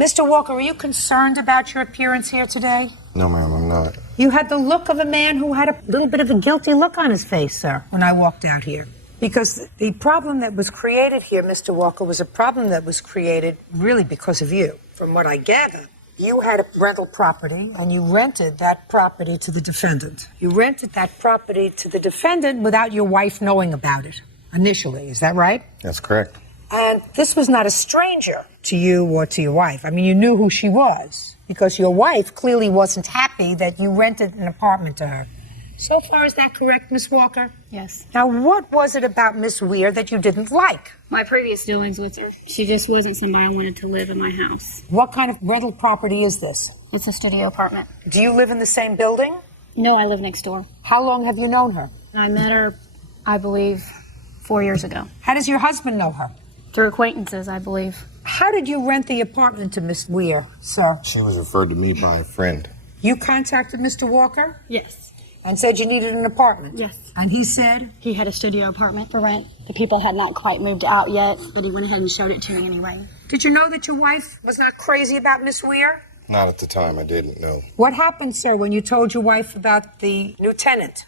Mr. Walker, are you concerned about your appearance here today? No, ma'am, I'm not. You had the look of a man who had a little bit of a guilty look on his face, sir, when I walked out here. Because the problem that was created here, Mr. Walker, was a problem that was created really because of you. From what I gather, you had a rental property and you rented that property to the defendant. You rented that property to the defendant without your wife knowing about it initially. Is that right? That's correct. And this was not a stranger to you or to your wife. I mean, you knew who she was because your wife clearly wasn't happy that you rented an apartment to her. So far, is that correct, Miss Walker? Yes. Now, what was it about Miss Weir that you didn't like? My previous dealings with her, she just wasn't somebody I wanted to live in my house. What kind of rental property is this? It's a studio apartment. Do you live in the same building? No, I live next door. How long have you known her? I met her, I believe, 4 years ago. How does your husband know her? Through acquaintances, I believe. How did you rent the apartment to Miss Weir, sir? She was referred to me by a friend. You contacted Mr. Walker? Yes. And said you needed an apartment? Yes. And he said? He had a studio apartment for rent. The people had not quite moved out yet, but he went ahead and showed it to me anyway. Did you know that your wife was not crazy about Miss Weir? Not at the time, I didn't know. What happened, sir, when you told your wife about the new tenant?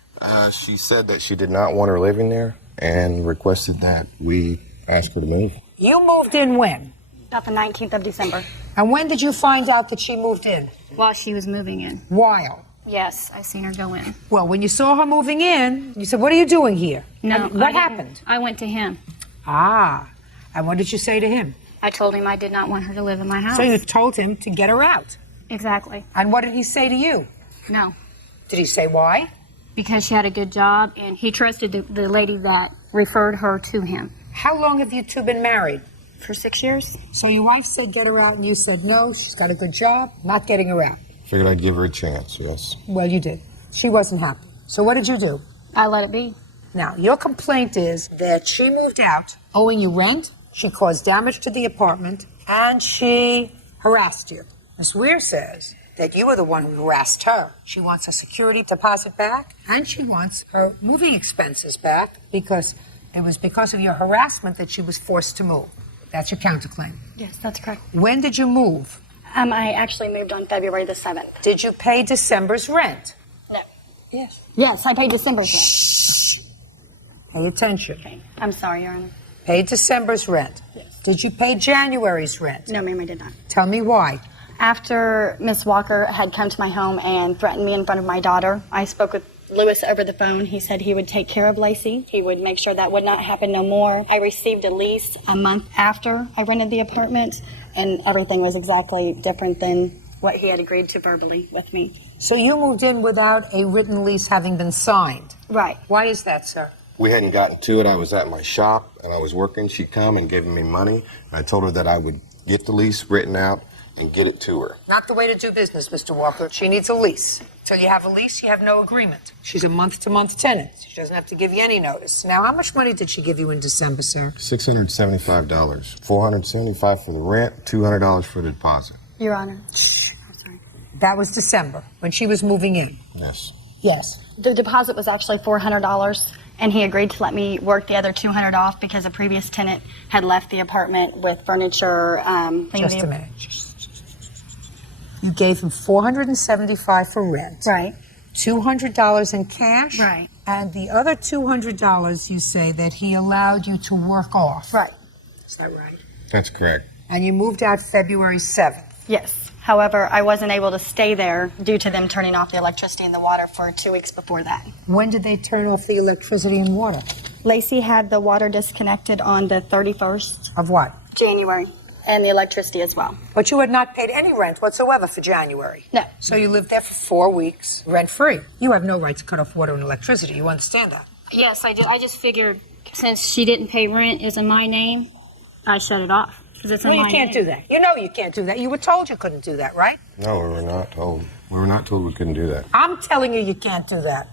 She said that she did not want her living there and requested that we ask her to move. You moved in when? About the 19th of December. And when did you find out that she moved in? While she was moving in. While? Yes, I seen her go in. Well, when you saw her moving in, you said, what are you doing here? No. And what happened? I went to him. Ah. And what did you say to him? I told him I did not want her to live in my house. So you told him to get her out? Exactly. And what did he say to you? No. Did he say why? Because she had a good job, and he trusted the lady that referred her to him. How long have you two been married? For 6 years. So your wife said get her out, and you said no, she's got a good job, not getting her out. Figured I'd give her a chance, yes. Well, you did. She wasn't happy. So what did you do? I let it be. Now, your complaint is that she moved out owing you rent, she caused damage to the apartment, and she harassed you. Ms. Weir says that you were the one who harassed her. She wants her security deposit back, and she wants her moving expenses back because it was because of your harassment that she was forced to move. That's your counterclaim. Yes, that's correct. When did you move? I actually moved on February the 7th. Did you pay December's rent? No. Yes. Yes, I paid December's rent. Pay attention. Okay. I'm sorry, Your Honor. Paid December's rent. Yes. Did you pay January's rent? No, ma'am, I did not. Tell me why. After Miss Walker had come to my home and threatened me in front of my daughter, I spoke with Lewis over the phone. He said he would take care of Lacy. He would make sure that would not happen no more. I received a lease a month after I rented the apartment, and everything was exactly different than what he had agreed to verbally with me. So you moved in without a written lease having been signed? Right. Why is that, sir? We hadn't gotten to it. I was at my shop and I was working. She'd come and given me money. And I told her that I would get the lease written out and get it to her. Not the way to do business, Mr. Walker. She needs a lease. Until you have a lease, you have no agreement. She's a month-to-month tenant. She doesn't have to give you any notice. Now, how much money did she give you in December, sir? $675. $475 for the rent, $200 for the deposit. Your Honor. I'm sorry. That was December, when she was moving in. Yes. Yes. The deposit was actually $400, and he agreed to let me work the other $200 off because a previous tenant had left the apartment with furniture. Just a minute. You gave him $475 for rent. Right. $200 in cash. Right. And the other $200 you say that he allowed you to work off. Right. Is that right? That's correct. And you moved out February 7th. Yes. However, I wasn't able to stay there due to them turning off the electricity and the water for 2 weeks before that. When did they turn off the electricity and water? Lacy had the water disconnected on the 31st Of what? January, and the electricity as well. But you had not paid any rent whatsoever for January. No. So you lived there for 4 weeks, rent-free. You have no right to cut off water and electricity. You understand that? Yes, I do. I just figured since she didn't pay rent, is in my name, I shut it off. It's No, you can't do that. You know you can't do that. You were told you couldn't do that, right? No, we were not told. We were not told we couldn't do that. I'm telling you can't do that.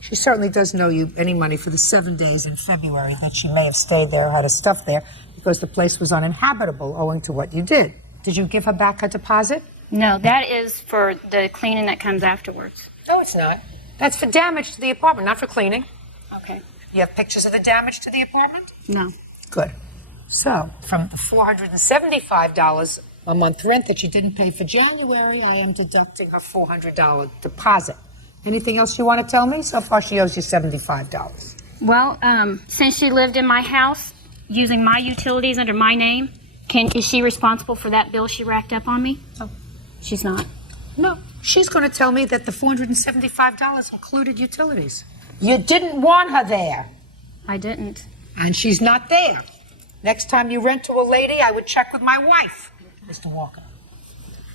She certainly doesn't owe you any money for the 7 days in February that she may have stayed there or had her stuff there because the place was uninhabitable owing to what you did. Did you give her back her deposit? No, that is for the cleaning that comes afterwards. No, it's not. That's for damage to the apartment, not for cleaning. Okay. You have pictures of the damage to the apartment? No. Good. So, from the $475 a month rent that she didn't pay for January, I am deducting her $400 deposit. Anything else you want to tell me? So far, she owes you $75. Well, since she lived in my house using my utilities under my name, is she responsible for that bill she racked up on me? No. She's not. No. She's going to tell me that the $475 included utilities. You didn't want her there. I didn't. And she's not there. Next time you rent to a lady, I would check with my wife, Mr. Walker.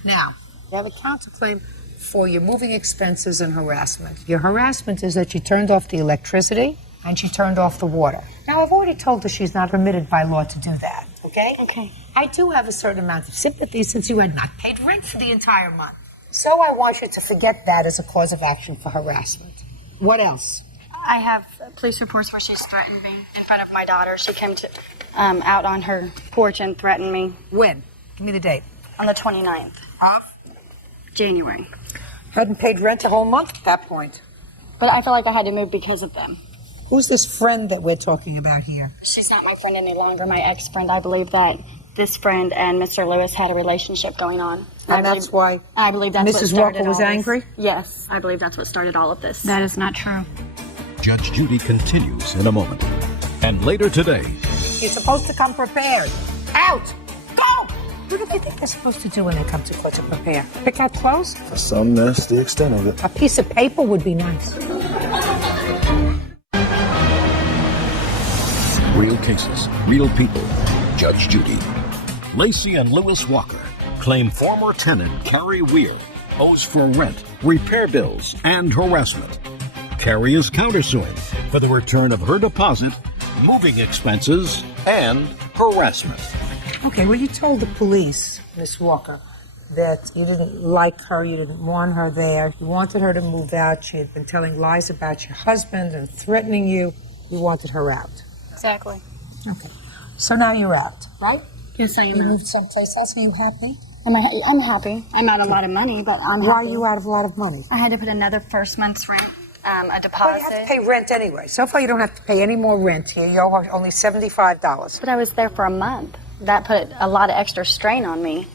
Now, you have a counterclaim for your moving expenses and harassment. Your harassment is that she turned off the electricity and she turned off the water. Now, I've already told her she's not permitted by law to do that, okay? Okay. I do have a certain amount of sympathy since you had not paid rent for the entire month. So I want you to forget that as a cause of action for harassment. What else? I have police reports where she's threatened me in front of my daughter. She came to out on her porch and threatened me. When? Give me the date. On the 29th Of? January. Hadn't paid rent a whole month at that point. But I feel like I had to move because of them. Who's this friend that we're talking about here? She's not my friend any longer, my ex-friend. I believe that this friend and Mr. Lewis had a relationship going on. And that's why I believe that's what Mrs. started Walker was all this. angry? Yes, I believe that's what started all of this. That is not true. Judge Judy continues in a moment. And later today, You're supposed to come prepared. Out! Go! What do they think they're supposed to do when they come to court to prepare? Pick out clothes? For some, that's the extent of it. A piece of paper would be nice. real cases, real people. Judge Judy. Lacy and Lewis Walker claim former tenant Carrie Weir owes for rent, repair bills, and harassment. Carrie is countersuing for the return of her deposit, moving expenses, and harassment. Okay, well, you told the police, Miss Walker, that you didn't like her, you didn't want her there, you wanted her to move out, she had been telling lies about your husband and threatening you, you wanted her out. Exactly. Okay, so now you're out, right? You're saying You that. moved someplace else, are you happy? I'm happy. I'm out a lot of money, but I'm happy. Why are you out of a lot of money? I had to put another first month's rent, a Well, deposit. you have to pay rent anyway. So far, you don't have to pay any more rent here. You owe only $75. But I was there for a month. That put a lot of extra strain on me.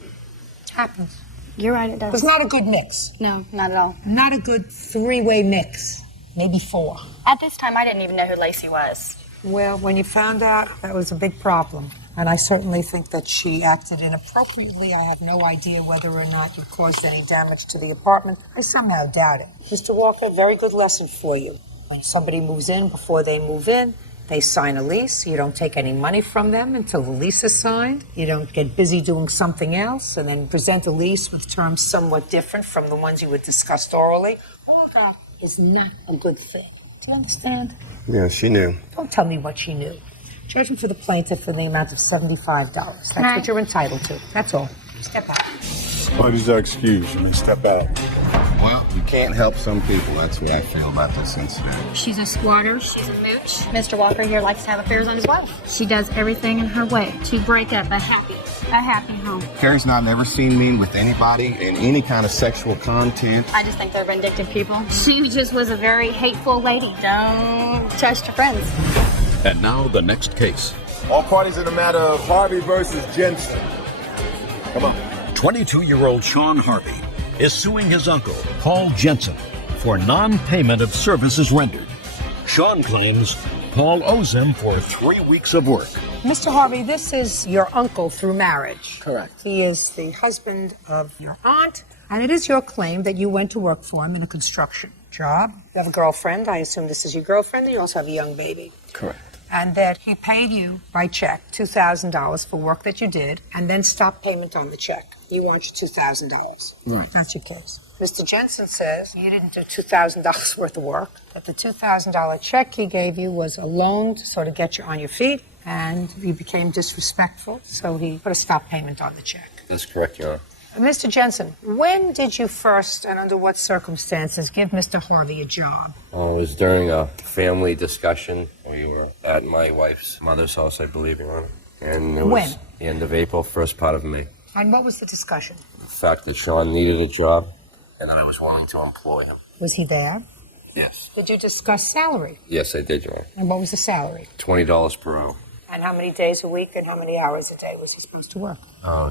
Happens. You're right, it does. It's not a good mix. No, not at all. Not a good three-way mix. Maybe four. At this time, I didn't even know who Lacy was. Well, when you found out, that was a big problem. And I certainly think that she acted inappropriately. I have no idea whether or not you caused any damage to the apartment. I somehow doubt it. Mr. Walker, very good lesson for you. When somebody moves in, before they move in, they sign a lease. You don't take any money from them until the lease is signed. You don't get busy doing something else and then present a lease with terms somewhat different from the ones you had discussed orally. All that is not a good thing. Do you understand? Yeah, she knew. Don't tell me what she knew. Judgment for the plaintiff in the amount of $75. That's what you're entitled to. That's all. Step out. What is that excuse? I mean, step out. Well, you can't help some people. That's what I feel about this incident. She's a squatter. She's a mooch. Mr. Walker here likes to have affairs on his wife. She does everything in her way to break up a happy home. Carrie's not never seen me with anybody in any kind of sexual content. I just think they're vindictive people. She just was a very hateful lady. Don't trust your friends. And now the next case. All parties in the matter of Harvey versus Jensen. Come on. 22-year-old Sean Harvey is suing his uncle, Paul Jensen, for non-payment of services rendered. Sean claims Paul owes him for 3 weeks of work. Mr. Harvey, this is your uncle through marriage. Correct. He is the husband of your aunt, and it is your claim that you went to work for him in a construction job. You have a girlfriend. I assume this is your girlfriend, and you also have a young baby. Correct. And that he paid you by check $2,000 for work that you did, and then stopped payment on the check. You want your $2,000. Right. That's your case. Mr. Jensen says you didn't do $2,000 worth of work, that the $2,000 check he gave you was a loan to sort of get you on your feet, and you became disrespectful, so he put a stop payment on the check. That's correct, Your Honor. Mr. Jensen, when did you first and under what circumstances give Mr. Harvey a job? It was during a family discussion. We were at my wife's mother's house, I believe, Your Honor. And it was When? the end of April, first part of May. And what was the discussion? The fact that Sean needed a job and that I was willing to employ him. Was he there? Yes. Did you discuss salary? Yes, I did, Your Honor. And what was the salary? $20 per hour. And how many days a week and how many hours a day was he supposed to work?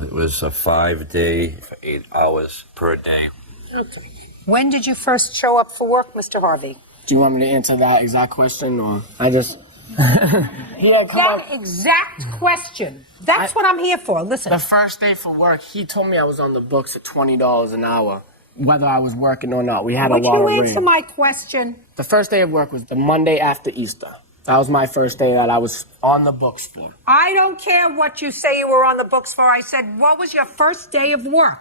It was a 5-day for 8 hours per day. Okay. When did you first show up for work, Mr. Harvey? Do you want me to answer that exact question, or I just... He had come That up... exact question. That's what I'm here for. Listen. The first day for work, he told me I was on the books at $20 an hour, whether I was working or not. We had a lot of Would rain. you answer my question? The first day of work was the Monday after Easter. That was my first day that I was on the books for. I don't care what you say you were on the books for. I said, what was your first day of work?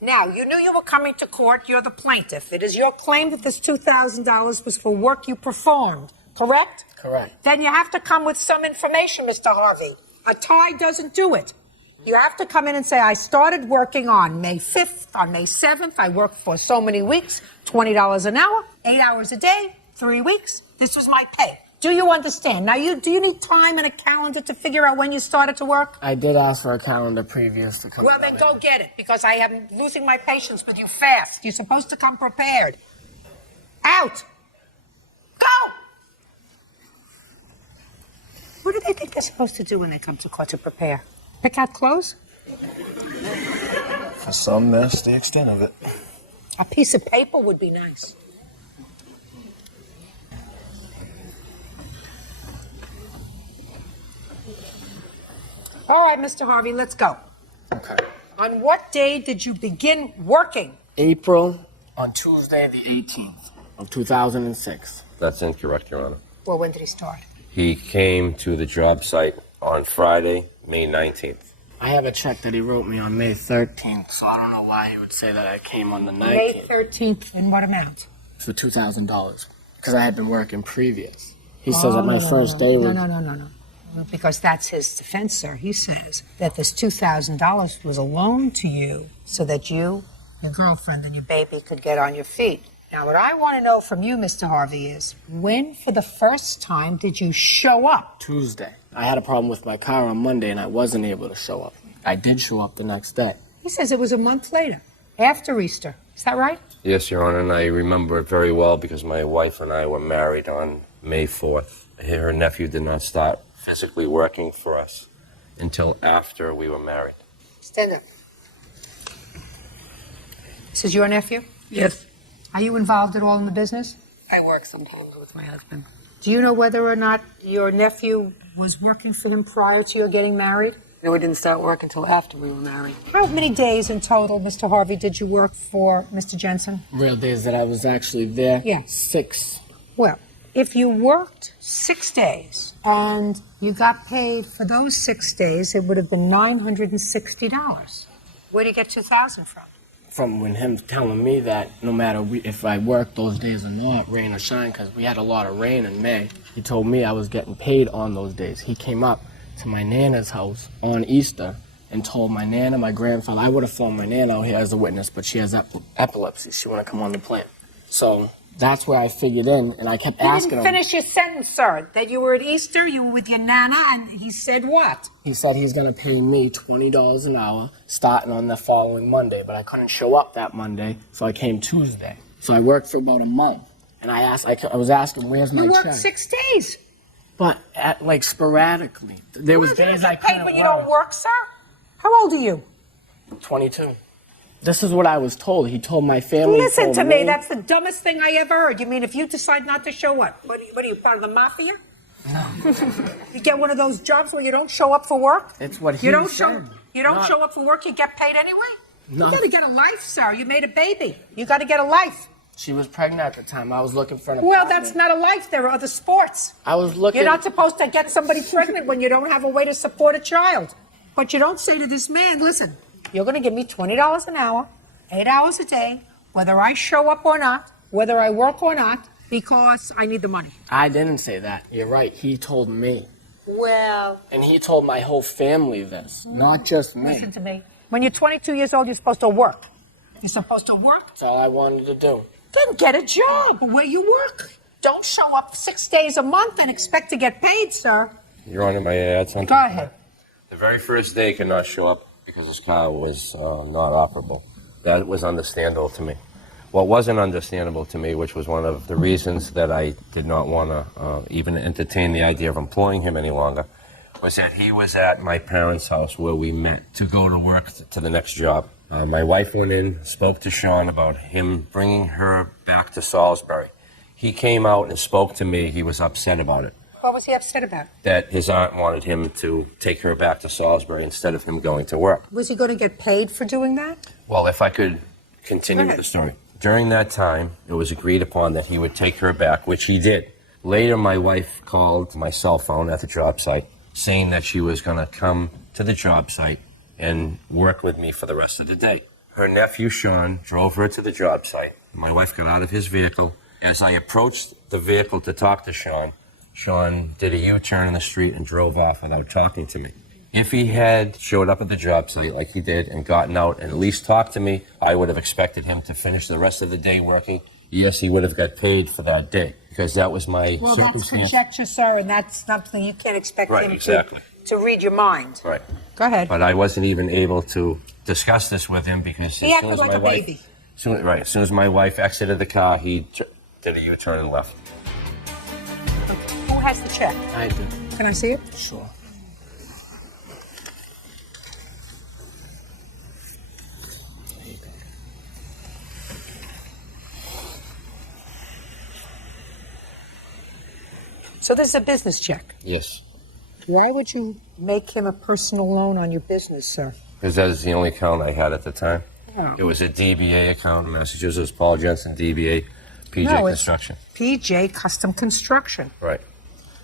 Now, you knew you were coming to court. You're the plaintiff. It is your claim that this $2,000 was for work you performed, correct? Correct. Then you have to come with some information, Mr. Harvey. A tie doesn't do it. You have to come in and say, I started working on May 5th, on May 7th. I worked for so many weeks, $20 an hour, 8 hours a day, 3 weeks. This was my pay. Do you understand? Now, do you need time and a calendar to figure out when you started to work? I did ask for a calendar previous to come. Well, then go get it, because I am losing my patience with you fast. You're supposed to come prepared. Out! Go! What do they think they're supposed to do when they come to court to prepare? Pick out clothes? For some, that's the extent of it. A piece of paper would be nice. All right, Mr. Harvey, let's go. Okay. On what day did you begin working? April, on Tuesday the 18th of 2006. That's incorrect, Your Honor. Well, when did he start? He came to the job site on Friday, May 19th. I have a check that he wrote me on May 13th, so I don't know why he would say that I came on the 19th. May 13th. In what amount? For $2,000, because I had been working previous. He says that my first day was... No. Because that's his defense, sir. He says that this $2,000 was a loan to you so that you, your girlfriend, and your baby could get on your feet. Now, what I want to know from you, Mr. Harvey, is when for the first time did you show up? Tuesday. I had a problem with my car on Monday, and I wasn't able to show up. I did show up the next day. He says it was a month later, after Easter. Is that right? Yes, Your Honor, and I remember it very well because my wife and I were married on May 4th. Her nephew did not start physically working for us until after we were married. Stand up. This is your nephew? Yes, Are you involved at all in the business? I work sometimes with my husband. Do you know whether or not your nephew was working for him prior to your getting married? No, we didn't start work until after we were married. How many days in total, Mr. Harvey, did you work for Mr. Jensen? Real days that I was actually there? Yeah. 6. Well, if you worked 6 days and you got paid for those 6 days, it would have been $960. Where did you get $2,000 from? From when him telling me that no matter if I worked those days or not, rain or shine, because we had a lot of rain in May, he told me I was getting paid on those days. He came up to my Nana's house on Easter and told my Nana, my grandfather, I would have flown my Nana out here as a witness, but she has epilepsy. She want to come on the plant. So that's where I figured in, and I kept asking him. You didn't finish your sentence, sir. That you were at Easter, you were with your Nana, and he said what? He said he's going to pay me $20 an hour starting on the following Monday, but I couldn't show up that Monday, so I came Tuesday. So I worked for about a month, and I was asking, where's my check? You worked 6 days. But like sporadically. There was days I paid couldn't when you work. don't work, sir? How old are you? 22. This is what I was told. He told my family. Listen to me. That's the dumbest thing I ever heard. You mean if you decide not to show up? What are you, part of the mafia? No. You get one of those jobs where you don't show up for work? It's what he You don't said. show up for work, you get paid anyway? No. You got to get a life, sir. You made a baby. You got to get a life. She was pregnant at the time. I was looking for an Well, apartment. that's not a life. There are other sports. I was looking. You're not supposed to get somebody pregnant when you don't have a way to support a child. But you don't say to this man, listen, you're going to give me $20 an hour, 8 hours a day, whether I show up or not, whether I work or not, because I need the money. I didn't say that. You're right. He told me. Well, And he told my whole family this, not just me. listen to me. When you're 22 years old, you're supposed to work. You're supposed to work. That's all I wanted to do. Then get a job where you work. Don't show up 6 days a month and expect to get paid, sir. Your Honor, may I add something? Go ahead. The very first day he could not show up because his car was not operable. That was understandable to me. What wasn't understandable to me, which was one of the reasons that I did not want to even entertain the idea of employing him any longer, was that he was at my parents' house where we met to go to work to the next job. My wife went in, spoke to Sean about him bringing her back to Salisbury. He came out and spoke to me. He was upset about it. What was he upset about? That his aunt wanted him to take her back to Salisbury instead of him going to work. Was he going to get paid for doing that? Well, if I could continue with the story. During that time, it was agreed upon that he would take her back, which he did. Later, my wife called my cell phone at the job site saying that she was going to come to the job site and work with me for the rest of the day. Her nephew, Sean, drove her to the job site. My wife got out of his vehicle. As I approached the vehicle to talk to Sean, Sean did a U-turn in the street and drove off without talking to me. If he had showed up at the job site like he did and gotten out and at least talked to me, I would have expected him to finish the rest of the day working. Yes, he would have got paid for that day because that was my Well, circumstance. that's conjecture, sir, and that's something you can't expect Right, him exactly. to read your mind. Right. Go ahead. But I wasn't even able to discuss this with him because He acted like a baby. As soon as my wife exited the car, he did a U-turn and left. Who has the check? I do. Can I see it? Sure. So this is a business check. Yes. Why would you make him a personal loan on your business, sir? Because that was the only account I had at the time. Oh. It was a DBA account in Massachusetts, Paul Jensen DBA, PJ No, it's Construction. PJ Custom Construction. Right.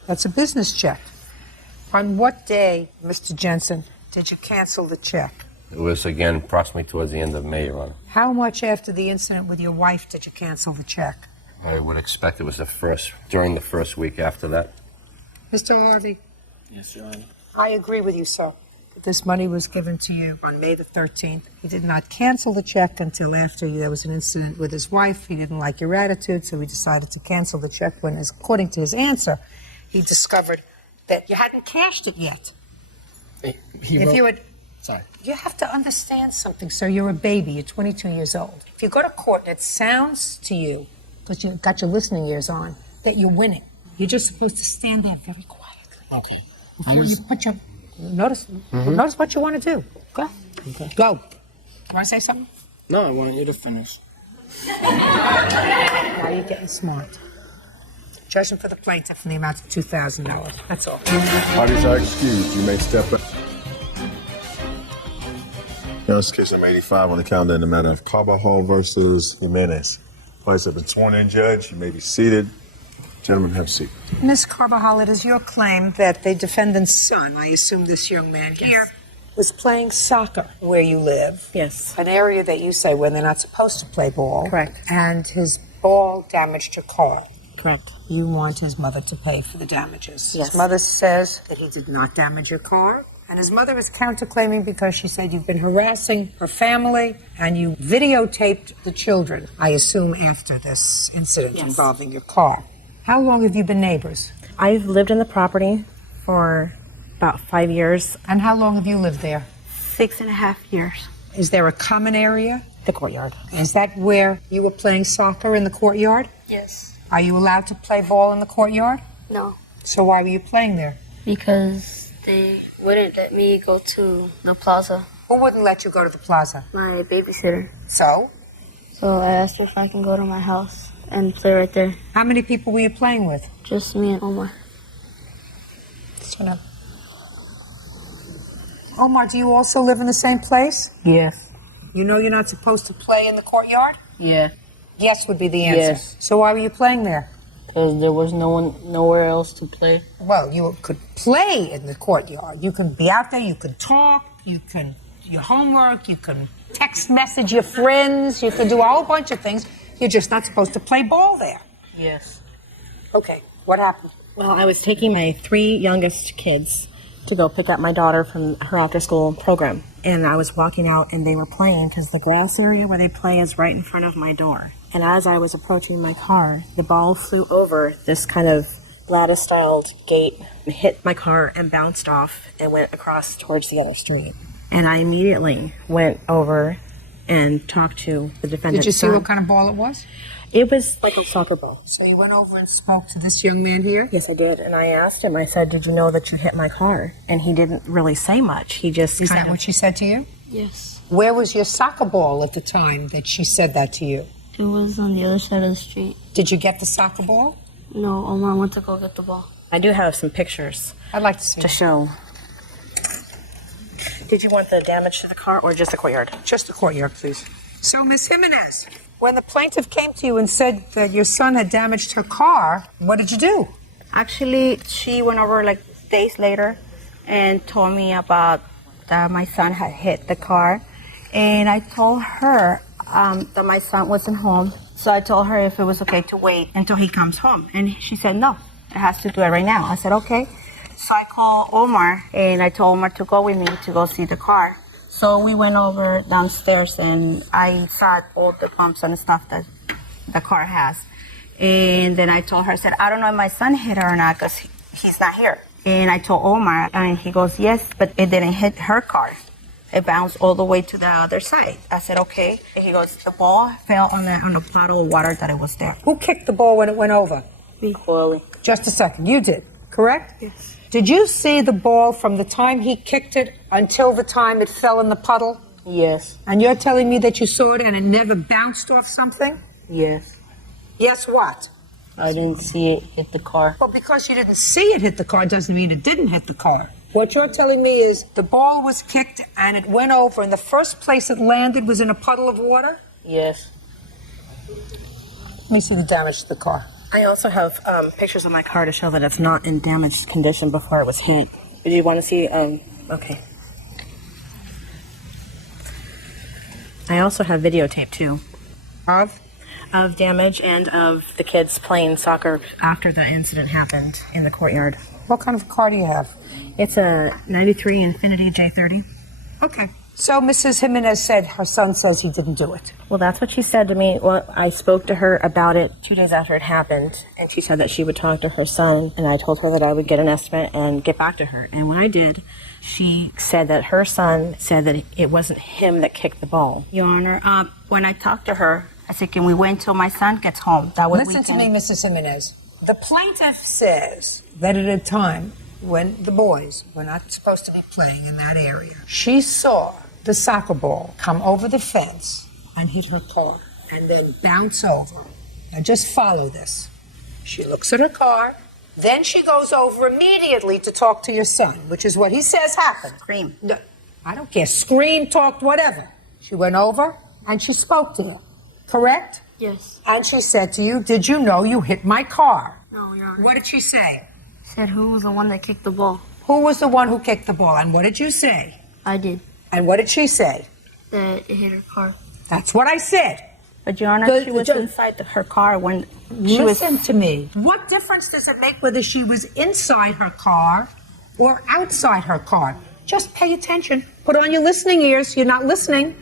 That's a business check. On what day, Mr. Jensen, did you cancel the check? It was, again, approximately towards the end of May, Your Honor. How much after the incident with your wife did you cancel the check? I would expect it was during the first week after that. Mr. Harvey, Yes, Your Honor. I agree with you, sir. This money was given to you on May the 13th. He did not cancel the check until after there was an incident with his wife. He didn't like your attitude, so he decided to cancel the check when, according to his answer, he discovered that you hadn't cashed it yet. Sorry. You have to understand something, sir. You're a baby. You're 22 years old. If you go to court and it sounds to you, because you've got your listening ears on, that you're winning, you're just supposed to stand there very quietly. Okay. Before you put your... Notice what you want to do. Go. Okay. Go. You want to say something? No, I wanted you to finish. Now you're getting smart. Judgment for the plaintiff in the amount of $2,000. That's all. Parties are excused. You may step up. Now, this case number 85 on the calendar in the matter of Carbajal versus Jimenez. Parties have been sworn in, Judge. You may be seated. Gentlemen, have a seat. Ms. Carbajal, it is your claim that the defendant's son, I assume this young man here, was playing soccer where you live. Yes. An area that you say where they're not supposed to play ball. Correct. And his ball damaged your car. Correct. You want his mother to pay for the damages. Yes. His mother says that he did not damage your car. And his mother is counterclaiming because she said you've been harassing her family and you videotaped the children, I assume after this incident involving your car. How long have you been neighbors? I've lived in the property for about 5 years. And how long have you lived there? 6.5 years. Is there a common area? The courtyard. Is that where you were playing soccer in the courtyard? Yes. Are you allowed to play ball in the courtyard? No. So why were you playing there? Because they wouldn't let me go to the plaza. Who wouldn't let you go to the plaza? My babysitter. So? So I asked her if I can go to my house and play right there. How many people were you playing with? Just me and Omar. Omar, do you also live in the same place? Yes. You know you're not supposed to play in the courtyard? Yeah. Yes would be the answer. Yes. So why were you playing there? Because there was nowhere else to play. Well, you could play in the courtyard. You can be out there, you can talk, you can do your homework, you can text message your friends, you can do a whole bunch of things. You're just not supposed to play ball there. Yes. Okay, what happened? Well, I was taking my 3 youngest kids to go pick up my daughter from her after-school program. And I was walking out and they were playing because the grass area where they play is right in front of my door. And as I was approaching my car, the ball flew over this kind of lattice-styled gate, hit my car and bounced off and went across towards the other street. And I immediately went over and talk to the defendant. Did you see what kind of ball it was? It was like a soccer ball. So you went over and spoke to this young man here? Yes, I did. And I asked him, I said, did you know that you hit my car? And he didn't really say much. He just Is that what she said to you? Yes. Where was your soccer ball at the time that she said that to you? It was on the other side of the street. Did you get the soccer ball? No, Omar went to go get the ball. I do have some pictures. I'd like to see to show. Did you want the damage to the car or just the courtyard? Just the courtyard, please. So, Miss Jimenez, when the plaintiff came to you and said that your son had damaged her car, what did you do? Actually, she went over like days later and told me about that my son had hit the car. And I told her that my son wasn't home. So I told her if it was okay to wait until he comes home. And she said, no, it has to do it right now. I said, okay. So I called Omar and I told Omar to go with me to go see the car. So we went over downstairs and I saw all the bumps and stuff that the car has. And then I told her, I said, I don't know if my son hit her or not because he's not here. And I told Omar and he goes, yes, but it didn't hit her car. It bounced all the way to the other side. I said, okay. And he goes, the ball fell on a puddle of water that it was there. Who kicked the ball when it went over? Me. Chloe. Just a second. You did, correct? Yes. Did you see the ball from the time he kicked it until the time it fell in the puddle? Yes. And you're telling me that you saw it and it never bounced off something? Yes. Yes, what? I didn't see it hit the car. Well, because you didn't see it hit the car doesn't mean it didn't hit the car. What you're telling me is the ball was kicked and it went over and the first place it landed was in a puddle of water? Yes. Let me see the damage to the car. I also have pictures of my car to show that it's not in damaged condition before it was hit. Did you want to see? Okay. I also have videotape too. Of damage and of the kids playing soccer after the incident happened in the courtyard. What kind of car do you have? It's a 93 Infiniti J30. Okay. So Mrs. Jimenez said her son says he didn't do it. Well, that's what she said to me. Well, I spoke to her about it 2 days after it happened, and she said that she would talk to her son, and I told her that I would get an estimate and get back to her. And when I did, she said that her son said that it wasn't him that kicked the ball. Your Honor, when I talked to her, I said, can we wait until my son gets home? That way Listen to me, Mrs. Jimenez. The plaintiff says that at a time when the boys were not supposed to be playing in that area, she saw the soccer ball come over the fence and hit her car and then bounce over. Now just follow this. She looks at her car, then she goes over immediately to talk to your son, which is what he says happened. Scream. No, I don't care. Scream, talked, whatever. She went over and she spoke to him, correct? Yes. And she said to you, did you know you hit my car? No, Your Honor. What did she say? Said who was the one that kicked the ball? Who was the one who kicked the ball? And what did you say? I did. And what did she say? That it hit her car. That's what I said. But Your Honor, she was inside her car when she was... Listen to me. What difference does it make whether she was inside her car or outside her car? Just pay attention. Put on your listening ears. You're not listening.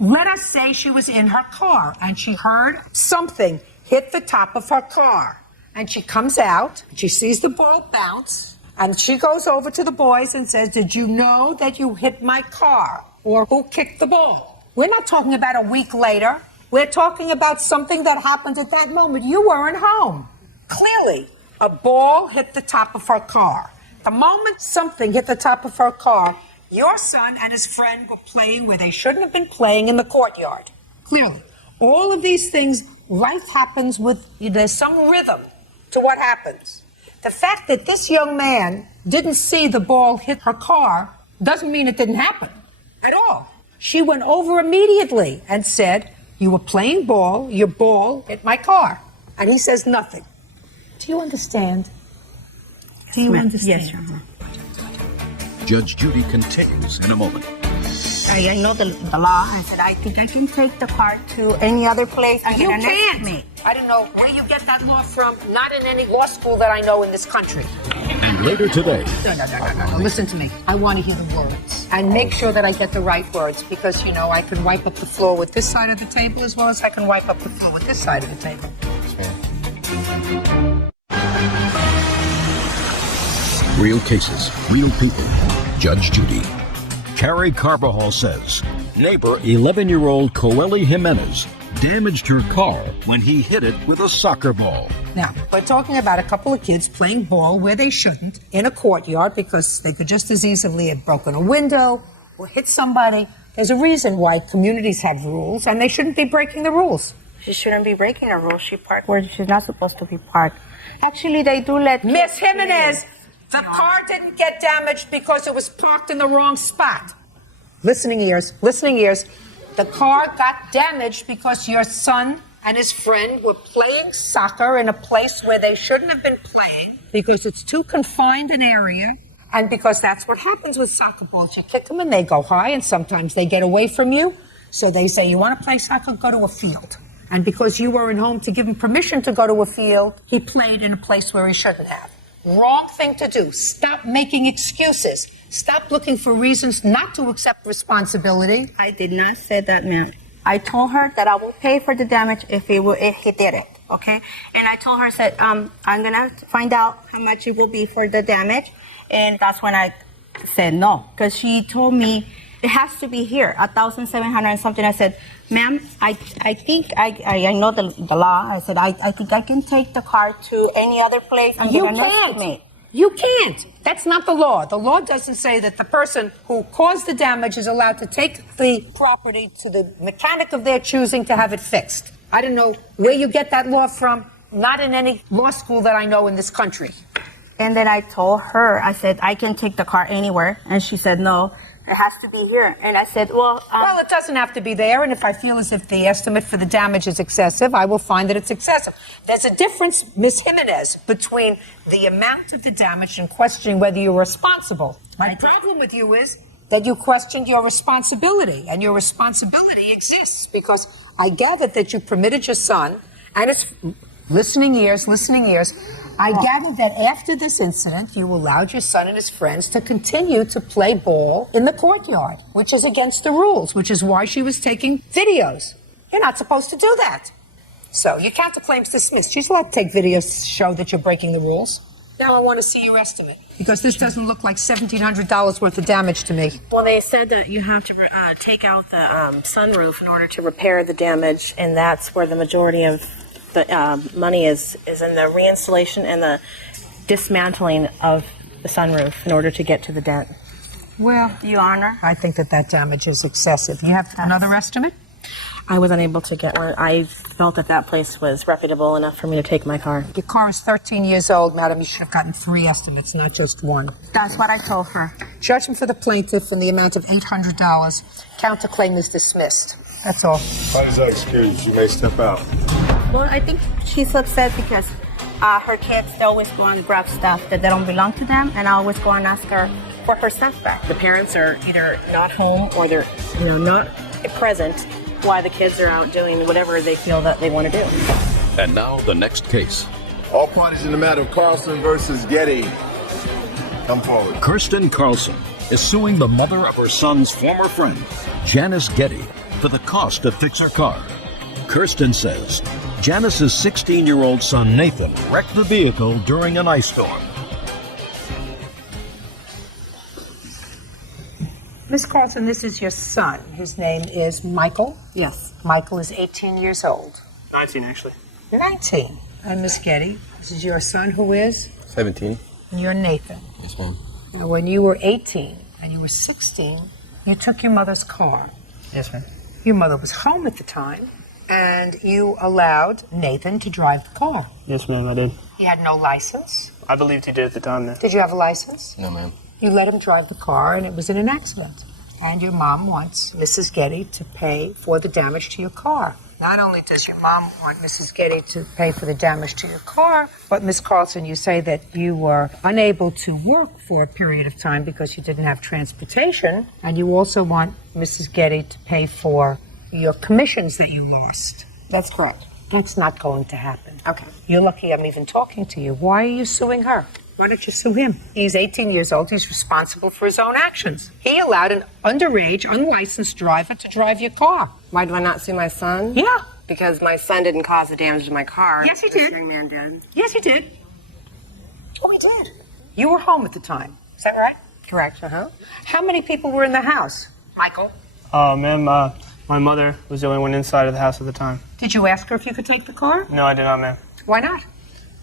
Let us say she was in her car and she heard something hit the top of her car. And she comes out, and she sees the ball bounce, and she goes over to the boys and says, did you know that you hit my car? Or who kicked the ball? We're not talking about a week later. We're talking about something that happened at that moment. You weren't home. Clearly, a ball hit the top of her car. The moment something hit the top of her car, your son and his friend were playing where they shouldn't have been playing in the courtyard. Clearly. All of these things, life happens with, there's some rhythm to what happens. The fact that this young man didn't see the ball hit her car doesn't mean it didn't happen at all. She went over immediately and said, you were playing ball, your ball hit my car. And he says nothing. Do you understand? Do you understand? Yes, Your Honor. Judge Judy continues in a moment. I know the law. I said, I think I can take the car to any other place and You get an can't. estimate. I don't know where you get that law from. Not in any law school that I know in this country. And later today, No. Listen to me. I want to hear the words. And make sure that I get the right words because, you know, I can wipe up the floor with this side of the table as well as I can wipe up the floor with this side of the table. real cases, real people. Judge Judy. Carrie Carbajal says neighbor 11-year-old Coeli Jimenez damaged her car when he hit it with a soccer ball. Now, we're talking about a couple of kids playing ball where they shouldn't in a courtyard because they could just as easily have broken a window or hit somebody. There's a reason why communities have rules, and they shouldn't be breaking the rules. She shouldn't be breaking a rule. She parked where she's not supposed to be parked. Actually, they do let Miss Jimenez, the car didn't get damaged because it was parked in the wrong spot. Listening ears, listening ears. The car got damaged because your son and his friend were playing soccer in a place where they shouldn't have been playing because it's too confined an area and because that's what happens with soccer balls. You kick them and they go high, and sometimes they get away from you. So they say, you want to play soccer? Go to a field. And because you weren't home to give him permission to go to a field, he played in a place where he shouldn't have. Wrong thing to do. Stop making excuses. Stop looking for reasons not to accept responsibility. I did not say that, ma'am. I told her that I will pay for the damage if he did it, okay? And I told her, said, I'm going to find out how much it will be for the damage. And that's when I said no, because she told me it has to be here, 1,700 and something. I said, ma'am, I think I know the law. I said, I think I can take the car to any other place and You get an can't. estimate. You can't. That's not the law. The law doesn't say that the person who caused the damage is allowed to take the property to the mechanic of their choosing to have it fixed. I don't know where you get that law from. Not in any law school that I know in this country. And then I told her, I said, I can take the car anywhere. And she said, no, it has to be here. And I said, well, it doesn't have to be there. And if I feel as if the estimate for the damage is excessive, I will find that it's excessive. There's a difference, Ms. Jimenez, between the amount of the damage and questioning whether you're responsible. My problem with you is that you questioned your responsibility. And your responsibility exists because I gathered that you permitted your son and his listening ears. I gathered that after this incident, you allowed your son and his friends to continue to play ball in the courtyard, which is against the rules, which is why she was taking videos. You're not supposed to do that. So your counterclaim's dismissed. She's allowed to take videos to show that you're breaking the rules. Now I want to see your estimate, because this doesn't look like $1,700 worth of damage to me. well, they said that you have to take out the sunroof in order to repair the damage, and that's where the majority of the money is in the reinstallation and the dismantling of the sunroof in order to get to the dent. Well, Your Honor, I think that damage is excessive. You have another estimate? I was unable to get one. I felt that place was reputable enough for me to take my car. Your car is 13 years old, madam. You should have gotten 3 estimates, not just one. That's what I told her. Judgment for the plaintiff in the amount of $800. Counterclaim is dismissed. That's all. Why does that excuse you may step out? Well, I think she's upset because her kids, they always go and grab stuff that they don't belong to them, and I always go and ask her for her stuff back. The parents are either not home or they're not present while the kids are out doing whatever they feel that they want to do. And now the next case. All parties in the matter of Carlson versus Getty. Come forward. Kirsten Carlson is suing the mother of her son's former friend, Janice Getty, for the cost to fix her car. Kirsten says Janice's 16-year-old son Nathan wrecked the vehicle during an ice storm. Miss Carlson, this is your son. His name is Michael. Yes. Michael is 18 years old. 19, actually. You're 19. And Miss Getty, this is your son who is? 17. And you're Nathan. Yes, ma'am. Now, when you were 18 and you were 16, you took your mother's car. Yes, ma'am. Your mother was home at the time, and you allowed Nathan to drive the car. Yes, ma'am, I did. He had no license. I believed he did at the time, then. Did you have a license? No, ma'am. You let him drive the car, and it was in an accident. And your mom wants Mrs. Getty to pay for the damage to your car. Not only does your mom want Mrs. Getty to pay for the damage to your car, but Miss Carlson, you say that you were unable to work for a period of time because you didn't have transportation, and you also want Mrs. Getty to pay for your commissions that you lost. That's correct. That's not going to happen. Okay. You're lucky I'm even talking to you. Why are you suing her? Why don't you sue him? He's 18 years old. He's responsible for his own actions. He allowed an underage, unlicensed driver to drive your car. Why do I not sue my son? Yeah. Because my son didn't cause the damage to my car. Yes, he did. The young man did. Yes, he did. Oh, he did. You were home at the time. Is that right? Correct. Uh-huh. How many people were in the house, Michael? Ma'am, my mother was the only one inside of the house at the time. Did you ask her if you could take the car? No, I did not, ma'am. Why not?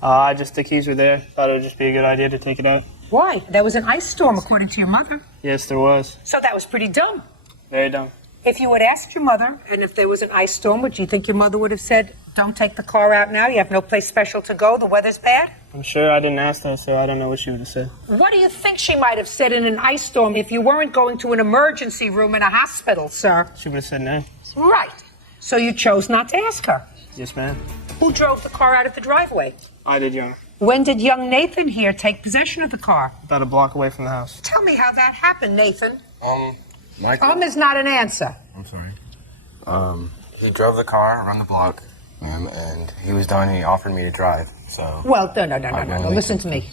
The keys were there. Thought it would just be a good idea to take it out. Why? There was an ice storm, according to your mother. Yes, there was. So that was pretty dumb. Very dumb. If you had asked your mother, and if there was an ice storm, would you think your mother would have said, don't take the car out now, you have no place special to go, the weather's bad? I'm sure I didn't ask her, so I don't know what she would have said. What do you think she might have said in an ice storm if you weren't going to an emergency room in a hospital, sir? She would have said no. Right. So you chose not to ask her. Yes, ma'am. Who drove the car out of the driveway? I did, Your Honor. When did young Nathan here take possession of the car? About a block away from the house. Tell me how that happened, Nathan. Michael. Is not an answer. I'm sorry. He drove the car around the block, and he was done, and he offered me to drive, so... Well, no. Listen to me.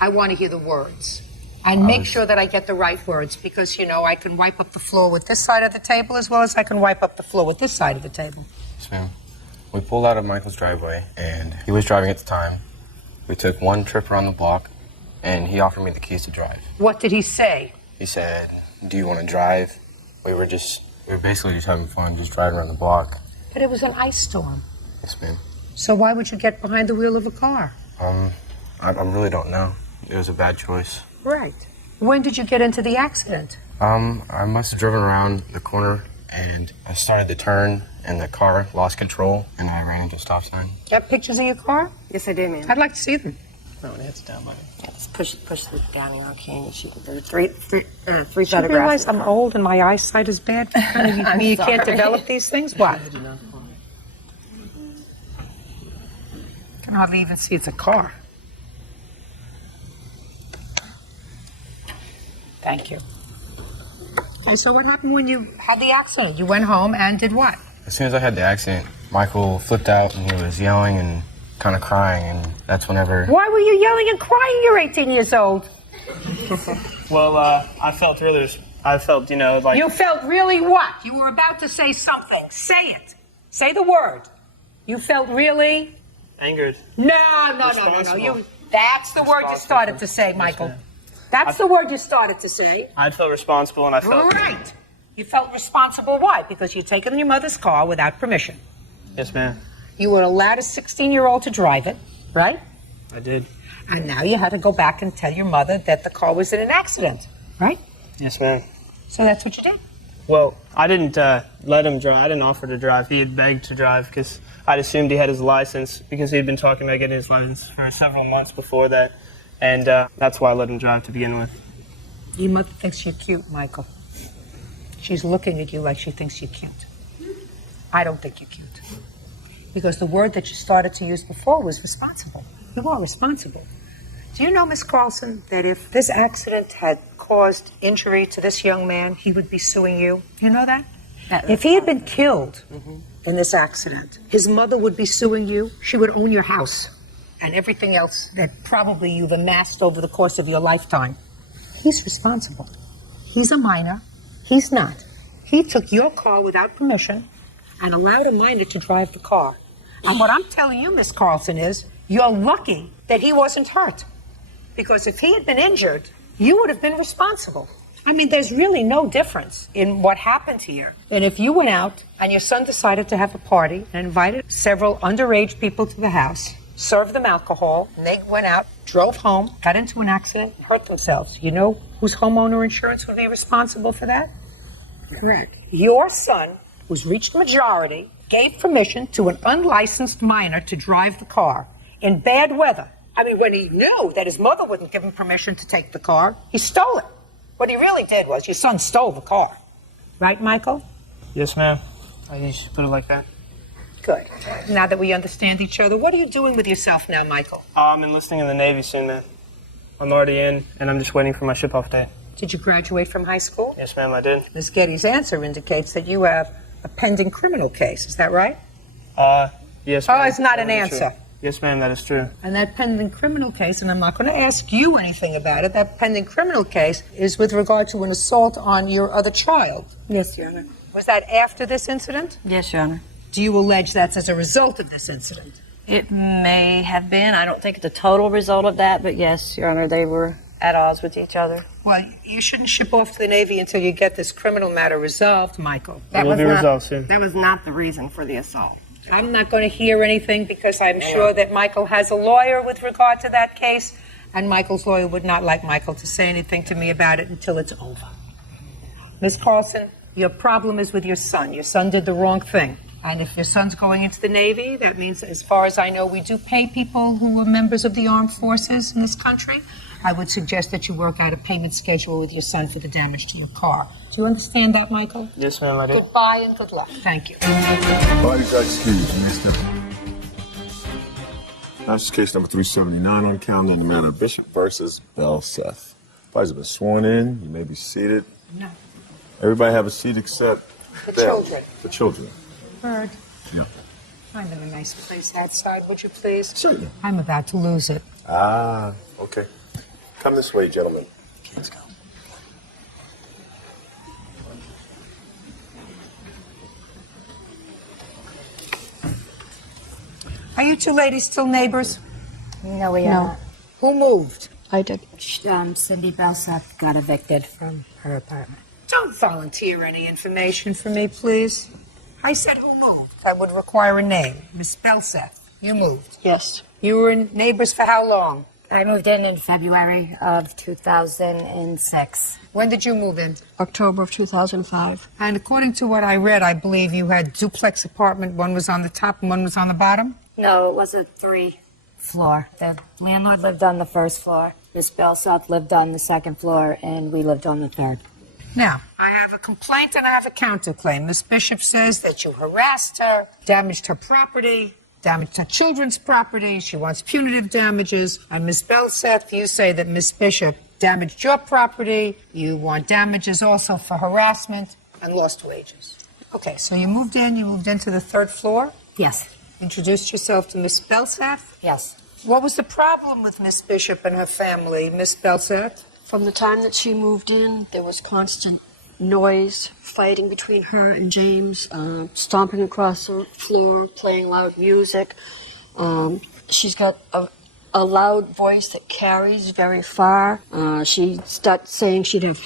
I want to hear the words. And make sure that I get the right words, because, I can wipe up the floor with this side of the table as well as I can wipe up the floor with this side of the table. Yes, ma'am. We pulled out of Michael's driveway, and he was driving at the time. We took one trip around the block, and he offered me the keys to drive. What did he say? He said, do you want to drive? We were basically just having fun, just driving around the block. But it was an ice storm. Yes, ma'am. So why would you get behind the wheel of a car? I really don't know. It was a bad choice. Right. When did you get into the accident? I must have driven around the corner, and I started to turn, and the car lost control, and I ran into a stop sign. You have pictures of your car? Yes, I did, ma'am. I'd like to see them. No, it hits down, Mike. Just push it down, King. There are three Do you photographs. realize I'm old and my eyesight is bad? You can't develop these things? What? I can hardly even see it's a car. Thank you. Okay, so what happened when you had the accident? You went home and did what? As soon as I had the accident, Michael flipped out, and he was yelling and kind of crying, and that's whenever... Why were you yelling and crying? You're 18 years old. Well, I felt, like... You felt really what? You were about to say something. Say it. Say the word. You felt really... Angered. No. That's the word you started to say, Michael. That's the word you started to say. I felt responsible, and I felt... Right. You felt responsible. Why? Because you'd taken your mother's car without permission. Yes, ma'am. You were allowed a 16-year-old to drive it, right? I did. And now you had to go back and tell your mother that the car was in an accident, right? Yes, ma'am. So that's what you did. Well, I didn't let him drive. I didn't offer to drive. He had begged to drive because I'd assumed he had his license because he had been talking about getting his license for several months before that. And that's why I let him drive to begin with. Your mother thinks you're cute, Michael. She's looking at you like she thinks you're cute. I don't think you're cute. Because the word that you started to use before was responsible. You are responsible. Do you know, Miss Carlson, that if this accident had caused injury to this young man, he would be suing you? You know that? If he had been killed in this accident, his mother would be suing you. She would own your house and everything else that probably you've amassed over the course of your lifetime. He's responsible. He's a minor. He's not. He took your car without permission and allowed a minor to drive the car. And what I'm telling you, Miss Carlson, is you're lucky that he wasn't hurt. Because if he had been injured, you would have been responsible. I mean, there's really no difference in what happened here. And if you went out and your son decided to have a party and invited several underage people to the house, served them alcohol, and they went out, drove home, got into an accident, and hurt themselves, you know whose homeowner insurance would be responsible for that? Correct. Your son, who's reached majority, gave permission to an unlicensed minor to drive the car in bad weather. I mean, when he knew that his mother wouldn't give him permission to take the car, he stole it. What he really did was your son stole the car. Right, Michael? Yes, ma'am. I usually put it like that. Good. Now that we understand each other, what are you doing with yourself now, Michael? I'm enlisting in the Navy soon, ma'am. I'm already in, and I'm just waiting for my ship-off date. Did you graduate from high school? Yes, ma'am, I did. Ms. Getty's answer indicates that you have a pending criminal case. Is that right? Yes, ma'am. Oh, it's not an That is answer. true. Yes, ma'am, that is true. And that pending criminal case, and I'm not going to ask you anything about it, that pending criminal case is with regard to an assault on your other child. Yes, Your Honor. Was that after this incident? Yes, Your Honor. Do you allege that's as a result of this incident? It may have been. I don't think it's a total result of that, but yes, Your Honor, they were at odds with each other. Well, you shouldn't ship off to the Navy until you get this criminal matter resolved, Michael. It will be resolved soon. That was not the reason for the assault. I'm not going to hear anything because I'm sure that Michael has a lawyer with regard to that case, and Michael's lawyer would not like Michael to say anything to me about it until it's over. Miss Carlson, your problem is with your son. Your son did the wrong thing. And if your son's going into the Navy, that means, as far as I know, we do pay people who are members of the armed forces in this country. I would suggest that you work out a payment schedule with your son for the damage to your car. Do you understand that, Michael? Yes, ma'am, I do. Goodbye and good luck. Thank you. Parties are excused. You may step. That's case number 379 on calendar in the matter of Bishop versus Belseth. Parties have been sworn in. You may be seated. No. Everybody have a seat except The them. children. The children. Bird. Yeah. Find them a nice place outside, would you please? Certainly. I'm about to lose it. Ah, okay. Come this way, gentlemen. Let's go. Are you two ladies still neighbors? No, we are. Who moved? I did. Cindy Belseth got evicted from her apartment. Don't volunteer any information for me, please. I said who moved. I would require a name. Miss Belseth, you moved. Yes. You were neighbors for how long? I moved in February of 2006. When did you move in? October of 2005. And according to what I read, I believe you had duplex apartment. One was on the top and one was on the bottom? No, it was a 3-floor. The landlord lived on the first floor. Miss Belseth lived on the second floor, and we lived on the third. Now, I have a complaint and I have a counterclaim. Miss Bishop says that you harassed her, damaged her property, damaged her children's property. She wants punitive damages. And Miss Belseth, you say that Miss Bishop damaged your property. You want damages also for harassment and lost wages. Okay, so you moved into the third floor? Yes. Introduced yourself to Miss Belseth? Yes. What was the problem with Miss Bishop and her family, Miss Belseth? From the time that she moved in, there was constant noise, fighting between her and James, stomping across the floor, playing loud music. She's got a loud voice that carries very far. She starts saying she'd have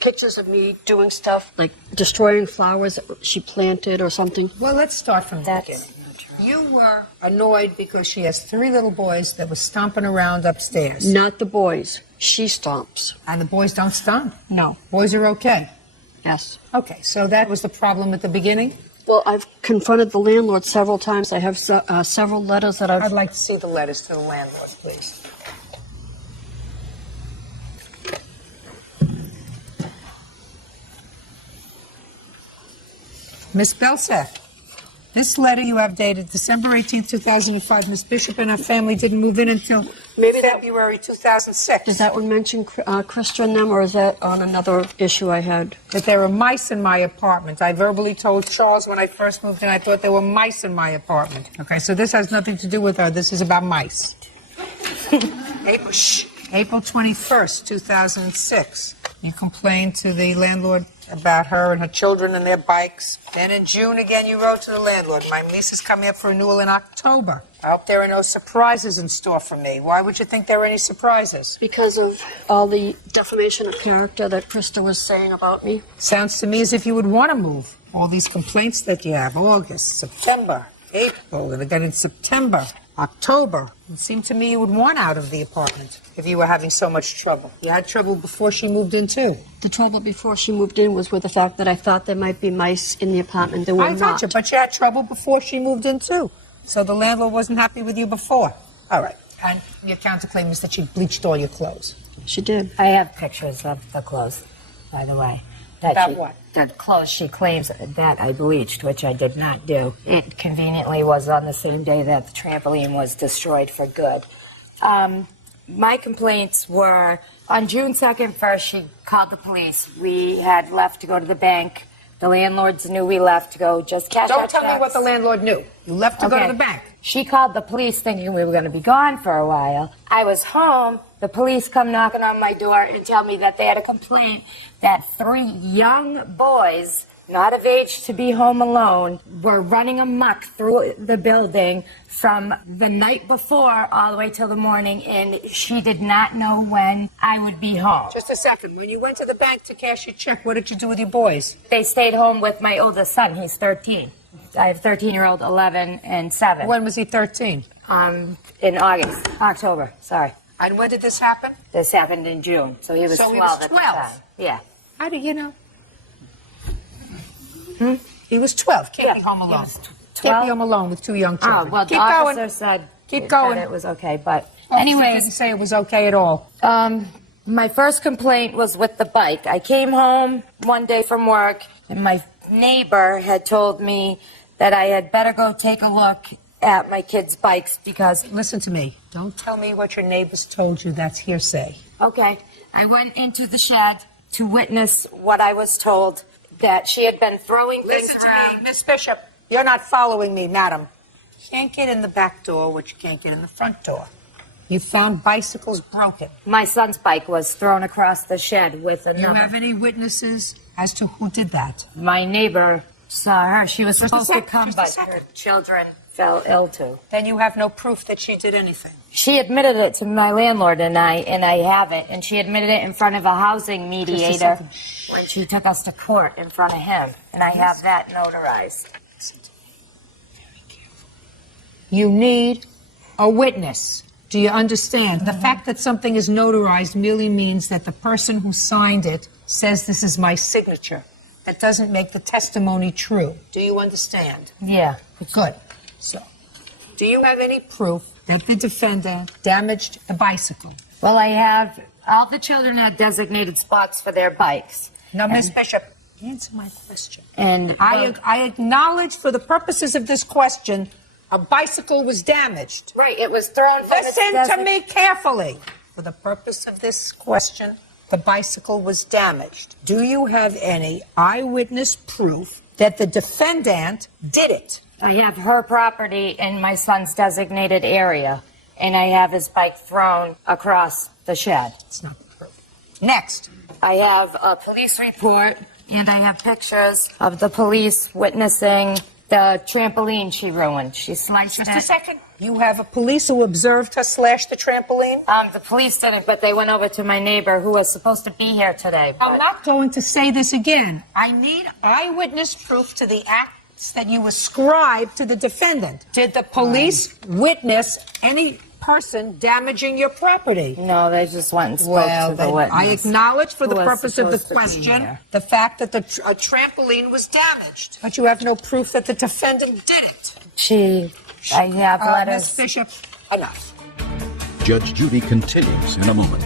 pictures of me doing stuff like destroying flowers that she planted or something. Well, let's start from the beginning. You were annoyed because she has 3 little boys that were stomping around upstairs. Not the boys. She stomps. And the boys don't stomp? No. Boys are okay? Yes. Okay, so that was the problem at the beginning? Well, I've confronted the landlord several times. I have several letters that I'd like to see the letters to the landlord, please. Miss Belseth, this letter you have dated December 18, 2005. Miss Bishop and her family didn't move in until February 2006. Does that one mention Christian them, or is that on another issue I had? That there were mice in my apartment. I verbally told Charles when I first moved in, I thought there were mice in my apartment. Okay, so this has nothing to do with her. This is about mice. April 21st, 2006. You complained to the landlord about her and her children and their bikes. Then in June again you wrote to the landlord, my lease is coming up for renewal in October. I hope there are no surprises in store for me. Why would you think there are any surprises? Because of all the defamation of character that Krista was saying about me. Sounds to me as if you would want to move. All these complaints that you have, August, September, April, and again in September, October. It seemed to me you would want out of the apartment if you were having so much trouble. You had trouble before she moved in, too. The trouble before she moved in was with the fact that I thought there might be mice in the apartment. There were I thought you, but you had trouble before she moved in, too. So the landlord wasn't happy with you before. All right. And your counterclaim is that she bleached all your clothes. She did. I have pictures of the clothes, by the way. About what? The clothes she claims that I bleached, which I did not do. It conveniently was on the same day that the trampoline was destroyed for good. My complaints were, on June 2nd, first, she called the police. We had left to go to the bank. The landlords knew we left to go just cash out checks. Don't tell me what the landlord knew. You left to go to the bank. She called the police thinking we were going to be gone for a while. I was home. The police come knocking on my door and tell me that they had a complaint that 3 young boys not of age to be home alone, were running amok through the building from the night before all the way till the morning, and she did not know when I would be home. Just a second. When you went to the bank to cash your check, what did you do with your boys? They stayed home with my oldest son. He's 13. I have 13-year-old, 11, and 7. When was he 13? In October, sorry. And when did this happen? This happened in June, so he was 12 at the time. Yeah. How do you know? He was 12. Can't be home alone. Can't be home alone with 2 young children. Oh, well, Keep the officer going. said Keep going. that it was okay, but Anyway, didn't say it was okay at all. my first complaint was with the bike. I came home one day from work, and my neighbor had told me that I had better go take a look at my kids' bikes because... Listen to me. Don't tell me what your neighbors told you. That's hearsay. Okay. I went into the shed to witness what I was told, that she had been throwing things around. To me, Miss Bishop. You're not following me, madam. You can't get in the back door, what you can't get in the front door. You found bicycles broken. My son's bike was thrown across the shed with another. Do you have any witnesses as to who did that? My neighbor saw her. She was supposed to come, but Just a her children fell ill too. Then you have no proof that she did anything. She admitted it to my landlord and I have it. And she admitted it in front of a housing mediator when she took us to court in front of him. And I have that notarized. Very careful. You need a witness. Do you understand? The fact that something is notarized merely means that the person who signed it says this is my signature. That doesn't make the testimony true. Do you understand? Yeah. Good. So, do you have any proof that the defendant damaged the bicycle? Well, I have. All the children had designated spots for their bikes. Now, Miss Bishop, answer my question. And I acknowledge for the purposes of this question, a bicycle was damaged. Right, it was thrown from Listen to me carefully. For the purpose of this question, the bicycle was damaged. Do you have any eyewitness proof that the defendant did it? I have her property in my son's designated area, and I have his bike thrown across the shed. It's not proof. Next. I have a police report, and I have pictures of the police witnessing the trampoline she ruined. She sliced it. Just a second. You have a police who observed her slash the trampoline? The police didn't, but they went over to my neighbor who was supposed to be here today. I'm not going to say this again. I need eyewitness proof to the acts that you ascribe to the defendant. Did the police witness any person damaging your property? No, they just went and spoke to the witness. I acknowledge for the who was purpose of the supposed to be question here. the fact that a trampoline was damaged. But you have no proof that the defendant did it. I have letters. Miss Bishop, enough. Judge Judy continues in a moment.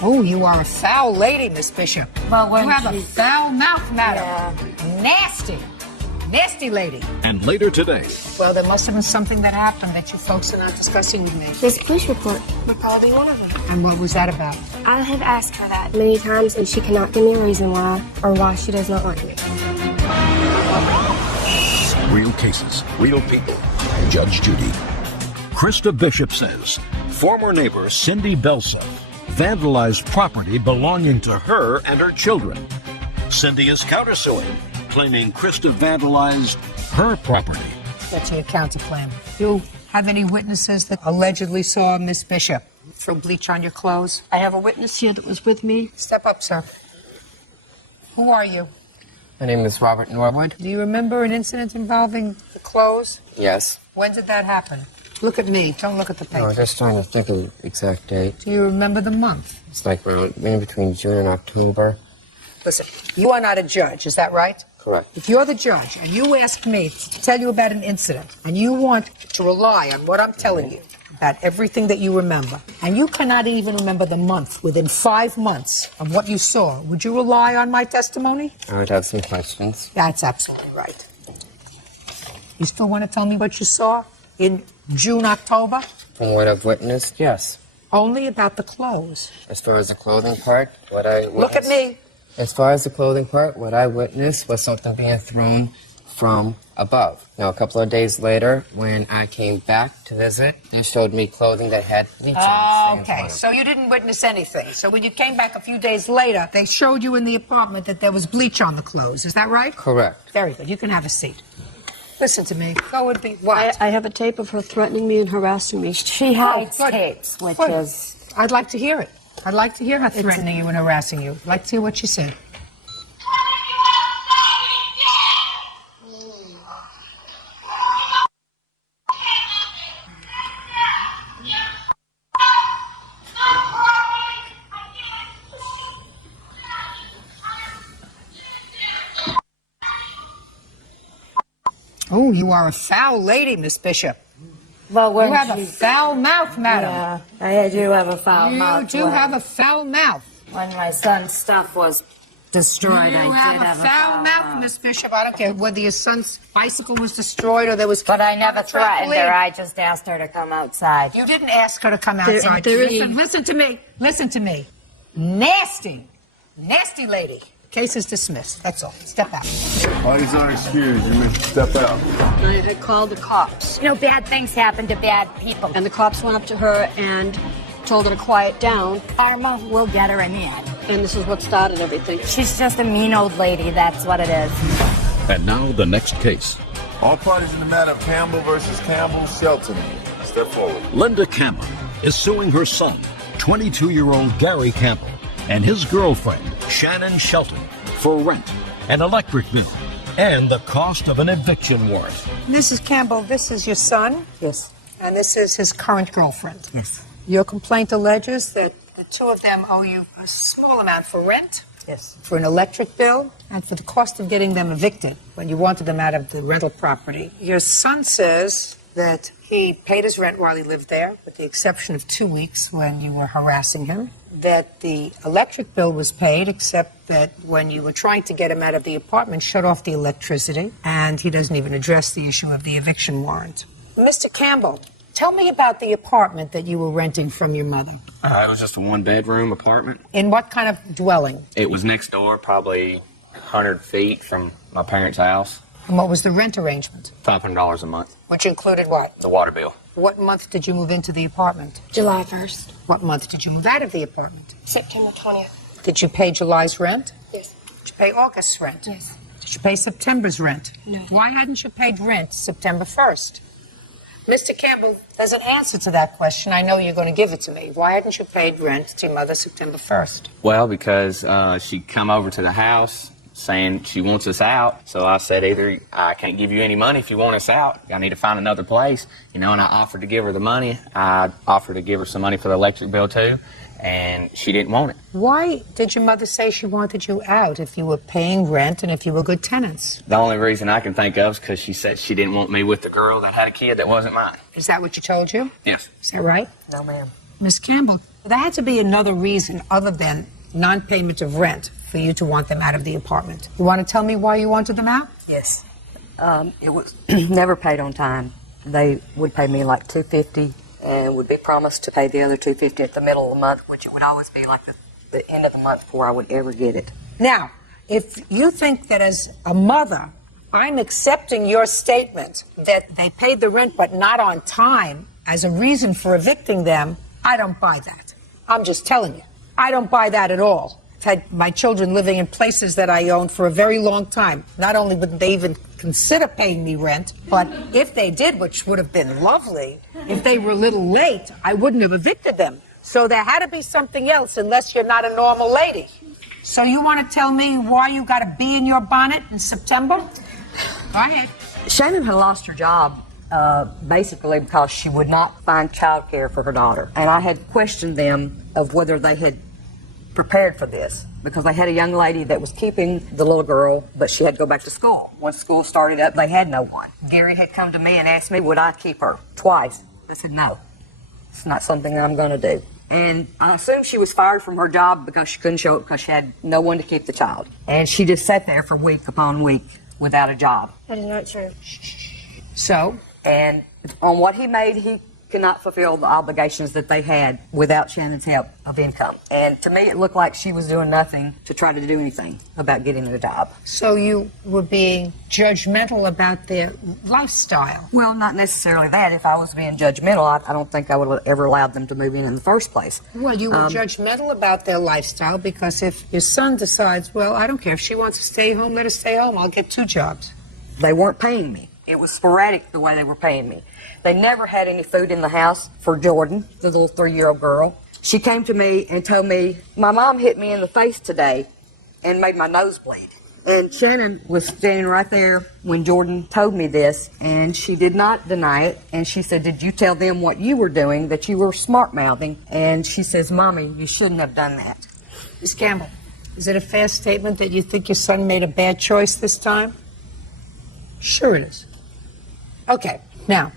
Oh, you are a foul lady, Miss Bishop. Well, when you have a she- foul mouth, madam. Nasty. Nasty lady. And later today, Well, there must have been something that happened that you folks are not discussing with me. This police report would probably be one of them. And what was that about? I have asked her that many times, and she cannot give me a reason why or why she does not like me. real cases, real people. Judge Judy. Krista Bishop says former neighbor Cindy Belsa vandalized property belonging to her and her children. Cindy is countersuing, claiming Krista vandalized her property. That's your counter plan. You have any witnesses that allegedly saw Miss Bishop throw bleach on your clothes? I have a witness here that was with me. Step up, sir. Who are you? My name is Robert Norwood. Do you remember an incident involving the clothes? Yes. When did that happen? Look at me. Don't look at the I paper. was just trying to think of the exact date. Do you remember the month? It's like around in between June and October. Listen, you are not a judge, is that right? Correct. If you're the judge and you ask me to tell you about an incident and you want to rely on what I'm telling you about everything that you remember, and you cannot even remember the month within 5 months of what you saw, would you rely on my testimony? I would have some questions. That's absolutely right. You still want to tell me what you saw in June, October? From what I've witnessed, yes. Only about the clothes. As far as the clothing part, what I witnessed... Look at me. As far as the clothing part, what I witnessed was something being thrown from above. Now, a couple of days later, when I came back to visit, they showed me clothing that had bleach on it. Okay, so you didn't witness anything. So when you came back a few days later, they showed you in the apartment that there was bleach on the clothes. Is that right? Correct. Very good. You can have a seat. Listen to me. Go and be what? I have a tape of her threatening me and harassing me. She hides good. tapes, which Good. is... I'd like to hear it. I'd like to hear her threatening you and harassing you. I'd like to hear what she said. Oh, you are a foul lady, Miss Bishop. Well, You have a foul mouth, madam. Yeah, I do have a foul mouth. You do have a foul mouth. When my son's stuff was destroyed, You I did have a foul mouth, Miss Bishop. I don't care whether your son's bicycle was destroyed or there was... But I never threatened her. I just asked her to come outside. You didn't ask her to come outside. Listen to me. Listen to me. Nasty. Nasty lady. Case is dismissed. That's all. Step out. All these are excused. You may step out. I had called the cops. You know, bad things happen to bad people. And the cops went up to her and told her to quiet down. Karma will get her in the end. And this is what started everything. She's just a mean old lady. That's what it is. And now the next case. All parties in the matter of Campbell versus Campbell Shelton. Step forward. Linda Campbell is suing her son, 22-year-old Gary Campbell, and his girlfriend, Shannon Shelton, for rent, an electric bill, and the cost of an eviction warrant. Mrs. Campbell, this is your son? Yes. And this is his current girlfriend? Yes. Your complaint alleges that the two of them owe you a small amount for rent? Yes. For an electric bill, and for the cost of getting them evicted when you wanted them out of the rental property. Your son says that he paid his rent while he lived there, with the exception of 2 weeks when you were harassing him. That the electric bill was paid, except that when you were trying to get him out of the apartment, shut off the electricity, and he doesn't even address the issue of the eviction warrant. Mr. Campbell, tell me about the apartment that you were renting from your mother. It was just a one-bedroom apartment. In what kind of dwelling? It was next door, probably 100 feet from my parents' house. And what was the rent arrangement? $500 a month. Which included what? The water bill. What month did you move into the apartment? July 1st. What month did you move out of the apartment? September 20th. Did you pay July's rent? Yes. Did you pay August's rent? Yes. Did you pay September's rent? No. Why hadn't you paid rent September 1st? Mr. Campbell, there's an answer to that question. I know you're going to give it to me. Why hadn't you paid rent to your mother September 1st? Well, because she come over to the house saying she wants us out. So I said, either I can't give you any money if you want us out. I need to find another place. You know, and I offered to give her the money. I offered to give her some money for the electric bill, too. And she didn't want it. Why did your mother say she wanted you out if you were paying rent and if you were good tenants? The only reason I can think of is because she said she didn't want me with the girl that had a kid that wasn't mine. Is that what you told you? Yes. Is that right? No, ma'am. Miss Campbell, there had to be another reason other than non-payment of rent for you to want them out of the apartment. You want to tell me why you wanted them out? Yes. It was never paid on time. They would pay me like $250 and would be promised to pay the other $250 at the middle of the month, which it would always be like the end of the month before I would ever get it. Now, if you think that as a mother, I'm accepting your statement that they paid the rent but not on time as a reason for evicting them, I don't buy that. I'm just telling you. I don't buy that at all. I've had my children living in places that I owned for a very long time. Not only would they even consider paying me rent, but if they did, which would have been lovely, if they were a little late, I wouldn't have evicted them. So there had to be something else, unless you're not a normal lady. So you want to tell me why you got a bee in your bonnet in September? Go ahead. Shannon had lost her job basically because she would not find child care for her daughter. And I had questioned them of whether they had prepared for this, because they had a young lady that was keeping the little girl, but she had to go back to school. Once school started up, they had no one. Gary had come to me and asked me, would I keep her? Twice. I said, no, it's not something that I'm going to do. And I assumed she was fired from her job because she couldn't show up because she had no one to keep the child. And she just sat there for week upon week without a job. That is not true. So? And on what he made, he cannot fulfill the obligations that they had without Shannon's help of income. And to me, it looked like she was doing nothing to try to do anything about getting the job. So you were being judgmental about their lifestyle. Well, not necessarily that. If I was being judgmental, I don't think I would have ever allowed them to move in the first place. Well, you were judgmental about their lifestyle because if your son decides, well, I don't care, if she wants to stay home, let her stay home, I'll get 2 jobs. They weren't paying me. It was sporadic the way they were paying me. They never had any food in the house for Jordan, the little 3-year-old girl. She came to me and told me, my mom hit me in the face today and made my nose bleed. And Shannon was standing right there when Jordan told me this, and she did not deny it. And she said, did you tell them what you were doing, that you were smart-mouthing? And she says, Mommy, you shouldn't have done that. Ms. Campbell, is it a fair statement that you think your son made a bad choice this time? Sure it is. Okay, now,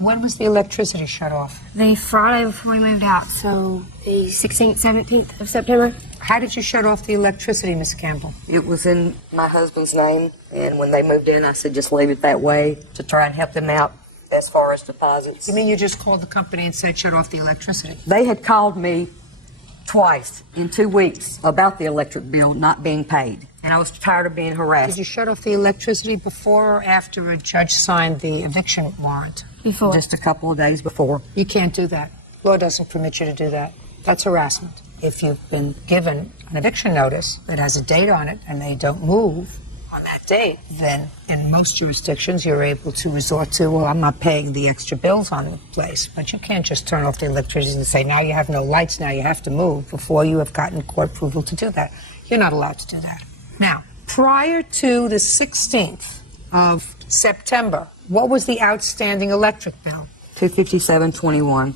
when was the electricity shut off? The Friday before we moved out, so the 16th, 17th of September. How did you shut off the electricity, Miss Campbell? It was in my husband's name, and when they moved in, I said just leave it that way to try and help them out as far as deposits. You mean you just called the company and said shut off the electricity? They had called me twice in 2 weeks about the electric bill not being paid, and I was tired of being harassed. Did you shut off the electricity before or after a judge signed the eviction warrant? Before. Just a couple of days before. You can't do that. Law doesn't permit you to do that. That's harassment. If you've been given an eviction notice that has a date on it and they don't move on that date, then in most jurisdictions you're able to resort to, well, I'm not paying the extra bills on the place. But you can't just turn off the electricity and say, now you have no lights, now you have to move, before you have gotten court approval to do that. You're not allowed to do that. Now, prior to the 16th of September, what was the outstanding electric bill? $257.21.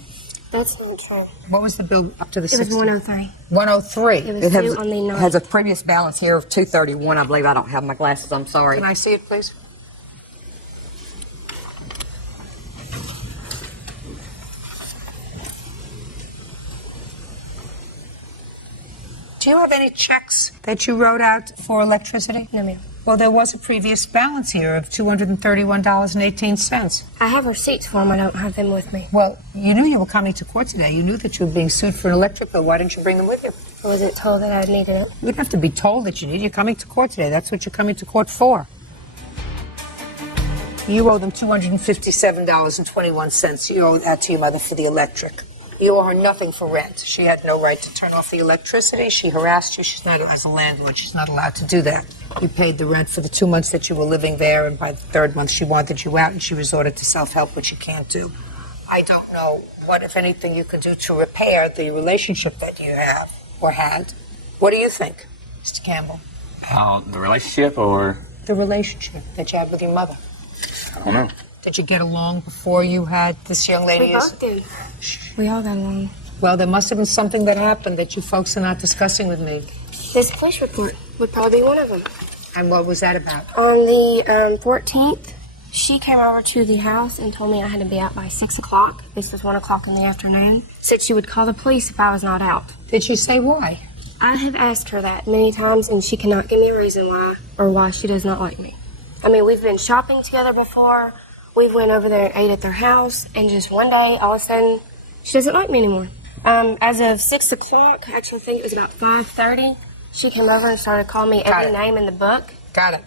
That's not true. What was the bill up to the 16th? It was 103. 103. It was due on the 9th. Has a previous balance here of $231. I believe. I don't have my glasses. I'm sorry. Can I see it, please? Do you have any checks that you wrote out for electricity? No, ma'am. Well, there was a previous balance here of $231.18. I have receipts for them. I don't have them with me. Well, you knew you were coming to court today. You knew that you were being sued for an electric bill. Why didn't you bring them with you? I wasn't told that I needed it. You didn't have to be told that you need. You're coming to court today. That's what you're coming to court for. You owe them $257.21. You owe that to your mother for the electric. You owe her nothing for rent. She had no right to turn off the electricity. She harassed you. She's not, as a landlord, she's not allowed to do that. You paid the rent for the 2 months that you were living there, and by the 3rd month she wanted you out, and she resorted to self-help, which you can't do. I don't know what, if anything, you can do to repair the relationship that you have or had. What do you think, Mr. Campbell? The relationship or? The relationship that you had with your mother. I don't know. Did you get along before you had this young lady? We both did. We all got along. Well, there must have been something that happened that you folks are not discussing with me. This police report would probably be one of them. And what was that about? On the 14th, she came over to the house and told me I had to be out by 6 o'clock. This was 1 o'clock in the afternoon. Said she would call the police if I was not out. Did she say why? I have asked her that many times, and she cannot give me a reason why or why she does not like me. I mean, we've been shopping together before. We went over there and ate at their house, and just one day, all of a sudden, she doesn't like me anymore. As of 6 o'clock, actually I think it was about 5:30, she came over and started calling me every name in the book. Got it.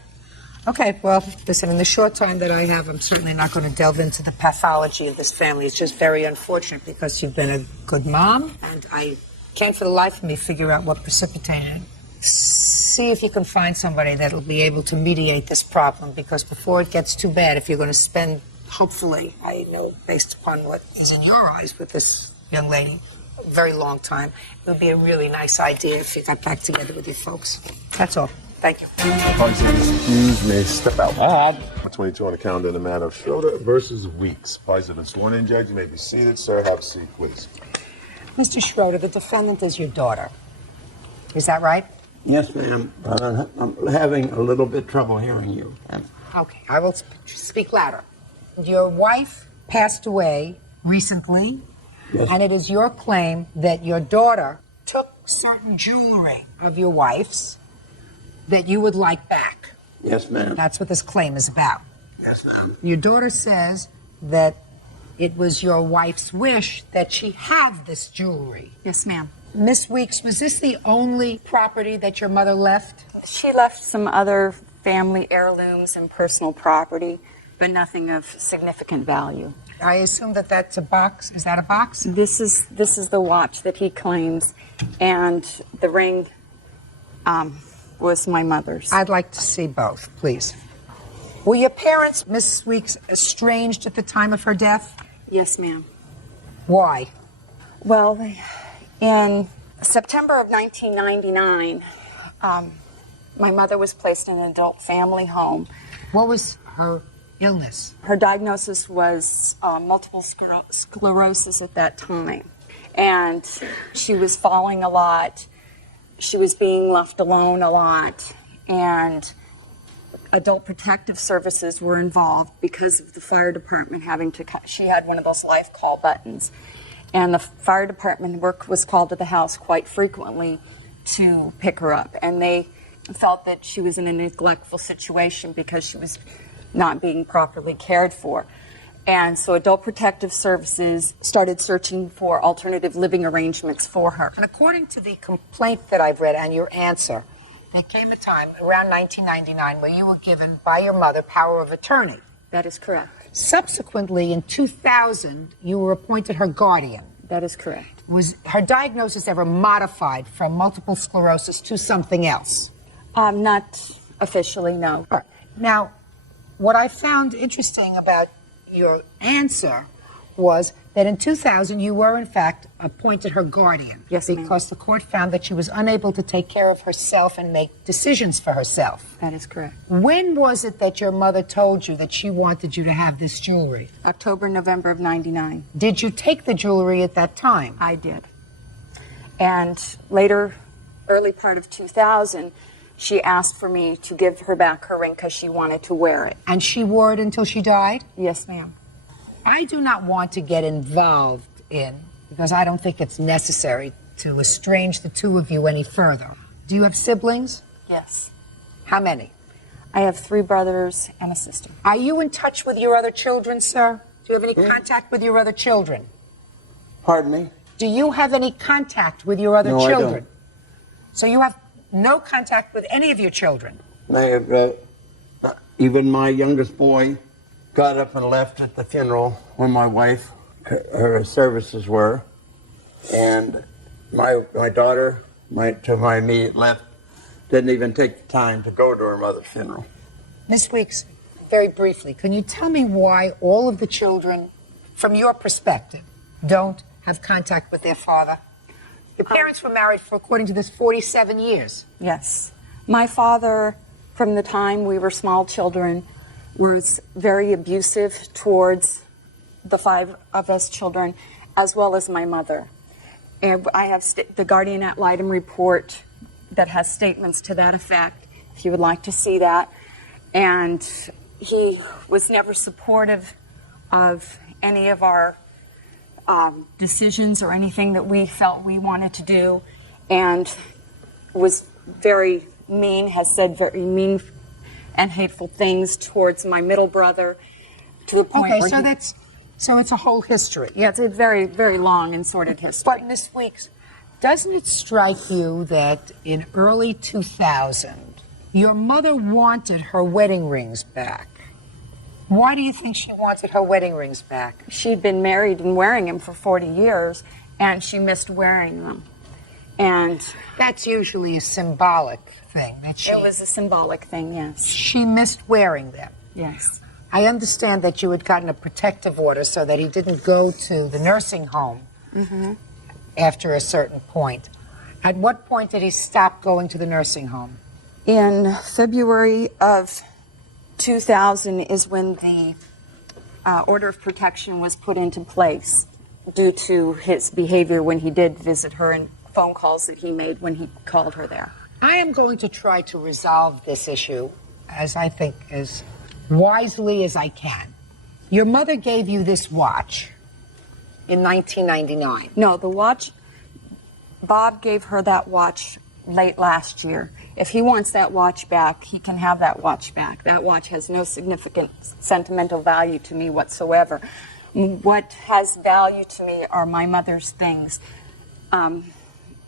Okay, well, listen, in the short time that I have, I'm certainly not going to delve into the pathology of this family. It's just very unfortunate because you've been a good mom, and I can't for the life of me figure out what precipitated it. See if you can find somebody that'll be able to mediate this problem, because before it gets too bad, if you're going to spend, hopefully, I know based upon what is in your eyes with this young lady, a very long time, it would be a really nice idea if you got back together with your folks. That's all. Thank you. Excuse me, step out. 22 on the calendar in the matter of Schroeder versus Weeks. Parties have been sworn in, Judge. You may be seated, sir. Have a seat, please. Mr. Schroeder, the defendant is your daughter. Is that right? Yes, ma'am. I'm having a little bit trouble hearing you. Okay, I will speak louder. Your wife passed away recently, Yes. and it is your claim that your daughter took certain jewelry of your wife's that you would like back. Yes, ma'am. That's what this claim is about. Yes, ma'am. Your daughter says that it was your wife's wish that she have this jewelry. Yes, ma'am. Miss Weeks, was this the only property that your mother left? She left some other family heirlooms and personal property, but nothing of significant value. I assume that that's a box. Is that a box? This is the watch that he claims, and the ring was my mother's. I'd like to see both, please. Were your parents, Miss Weeks, estranged at the time of her death? Yes, ma'am. Why? Well, in September of 1999, my mother was placed in an adult family home. What was her illness? Her diagnosis was multiple sclerosis at that time. And she was falling a lot. She was being left alone a lot. And Adult Protective Services were involved because of the fire department having to she had one of those life call buttons. And the fire department was called to the house quite frequently to pick her up. And they felt that she was in a neglectful situation because she was not being properly cared for. And so Adult Protective Services started searching for alternative living arrangements for her. And according to the complaint that I've read and your answer, there came a time around 1999 where you were given by your mother power of attorney. That is correct. Subsequently, in 2000, you were appointed her guardian. That is correct. Was her diagnosis ever modified from multiple sclerosis to something else? Not officially, no. Now, what I found interesting about your answer was that in 2000 you were in fact appointed her guardian. Yes, ma'am. Because the court found that she was unable to take care of herself and make decisions for herself. That is correct. When was it that your mother told you that she wanted you to have this jewelry? October, November of 99. Did you take the jewelry at that time? I did. And later, early part of 2000, she asked for me to give her back her ring because she wanted to wear it. And she wore it until she died? Yes, ma'am. I do not want to get involved in, because I don't think it's necessary to estrange the two of you any further. Do you have siblings? Yes. How many? I have 3 brothers and a sister. Are you in touch with your other children, sir? Do you have any contact with your other children? Pardon me? Do you have any contact with your other No, children? I don't. So you have no contact with any of your children? I have, even my youngest boy got up and left at the funeral when my wife, her services were. And my daughter, to my immediate left, didn't even take the time to go to her mother's funeral. Miss Weeks, very briefly, can you tell me why all of the children, from your perspective, don't have contact with their father? Your parents were married for, according to this, 47 years. Yes. My father, from the time we were small children, was very abusive towards the 5 of us children, as well as my mother. And I have the guardian ad litem report that has statements to that effect, if you would like to see that. And he was never supportive of any of our decisions or anything that we felt we wanted to do, and was very mean, has said very mean and hateful things towards my middle brother, to the point where so it's a whole history. Yeah, it's a very, very long and sordid history. But Miss Weeks, doesn't it strike you that in early 2000, your mother wanted her wedding rings back? Why do you think she wanted her wedding rings back? She'd been married and wearing them for 40 years, and she missed wearing them. And that's usually a symbolic thing. It was a symbolic thing, yes. She missed wearing them. Yes. I understand that you had gotten a protective order so that he didn't go to the nursing home after a certain point. At what point did he stop going to the nursing home? In February of 2000 is when the order of protection was put into place due to his behavior when he did visit her and phone calls that he made when he called her there. I am going to try to resolve this issue, as I think, as wisely as I can. Your mother gave you this watch in 1999. No, the watch, Bob gave her that watch late last year. If he wants that watch back, he can have that watch back. That watch has no significant sentimental value to me whatsoever. What has value to me are my mother's things.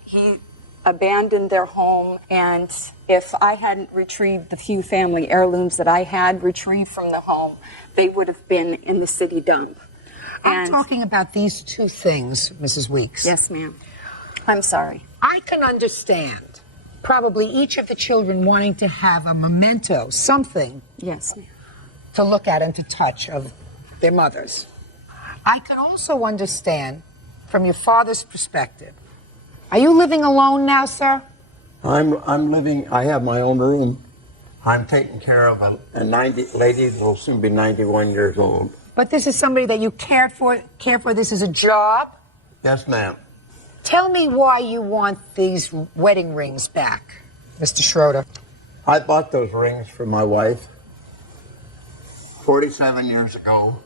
He abandoned their home, and if I hadn't retrieved the few family heirlooms that I had retrieved from the home, they would have been in the city dump. I'm talking about these two things, Mrs. Weeks. Yes, ma'am. I'm sorry. I can understand probably each of the children wanting to have a memento, something Yes, ma'am. to look at and to touch of their mothers. I can also understand from your father's perspective. Are you living alone now, sir? I'm living, I have my own room. I'm taking care of a 90 lady that will soon be 91 years old. But this is somebody that you care for. This is a job. Yes, ma'am. Tell me why you want these wedding rings back, Mr. Schroeder. I bought those rings for my wife 47 years ago.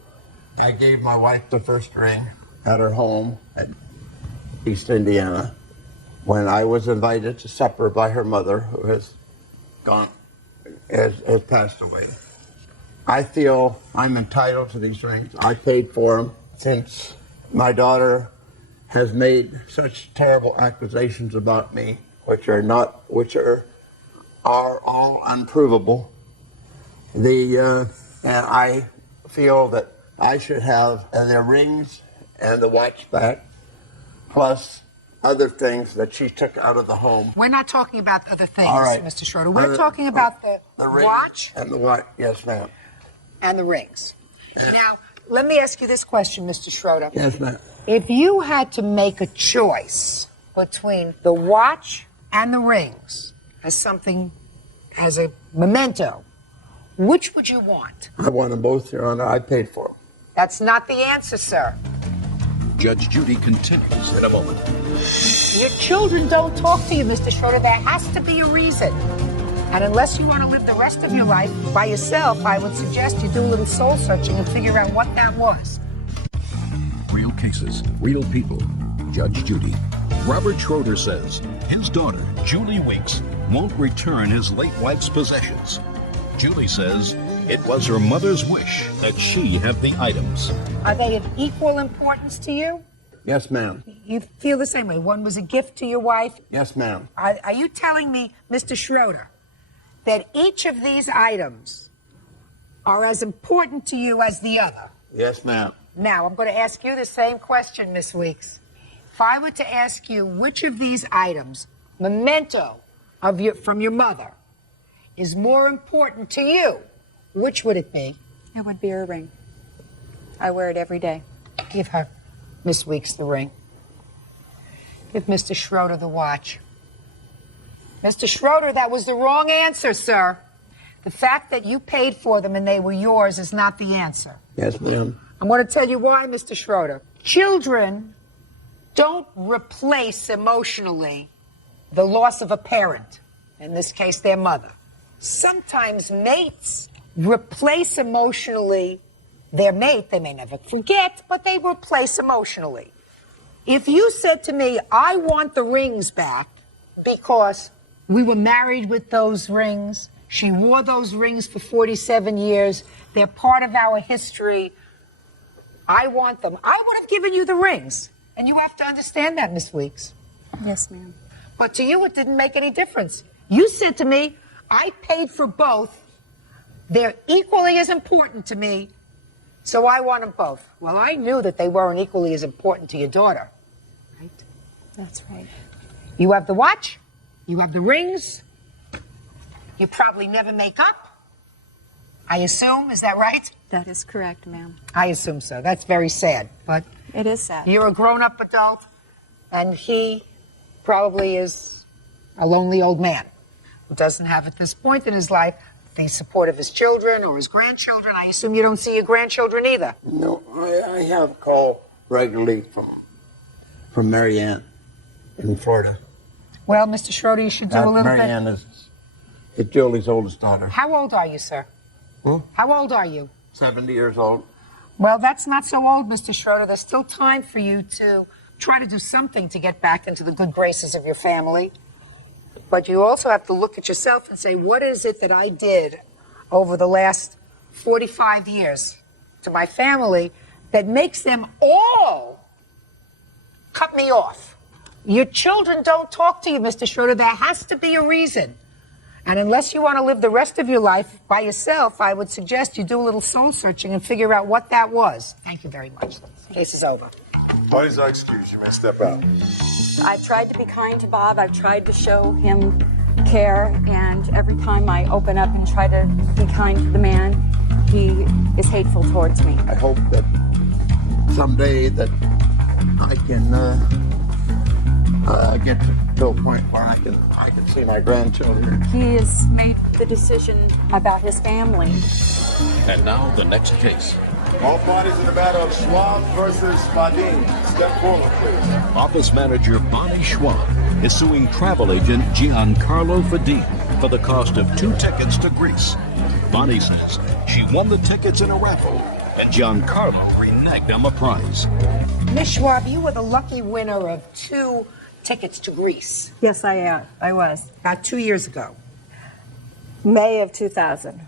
I gave my wife the first ring at her home at East Indiana when I was invited to supper by her mother, who has passed away. I feel I'm entitled to these rings. I paid for them since my daughter has made such terrible accusations about me, which are all unprovable. And I feel that I should have the rings and the watch back, plus other things that she took out of the home. We're not talking about other things, All right. Mr. Schroeder. We're talking about the ring watch and the watch. Yes, ma'am. and the rings. Now, let me ask you this question, Mr. Schroeder. Yes, ma'am. If you had to make a choice between the watch and the rings as a memento, which would you want? I want them both, Your Honor. I paid for them. That's not the answer, sir. Judge Judy continues in a moment. Your children don't talk to you, Mr. Schroeder. There has to be a reason. And unless you want to live the rest of your life by yourself, I would suggest you do a little soul searching and figure out what that was. Real cases, real people. Judge Judy. Robert Schroeder says his daughter, Julie Weeks, won't return his late wife's possessions. Julie says it was her mother's wish that she have the items. Are they of equal importance to you? Yes, ma'am. You feel the same way. One was a gift to your wife. Yes, ma'am. Are you telling me, Mr. Schroeder, that each of these items are as important to you as the other? Yes, ma'am. Now, I'm going to ask you the same question, Miss Weeks. If I were to ask you which of these items, memento from your mother, is more important to you, which would it be? It would be her ring. I wear it every day. Give her, Miss Weeks, the ring. Give Mr. Schroeder the watch. Mr. Schroeder, that was the wrong answer, sir. The fact that you paid for them and they were yours is not the answer. Yes, ma'am. I'm going to tell you why, Mr. Schroeder. Children don't replace emotionally the loss of a parent, in this case, their mother. Sometimes mates replace emotionally their mate. They may never forget, but they replace emotionally. If you said to me, I want the rings back because we were married with those rings, she wore those rings for 47 years, they're part of our history, I want them, I would have given you the rings. And you have to understand that, Miss Weeks. Yes, ma'am. But to you, it didn't make any difference. You said to me, I paid for both. They're equally as important to me, so I want them both. Well, I knew that they weren't equally as important to your daughter. Right? That's right. You have the watch. You have the rings. You probably never make up. I assume, is that right? That is correct, ma'am. I assume so. That's very sad, but it is sad. You're a grown-up adult, and he probably is a lonely old man who doesn't have at this point in his life the support of his children or his grandchildren. I assume you don't see your grandchildren either. No, I have a call regularly from Mary Ann in Florida. Well, Mr. Schroeder, you should do a little Mary bit. Ann is Julie's oldest daughter. How old are you, sir? How old are you? 70 years old. Well, that's not so old, Mr. Schroeder. There's still time for you to try to do something to get back into the good graces of your family. But you also have to look at yourself and say, what is it that I did over the last 45 years to my family that makes them all cut me off. Your children don't talk to you, Mr. Schroeder. There has to be a reason. And unless you want to live the rest of your life by yourself, I would suggest you do a little soul searching and figure out what that was. Thank you very much. Case is over. Buddy's our excuse. You may step out. I've tried to be kind to Bob. I've tried to show him care, and every time I open up and try to be kind to the man, he is hateful towards me. I hope that someday that I can get to a point where I can see my grandchildren. He has made the decision about his family. And now the next case. All parties in the matter of Schwab versus Badin. Step forward, please. Office manager Bonnie Schwab is suing travel agent Giancarlo Fadin for the cost of 2 tickets to Greece. Bonnie says she won the tickets in a raffle, and Giancarlo reneged on the prize. Miss Schwab, you were the lucky winner of 2 tickets to Greece. Yes, I was. About 2 years ago. May of 2000.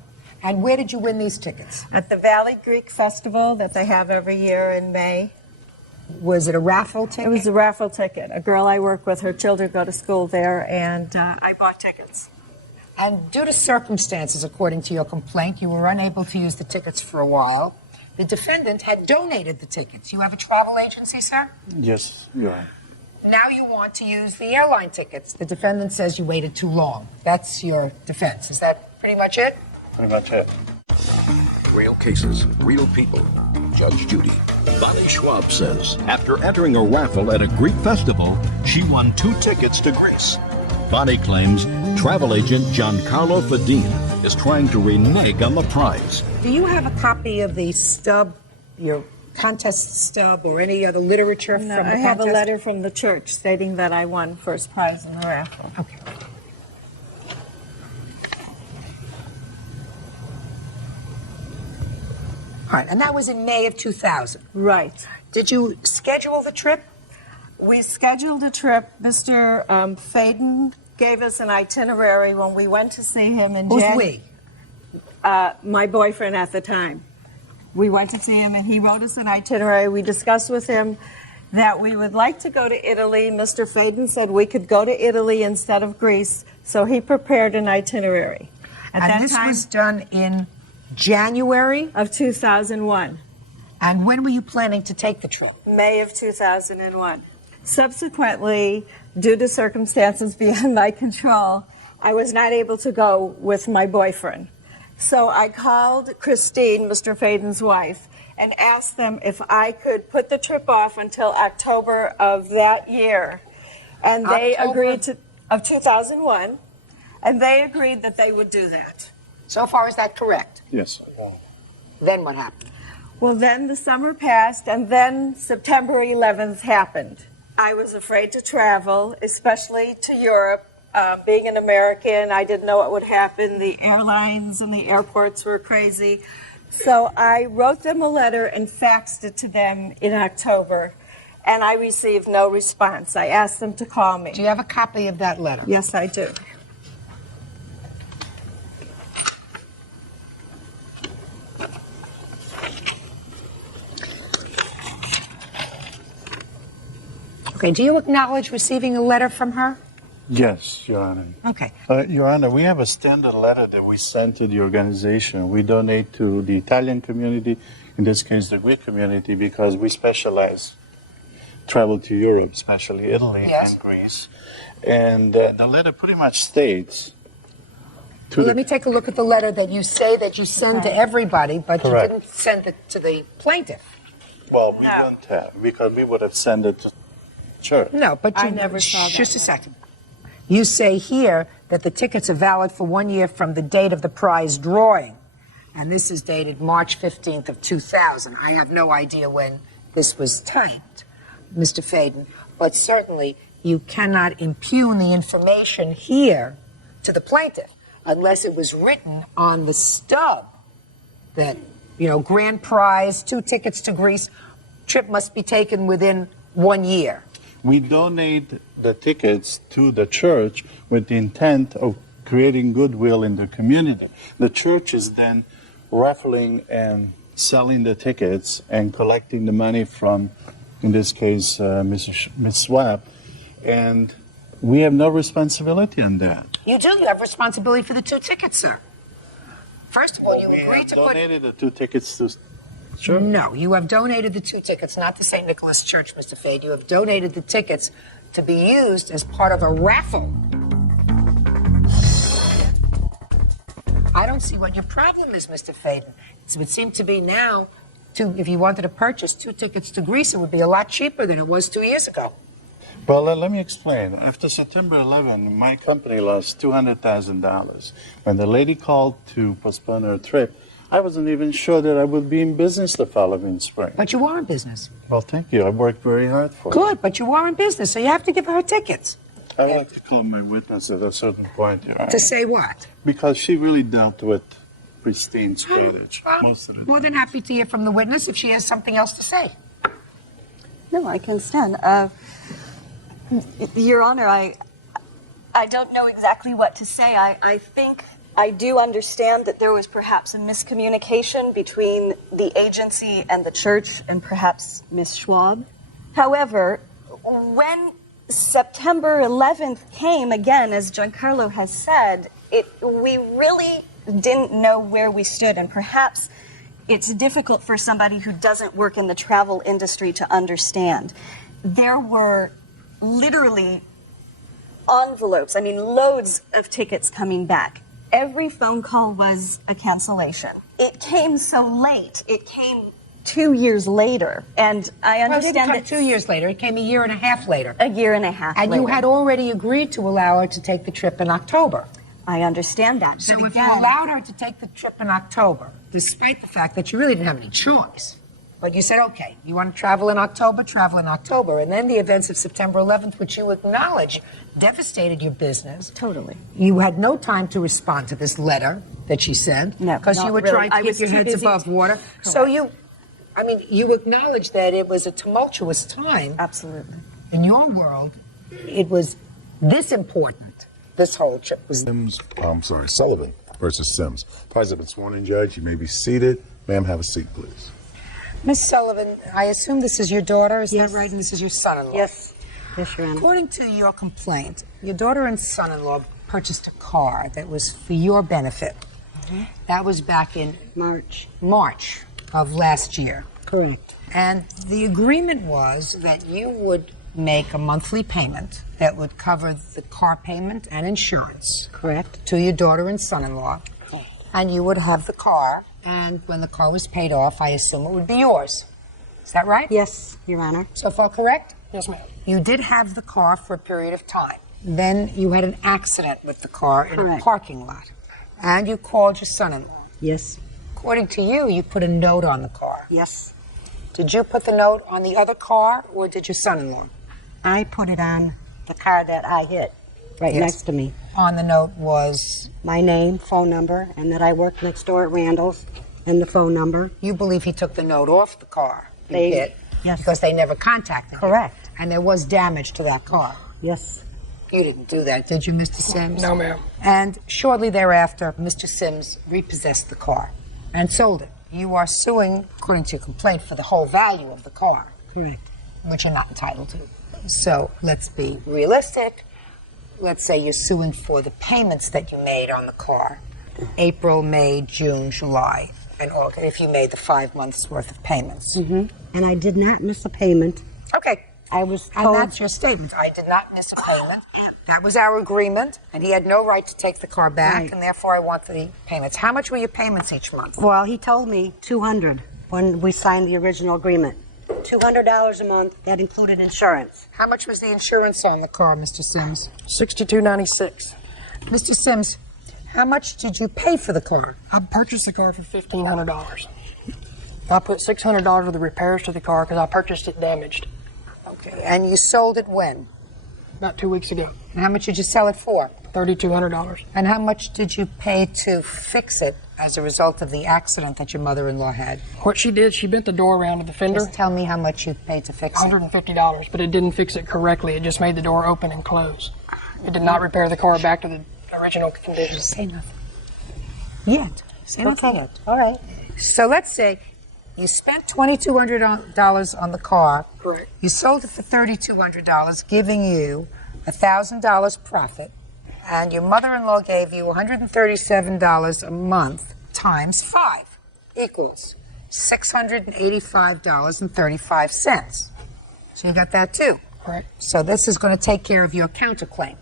And where did you win these tickets? At the Valley Greek Festival that they have every year in May. Was it a raffle ticket? It was a raffle ticket. A girl I work with, her children go to school there, and I bought tickets. And due to circumstances, according to your complaint, you were unable to use the tickets for a while. The defendant had donated the tickets. You have a travel agency, sir? Yes, you are. Now you want to use the airline tickets. The defendant says you waited too long. That's your defense. Is that pretty much it? Pretty much it. Real cases, real people. Judge Judy. Bonnie Schwab says after entering a raffle at a Greek festival, she won 2 tickets to Greece. Bonnie claims travel agent Giancarlo Fadin is trying to renege on the prize. Do you have a copy of the stub, your contest stub, or any other literature from the contest? I have a letter from the church stating that I won first prize in the raffle. Okay. All right, and that was in May of 2000. Right. Did you schedule the trip? We scheduled a trip. Mr. Fadin gave us an itinerary when we went to see him in Who's January. My boyfriend at the time. We went to see him, and he wrote us an itinerary. We discussed with him that we would like to go to Italy. Mr. Fadin said we could go to Italy instead of Greece, so he prepared an itinerary. At And that this time was done in January? of 2001. And when were you planning to take the trip? May of 2001. Subsequently, due to circumstances beyond my control, I was not able to go with my boyfriend. So I called Christine, Mr. Fadin's wife, and asked them if I could put the trip off until October of that year. And they agreed to, of 2001, and they agreed that they would do that. So far, is that correct? Yes. Then what happened? Well, then the summer passed, and then September 11th happened. I was afraid to travel, especially to Europe. Being an American, I didn't know what would happen. The airlines and the airports were crazy. So I wrote them a letter and faxed it to them in October, and I received no response. I asked them to call me. Do you have a copy of that letter? Yes, I do. Okay, do you acknowledge receiving a letter from her? Yes, Your Honor. Okay. Your Honor, we have a standard letter that we sent to the organization. We donate to the Italian community, in this case the Greek community, because we specialize travel to Europe, especially Italy and Greece. And the letter pretty much states Well, let me take a look at the letter that you say that you send to everybody, but Correct. you didn't send it to the plaintiff. Well, we don't have, because we would have sent it to church. No, but you I never saw that Just a letter. second. You say here that the tickets are valid for 1 year from the date of the prize drawing, and this is dated March 15th of 2000. I have no idea when this was timed, Mr. Fadin, but certainly you cannot impugn the information here to the plaintiff unless it was written on the stub that, you know, grand prize, 2 tickets to Greece, trip must be taken within 1 year. We donate the tickets to the church with the intent of creating goodwill in the community. The church is then raffling and selling the tickets and collecting the money from, in this case, Miss Swab, and we have no responsibility on that. You do. You have responsibility for the 2 tickets, sir. First of all, you agreed to put... donated the 2 tickets to... Sure. No, you have donated the 2 tickets, not to St. Nicholas Church, Mr. Fade. You have donated the tickets to be used as part of a raffle. I don't see what your problem is, Mr. Faden. It would seem to be now, if you wanted to purchase 2 tickets to Greece, it would be a lot cheaper than it was 2 years ago. Well, let me explain. After September 11, my company lost $200,000. When the lady called to postpone her trip, I wasn't even sure that I would be in business the following spring. But you are in business. Well, thank you. I worked very hard for it. Good, but you are in business, so you have to give her tickets. I would like to call my witness at a certain point, Your Honor. To say what? Because she really dealt with pristine strategy most of the time. More than happy to hear from the witness if she has something else to say. No, I can stand. Your Honor, I don't know exactly what to say. I think I do understand that there was perhaps a miscommunication between the agency and the church and perhaps Miss Schwab. However, when September 11th came, again, as Giancarlo has said, we really didn't know where we stood, and perhaps it's difficult for somebody who doesn't work in the travel industry to understand. There were literally envelopes, loads of tickets coming back. Every phone call was a cancellation. It came so late. It came 2 years later, and I understand it didn't come 2 years later. It came a year and a half later. A year and a half and later. You had already agreed to allow her to take the trip in October. I understand that. So if you allowed her to take the trip in October, despite the fact that you really didn't have any choice, but you said, okay, you want to travel in October, and then the events of September 11th, which you acknowledge devastated your business. Totally. You had no time to respond to this letter that she sent. No, because you were really. trying to keep your heads above water. Correct. So you acknowledge that it was a tumultuous time. Absolutely. In your world, it was this important. This whole trip was... Sullivan versus Sims. Parties have been sworn in, Judge. You may be seated. Ma'am, have a seat, please. Miss Sullivan, I assume this is your daughter, is that right? And this is your son-in-law? Yes. Yes, Your Honor. According to your complaint, your daughter and son-in-law purchased a car that was for your benefit. Mm-hmm. That was back in... March of last year. Correct. And the agreement was that you would make a monthly payment that would cover the car payment and insurance. Correct. To your daughter and son-in-law. And you would have the car, and when the car was paid off, I assume it would be yours. Is that right? Yes, Your Honor. So far correct? Yes, ma'am. You did have the car for a period of time. Then you had an accident with the car in Correct. a parking lot. And you called your son-in-law. Yes. According to you, you put a note on the car. Yes. Did you put the note on the other car, or did your son-in-law? I put it on the car that I hit, right next to me. On the note was? My name, phone number, and that I worked next door at Randall's, and the phone number. You believe he took the note off the car you They- hit? Yes. Because they never contacted Correct. you. And there was damage to that car. Yes. You didn't do that, did you, Mr. Sims? No, ma'am. And shortly thereafter, Mr. Sims repossessed the car and sold it. You are suing, according to your complaint, for the whole value of the car. Correct. Which you're not entitled to. So let's be realistic. Let's say you're suing for the payments that you made on the car. April, May, June, July, and August, if you made the 5 months worth of payments. Mm-hmm. And I did not miss a payment. Okay. I was And told... that's your statement. I did not miss a payment. That was our agreement, and he had no right to take the car back, Right. and therefore I want the payments. How much were your payments each month? Well, he told me $200 when we signed the original agreement. $200 a month. That included insurance. How much was the insurance on the car, Mr. Sims? $62.96. Mr. Sims, how much did you pay for the car? I purchased the car for $1,500. I put $600 of the repairs to the car because I purchased it damaged. Okay, and you sold it when? About 2 weeks ago. And how much did you sell it for? $3,200. And how much did you pay to fix it as a result of the accident that your mother-in-law had? What she did, she bent the door around to the fender. Just tell me how much you paid to fix it. $150, but it didn't fix it correctly. It just made the door open and close. It did not repair the car back to the original condition. Say nothing. Yet. Say nothing Okay. yet. All right. So let's say You spent $2,200 on the car. Correct. You sold it for $3,200, giving you $1,000 profit. And your mother-in-law gave you $137 a month times 5 equals $685.35. So you got that too. Right. So this is going to take care of your counterclaim,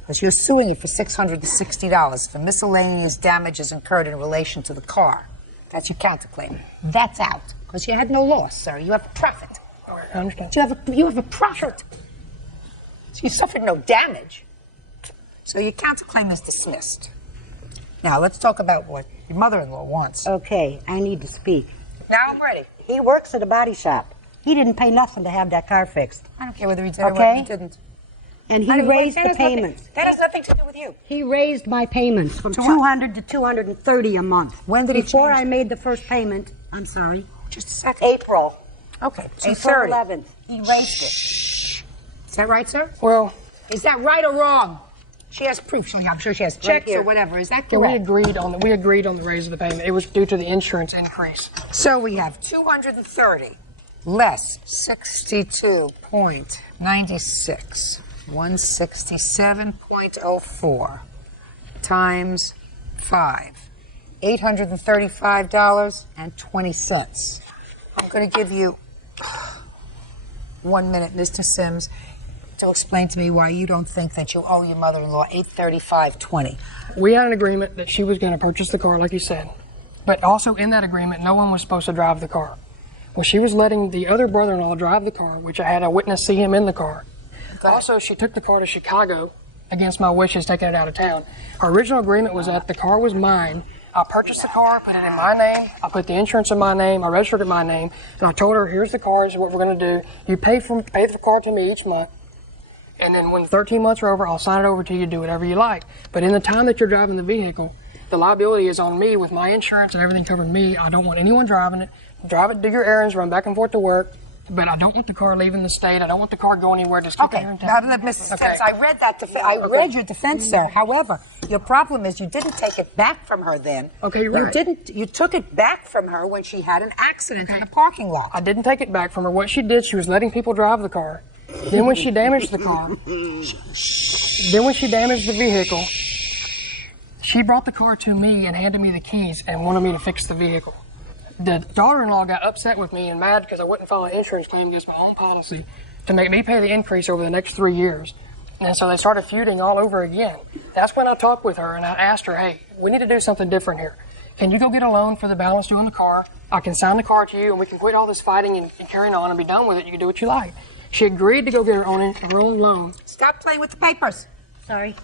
because you're suing it for $660 for miscellaneous damages incurred in relation to the car. That's your counterclaim. That's out, because you had no loss, sir. You have a profit. I understand. You have a profit. So you suffered no damage. So your counterclaim is dismissed. Now let's talk about what your mother-in-law wants. Okay, I need to speak. Now I'm ready. He works at a body shop. He didn't pay nothing to have that car fixed. I don't care whether he did or whether he didn't. And he raised the payments. That has nothing to do with you. He raised my payments from To what? $200 to $230 a month. When did he Before change I made the first payment, I'm sorry. Just a second. April. Okay, April 230. 11th. He raised it. Is that right, sir? Well, is that right or wrong? She has proof. I'm sure she has checks or whatever. Is that yeah, correct? we agreed on the raise of the payment. It was due to the insurance increase. So we have 230 less 62.96, 167.04 times 5, $835.20. I'm going to give you 1 minute, Mr. Sims, to explain to me why you don't think that you owe your mother-in-law $835.20. We had an agreement that she was going to purchase the car, like you said. But also in that agreement, no one was supposed to drive the car. Well, she was letting the other brother-in-law drive the car, which I had a witness see him in the car. Also, she took the car to Chicago against my wishes, taking it out of town. Our original agreement was that the car was mine. I purchased the car, put it in my name, I put the insurance in my name, I registered it in my name, and I told her, here's the car, this is what we're going to do. You pay the car to me each month, and then when 13 months are over, I'll sign it over to you, do whatever you like. But in the time that you're driving the vehicle, the liability is on me with my insurance and everything covered me. I don't want anyone driving it. Drive it, do your errands, run back and forth to work. But I don't want the car leaving the state. I don't want the car going anywhere. Just keep it here in town. Now, Mrs. Sims, I read that. Read your defense, sir. However, your problem is you didn't take it back from her then. Okay, you're right. You took it back from her when she had an accident in the parking lot. I didn't take it back from her. What she did, she was letting people drive the car. Then when she damaged the car, then when she damaged the vehicle, she brought the car to me and handed me the keys and wanted me to fix the vehicle. The daughter-in-law got upset with me and mad because I wouldn't file an insurance claim against my own policy to make me pay the increase over the next 3 years. And so they started feuding all over again. That's when I talked with her and I asked her, hey, we need to do something different here. Can you go get a loan for the balance due on the car? I can sign the car to you and we can quit all this fighting and carrying on and be done with it. You can do what you like. She agreed to go get her own loan. Stop playing with the papers. Sorry.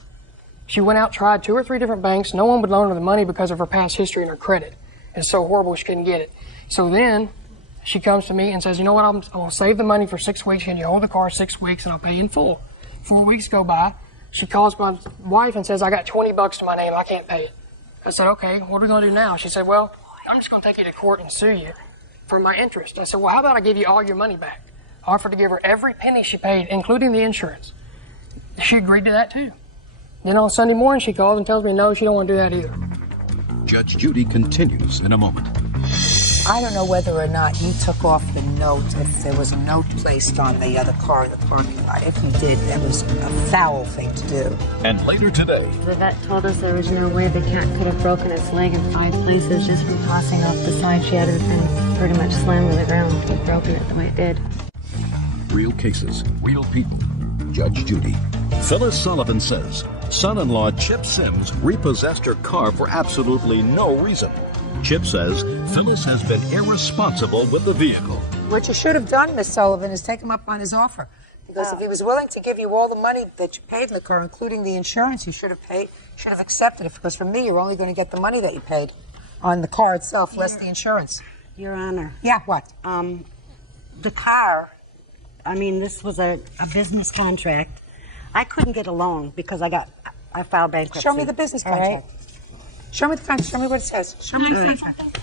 She went out, tried 2 or 3 different banks. No one would loan her the money because of her past history and her credit. It's so horrible she couldn't get it. So then she comes to me and says, you know what, I'm going to save the money for 6 weeks and you hold the car 6 weeks and I'll pay in full. 4 weeks go by. She calls my wife and says, I got $20 to my name. I can't pay it. I said, okay, what are we going to do now? She said, well, I'm just going to take you to court and sue you for my interest. I said, well, how about I give you all your money back? I offered to give her every penny she paid, including the insurance. She agreed to that too. Then on Sunday morning she calls and tells me, no, she don't want to do that either. Judge Judy continues in a moment. I don't know whether or not you took off the note, if there was a note placed on the other car in the parking lot. If you did, that was a foul thing to do. And later today, The vet told us there was no way the cat could have broken its leg in 5 places just from tossing off the side. She had her thing pretty much slammed to the ground to have broken it the way it did. real cases, real people. Judge Judy. Phyllis Sullivan says son-in-law Chip Sims repossessed her car for absolutely no reason. Chip says Phyllis has been irresponsible with the vehicle. What you should have done, Miss Sullivan, is take him up on his offer. Because if he was willing to give you all the money that you paid in the car, including the insurance, you should have accepted it. Because from me, you're only going to get the money that you paid on the car itself, less the insurance. Your Honor. Yeah, what? The car, I mean, this was a business contract. I couldn't get a loan because I filed bankruptcy. Show me the business contract. Right? Show me the contract. Show me what it says. Show me the contract.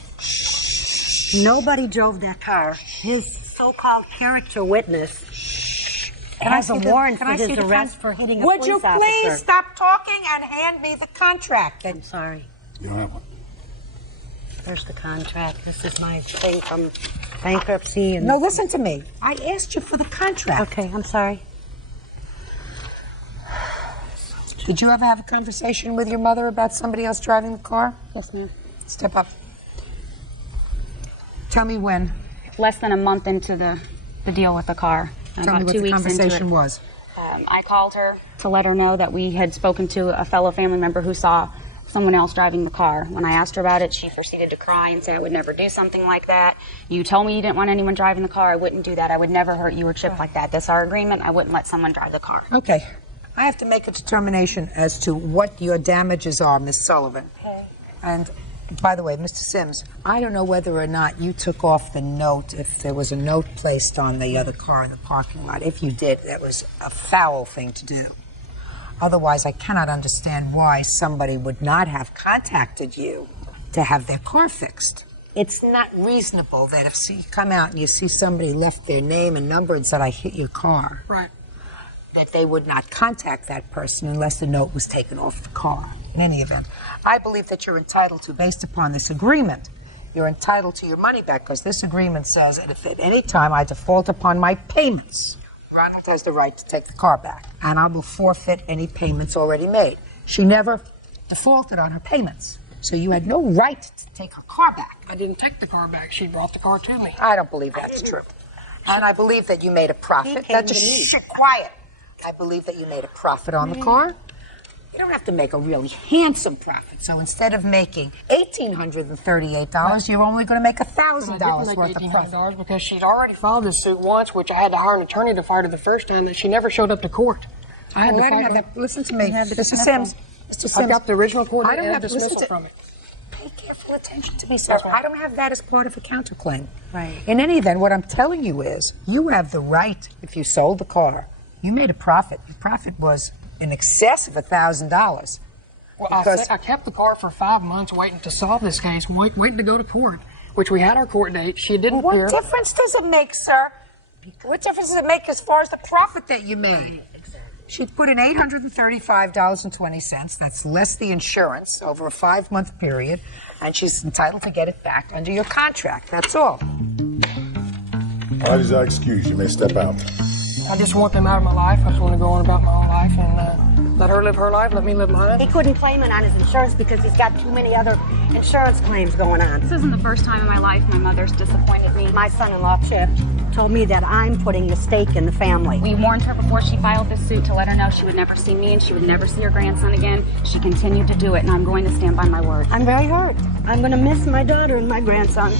Nobody drove that car. His so-called character witness has a warrant for his arrest for hitting a police officer. Would you please stop talking and hand me the contract? I'm sorry. You don't have one. There's the contract. This is my thing from bankruptcy. And No, listen to me. I asked you for the contract. Okay, I'm sorry. Did you ever have a conversation with your mother about somebody else driving the car? Yes, ma'am. Step up. Tell me when. Less than a month into the deal with the car. Tell me about what 2 the weeks into conversation it. was. I called her to let her know that we had spoken to a fellow family member who saw someone else driving the car. When I asked her about it, she proceeded to cry and say, I would never do something like that. You told me you didn't want anyone driving the car. I wouldn't do that. I would never hurt you or Chip like that. That's our agreement. I wouldn't let someone drive the car. Okay. I have to make a determination as to what your damages are, Miss Sullivan. Okay. And by the way, Mr. Sims, I don't know whether or not you took off the note, if there was a note placed on the other car in the parking lot. If you did, that was a foul thing to do. Otherwise, I cannot understand why somebody would not have contacted you to have their car fixed. It's not reasonable that if you come out and you see somebody left their name and number and said, I hit your car, Right. that they would not contact that person unless the note was taken off the car. In any event, I believe that you're entitled to, based upon this agreement, you're entitled to your money back, because this agreement says that if at any time I default upon my payments, Ronald has the right to take the car back, and I will forfeit any payments already made. She never defaulted on her payments, so you had no right to take her car back. I didn't take the car back. She brought the car to me. I don't believe that's true. And I believe that you made a profit. came That's to me. just shit, quiet. I believe that you made a profit on the car. You don't have to make a really handsome profit. So instead of making $1,838, you're only going to make $1,000 worth of profit. $1,800 because she'd already filed this suit once, which I had to hire an attorney to fight her the first time, that she never showed up to court. I had to fight her. Listen to me, Mr. Sims. Mr. Sims. I got the original court I don't and have to dismissal listen to. from it. Pay careful attention to me, sir. I don't have that as part of a counterclaim. Right. In any event, what I'm telling you is, you have the right, if you sold the car, you made a profit. Your profit was in excess of $1,000. Well, I kept the car for 5 months waiting to solve this case, waiting to go to court, which we had our court date. She didn't What appear. difference does it make, sir? What difference does it make as far as the profit that you made? She put in $835.20. That's less the insurance over a 5-month period, and she's entitled to get it back under your contract. That's all. All right, is that excused? You may step out. I just want them out of my life. I just want to go on about my own life and let her live her life, let me live mine. He couldn't claim it on his insurance because he's got too many other insurance claims going on. This isn't the first time in my life my mother's disappointed me. My son-in-law, Chip, told me that I'm putting the stake in the family. We warned her before she filed this suit to let her know she would never see me and she would never see her grandson again. She continued to do it, and I'm going to stand by my word. I'm very hurt. I'm going to miss my daughter and my grandson.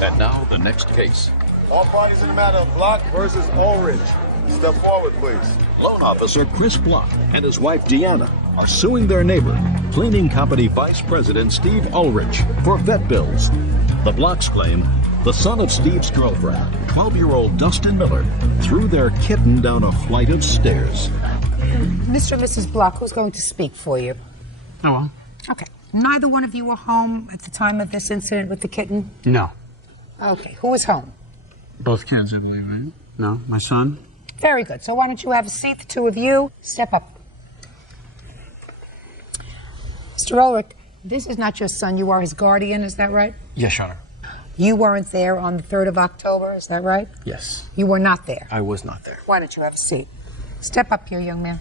And now the next case. All parties in the matter of Block versus Ulrich. Step forward, please. Loan officer Chris Block and his wife Deanna are suing their neighbor, cleaning company vice president Steve Ulrich, for vet bills. The Blocks claim the son of Steve's girlfriend, 12-year-old Dustin Miller, threw their kitten down a flight of stairs. Mr. and Mrs. Block, who's going to speak for you? Hello. Okay. Neither one of you were home at the time of this incident with the kitten? No. Okay. Who was home? Both kids, I believe, right? No, my son. Very good. So why don't you have a seat, the two of you? Step up. Mr. Ulrich, this is not your son. You are his guardian, is that right? Yes, Your Honor. You weren't there on the 3rd of October, is that right? Yes. You were not there. I was not there. Why don't you have a seat? Step up here, young man.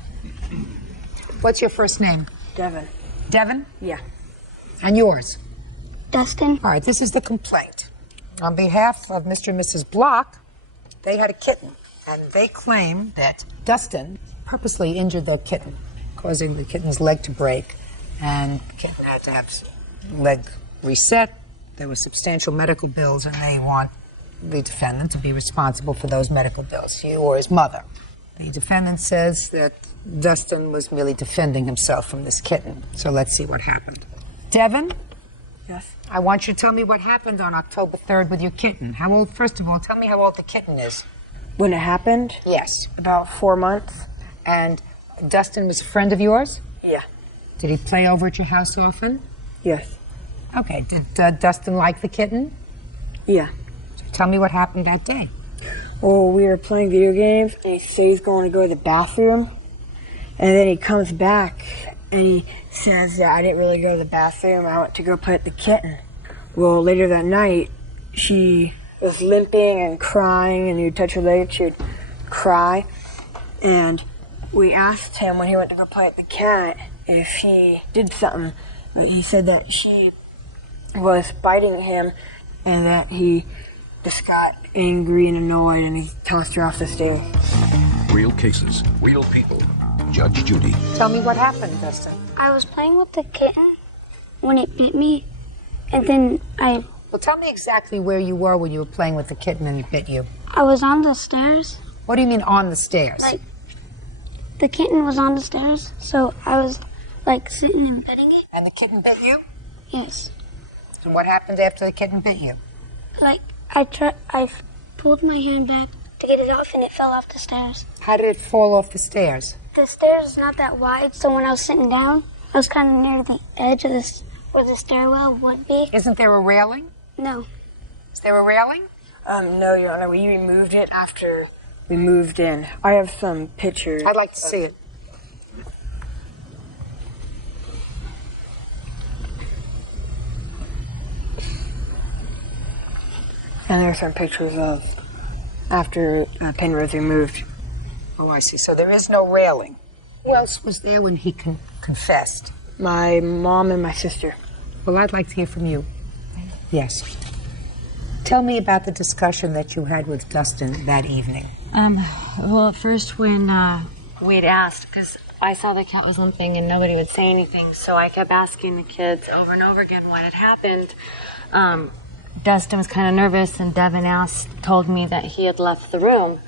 What's your first name? Devin. Devin? Yeah. And yours? Dustin? All right, this is the complaint. On behalf of Mr. and Mrs. Block, they had a kitten, and they claim that Dustin purposely injured their kitten, causing the kitten's leg to break, and the kitten had to have leg reset. There were substantial medical bills, and they want the defendant to be responsible for those medical bills, you or his mother. The defendant says that Dustin was merely defending himself from this kitten. So let's see what happened. Devin? Yes. I want you to tell me what happened on October 3rd with your kitten. How old, first of all, tell me how old the kitten is. When it happened? Yes. About 4 months. And Dustin was a friend of yours? Yeah. Did he play over at your house often? Yes. Okay. Did Dustin like the kitten? Yeah. So tell me what happened that day. Well, we were playing video games, and he said he's going to go to the bathroom, and then he comes back, and he says that I didn't really go to the bathroom, I went to go put the kitten. Well, later that night, she was limping and crying, and you'd touch her leg, she'd cry. And we asked him when he went to go play with the cat if he did something. But he said that she was biting him and that he just got angry and annoyed and he tossed her off the stairs. Real cases, real people. Judge Judy. Tell me what happened, Dustin. I was playing with the kitten when it bit me, and then Well, tell me exactly where you were when you were playing with the kitten and it bit you. I was on the stairs. What do you mean on the stairs? Like, the kitten was on the stairs, so I was, like, sitting and petting it. And the kitten bit you? Yes. And what happened after the kitten bit you? Like, I pulled my hand back to get it off, and it fell off the stairs. How did it fall off the stairs? The stairs is not that wide, so when I was sitting down, I was kind of near the edge of this, where the stairwell would be. Isn't there a railing? No. Is there a railing? No, Your Honor, we removed it after we moved in. I have some pictures. I'd like to see it. And there's some pictures of after Penrose removed. Oh, I see. So there is no railing. Who else was there when he confessed? My mom and my sister. Well, I'd like to hear from you. Yes. Tell me about the discussion that you had with Dustin that evening. Well, at first when we'd asked, because I saw the cat was limping and nobody would say anything, so I kept asking the kids over and over again what had happened. Dustin was kind of nervous, and Devin told me that he had left the room.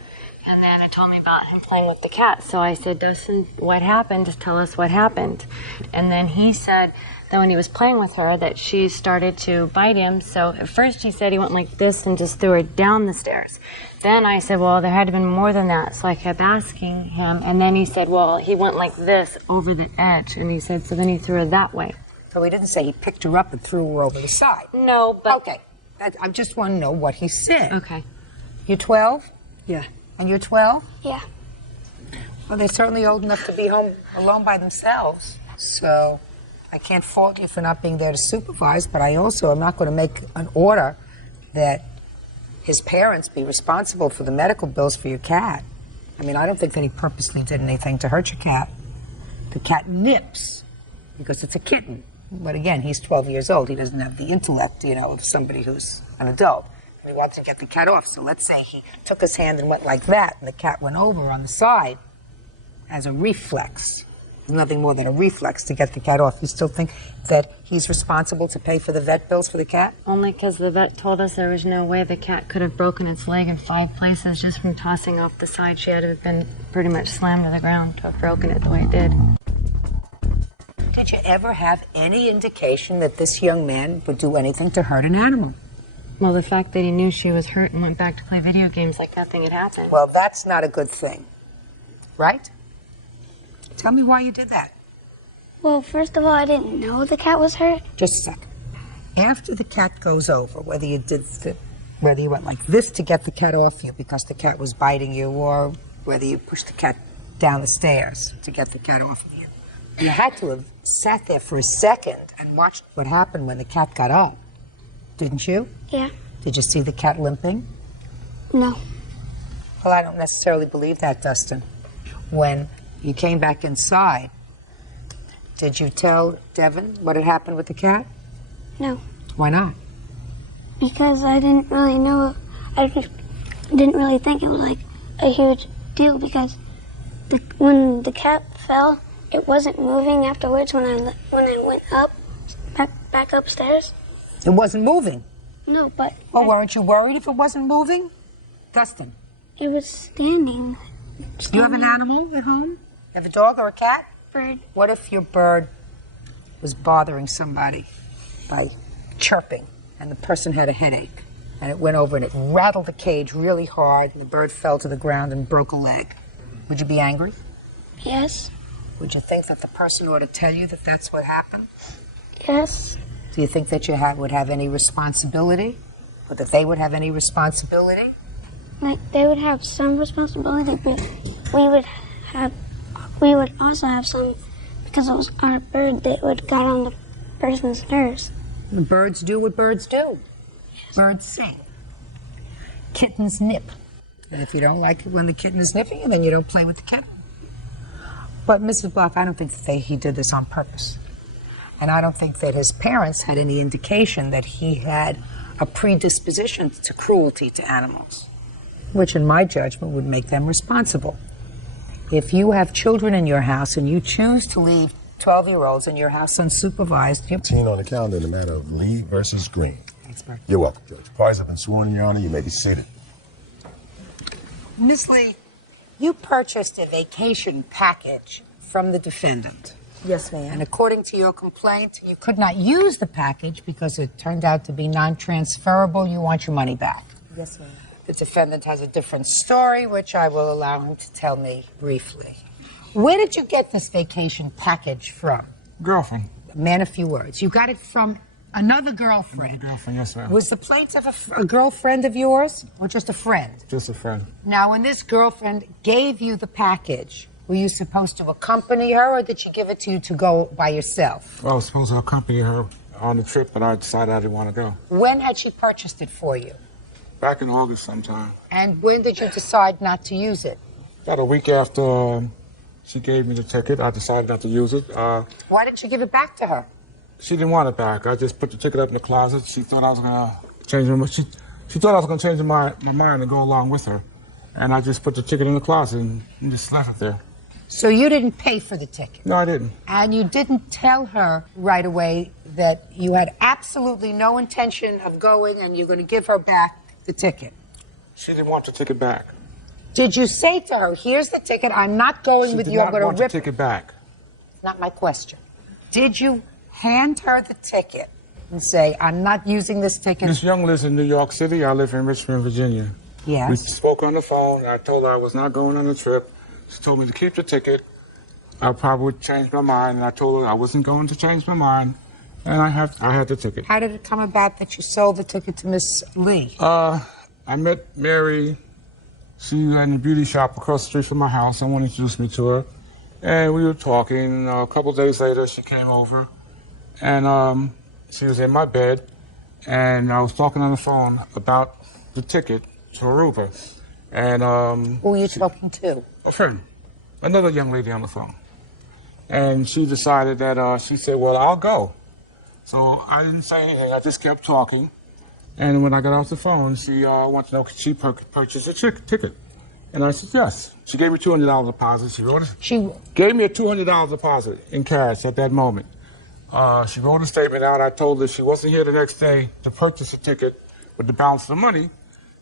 And then it told me about him playing with the cat. So I said, Dustin, what happened? Just tell us what happened. And then he said that when he was playing with her, that she started to bite him. So at first he said he went like this and just threw her down the stairs. Then I said, well, there had to have been more than that. So I kept asking him. And then he said, well, he went like this over the edge. And he said, so then he threw her that way. So he didn't say he picked her up and threw her over the side. No, but... Okay. I just want to know what he said. Okay. You're 12? Yeah. And you're 12? Yeah. Well, they're certainly old enough to be home alone by themselves. So I can't fault you for not being there to supervise, but I also am not going to make an order that his parents be responsible for the medical bills for your cat. I mean, I don't think that he purposely did anything to hurt your cat. The cat nips because it's a kitten. But again, he's 12 years old. He doesn't have the intellect, of somebody who's an adult. He wants to get the cat off. So let's say he took his hand and went like that, and the cat went over on the side as a reflex. There's nothing more than a reflex to get the cat off. You still think that he's responsible to pay for the vet bills for the cat? Only because the vet told us there was no way the cat could have broken its leg in 5 places just from tossing off the side. She had to have been pretty much slammed to the ground to have broken it the way it did. Did you ever have any indication that this young man would do anything to hurt an animal? Well, the fact that he knew she was hurt and went back to play video games like nothing had happened. Well, that's not a good thing, right? Tell me why you did that. Well, first of all, I didn't know the cat was hurt. Just a second. After the cat goes over, whether you went like this to get the cat off you because the cat was biting you, or whether you pushed the cat down the stairs to get the cat off of you, you had to have sat there for a second and watched what happened when the cat got up. Didn't you? Yeah. Did you see the cat limping? No. Well, I don't necessarily believe that, Dustin. When you came back inside, did you tell Devin what had happened with the cat? No. Why not? Because I didn't really know. I didn't really think it was like a huge deal because when the cat fell, it wasn't moving afterwards when I went up, back upstairs. It wasn't moving? No, but... Oh, weren't you worried if it wasn't moving? Dustin. It was standing. Do you have an animal at home? You have a dog or a cat? Bird. What if your bird was bothering somebody by chirping and the person had a headache and it went over and it rattled the cage really hard and the bird fell to the ground and broke a leg? Would you be angry? Yes. Would you think that the person ought to tell you that that's what happened? Yes. Do you think that you would have any responsibility? Or that they would have any responsibility? Like, they would have some responsibility, but we would also have some because it was our bird that got on the person's nerves. Birds do what birds do. Birds sing. Kittens nip. And if you don't like it when the kitten is nipping you, then you don't play with the kitten. But Mrs. Block, I don't think that he did this on purpose. And I don't think that his parents had any indication that he had a predisposition to cruelty to animals, which in my judgment would make them responsible. If you have children in your house and you choose to leave 12-year-olds in your house unsupervised... 18 on the calendar in the matter of Lee versus Green. Thanks, Mark. You're welcome, Judge. Parties have been sworn in, Your Honor. You may be seated. Miss Lee, you purchased a vacation package from the defendant. Yes, ma'am. And according to your complaint, you could not use the package because it turned out to be non-transferable. You want your money back. Yes, ma'am. The defendant has a different story, which I will allow him to tell me briefly. Where did you get this vacation package from? Girlfriend. Man, a few words. You got it from another girlfriend. Girlfriend, yes, ma'am. Was the plaintiff a girlfriend of yours or just a friend? Just a friend. Now, when this girlfriend gave you the package, were you supposed to accompany her or did she give it to you to go by yourself? Well, I was supposed to accompany her on the trip, but I decided I didn't want to go. When had she purchased it for you? Back in August sometime. And when did you decide not to use it? About a week after she gave me the ticket, I decided not to use it. Why didn't you give it back to her? She didn't want it back. I just put the ticket up in the closet. She thought I was going to change my mind. She thought I was going to change my mind and go along with her. And I just put the ticket in the closet and just left it there. So you didn't pay for the ticket? No, I didn't. And you didn't tell her right away that you had absolutely no intention of going and you're going to give her back the ticket? She didn't want the ticket back. Did you say to her, here's the ticket, I'm not going with you, I'm going to rip... She did not want the ticket back. Not my question. Did you hand her the ticket and say, I'm not using this ticket? Miss Young lives in New York City. I live in Richmond, Virginia. Yes. We spoke on the phone. I told her I was not going on the trip. She told me to keep the ticket. I probably would change my mind, and I told her I wasn't going to change my mind, and I had the ticket. How did it come about that you sold the ticket to Miss Lee? I met Mary. She was in a beauty shop across the street from my house. Someone introduced me to her, and we were talking. A couple of days later, she came over, and she was in my bed, and I was talking on the phone about the ticket to Aruba. And who were you talking to? A friend, another young lady on the phone. And she decided that, she said, well, I'll go. So I didn't say anything. I just kept talking. And when I got off the phone, she wanted to know could she purchase a ticket. And I said, yes. She gave me $200 deposit. She gave me a $200 deposit in cash at that moment. She wrote a statement out. I told her she wasn't here the next day to purchase a ticket with the balance of the money.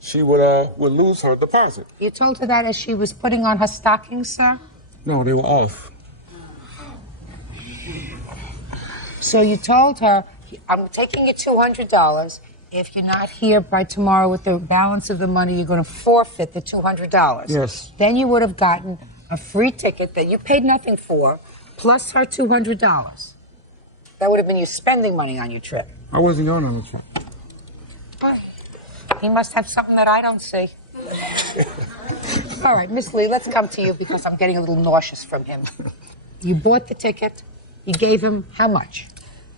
She would lose her deposit. You told her that as she was putting on her stockings, sir? No, they were off. So you told her, I'm taking your $200. If you're not here by tomorrow with the balance of the money, you're going to forfeit the $200. Yes. Then you would have gotten a free ticket that you paid nothing for, plus her $200. That would have been you spending money on your trip. I wasn't going on the trip. He must have something that I don't see. All right, Miss Lee, let's come to you because I'm getting a little nauseous from him. You bought the ticket. You gave him how much?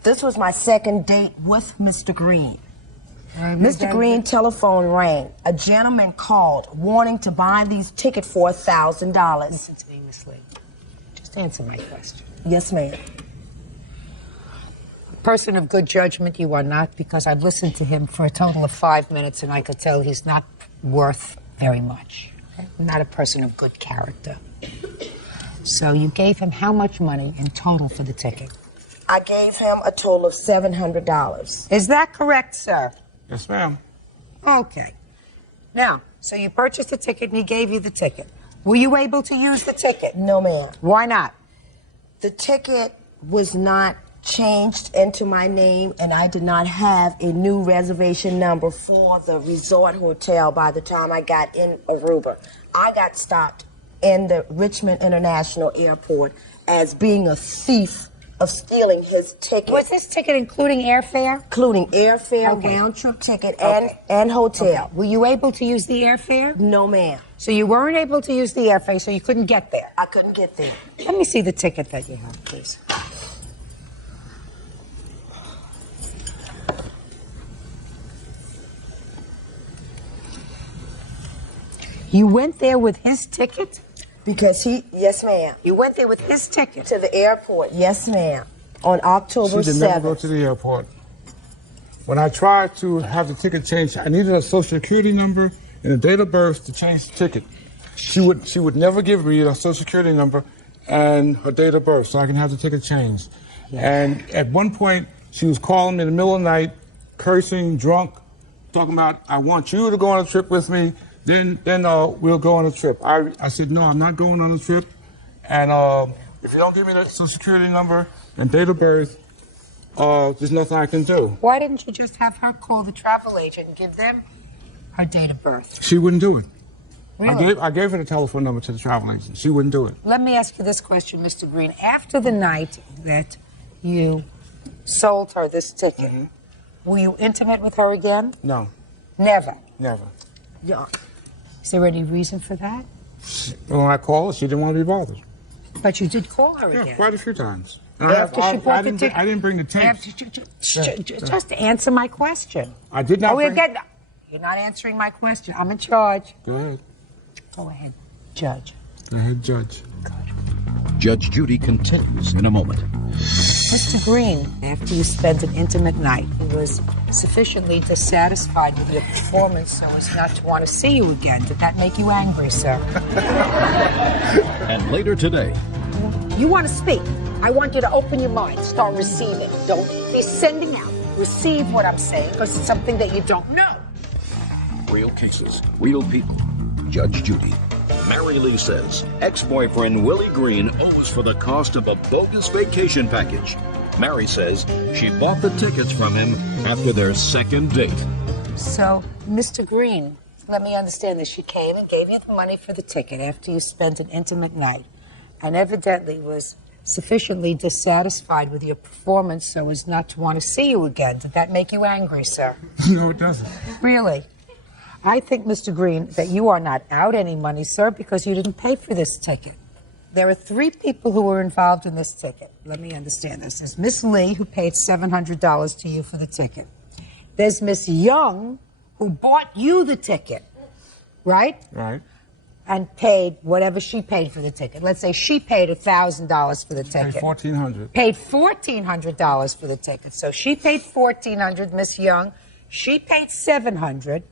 This was my second date with Mr. Green. Mr. Green's telephone rang. A gentleman called wanting to buy these tickets for $1,000. Listen to me, Miss Lee. Just answer my question. Yes, ma'am. Person of good judgment you are not, because I've listened to him for a total of 5 minutes and I could tell he's not worth very much. Not a person of good character. So you gave him how much money in total for the ticket? I gave him a total of $700. Is that correct, sir? Yes, ma'am. Okay. Now, so you purchased the ticket and he gave you the ticket. Were you able to use the ticket? No, ma'am. Why not? The ticket was not changed into my name, and I did not have a new reservation number for the resort hotel by the time I got in Aruba. I got stopped in the Richmond International Airport as being a thief of stealing his ticket. Was this ticket including airfare? Including airfare, Okay. round-trip ticket, and hotel. Okay. Were you able to use the airfare? No, ma'am. So you weren't able to use the airfare, so you couldn't get there? I couldn't get there. Let me see the ticket that you have, please. You went there with his ticket? Because yes, ma'am. You went there with his ticket? To the airport, yes, ma'am. On October 7th. She did never go to the airport. When I tried to have the ticket changed, I needed a social security number and a date of birth to change the ticket. She would never give me a social security number and her date of birth so I can have the ticket changed. And at one point, she was calling me in the middle of the night, cursing, drunk, talking about, I want you to go on a trip with me, then we'll go on a trip. I said, no, I'm not going on a trip. And if you don't give me the social security number and date of birth, there's nothing I can do. Why didn't you just have her call the travel agent and give them her date of birth? She wouldn't do it. Really? I gave her the telephone number to the travel agent. She wouldn't do it. Let me ask you this question, Mr. Green. After the night that you sold her this ticket, were you intimate with her again? No. Never? Never. Yeah. Is there any reason for that? When I called her, she didn't want to be bothered. But you did call her again. Yeah, quite a few times. After she bought the ticket? I didn't bring the tapes. Just answer my question. I did not bring... You're not answering my question. I'm in charge. Go ahead. Go ahead, Judge. Go ahead, Judge. Judge Judy continues in a moment. Mr. Green, after you spent an intimate night, he was sufficiently dissatisfied with your performance so as not to want to see you again. Did that make you angry, sir? And later today... You want to speak. I want you to open your mind, start receiving. Don't be sending out. Receive what I'm saying, because it's something that you don't know. Real cases, real people. Judge Judy. Mary Lee says ex-boyfriend Willie Green owes for the cost of a bogus vacation package. Mary says she bought the tickets from him after their second date. So, Mr. Green, let me understand this. She came and gave you the money for the ticket after you spent an intimate night, and evidently was sufficiently dissatisfied with your performance so as not to want to see you again. Did that make you angry, sir? No, it doesn't. Really? I think, Mr. Green, that you are not out any money, sir, because you didn't pay for this ticket. There are 3 people who were involved in this ticket. Let me understand this. There's Miss Lee, who paid $700 to you for the ticket. There's Miss Young, who bought you the ticket, right? Right. And paid whatever she paid for the ticket. Let's say she paid $1,000 for the ticket. Paid $1,400. Paid $1,400 for the ticket. So she paid $1,400, Miss Young. She paid $700.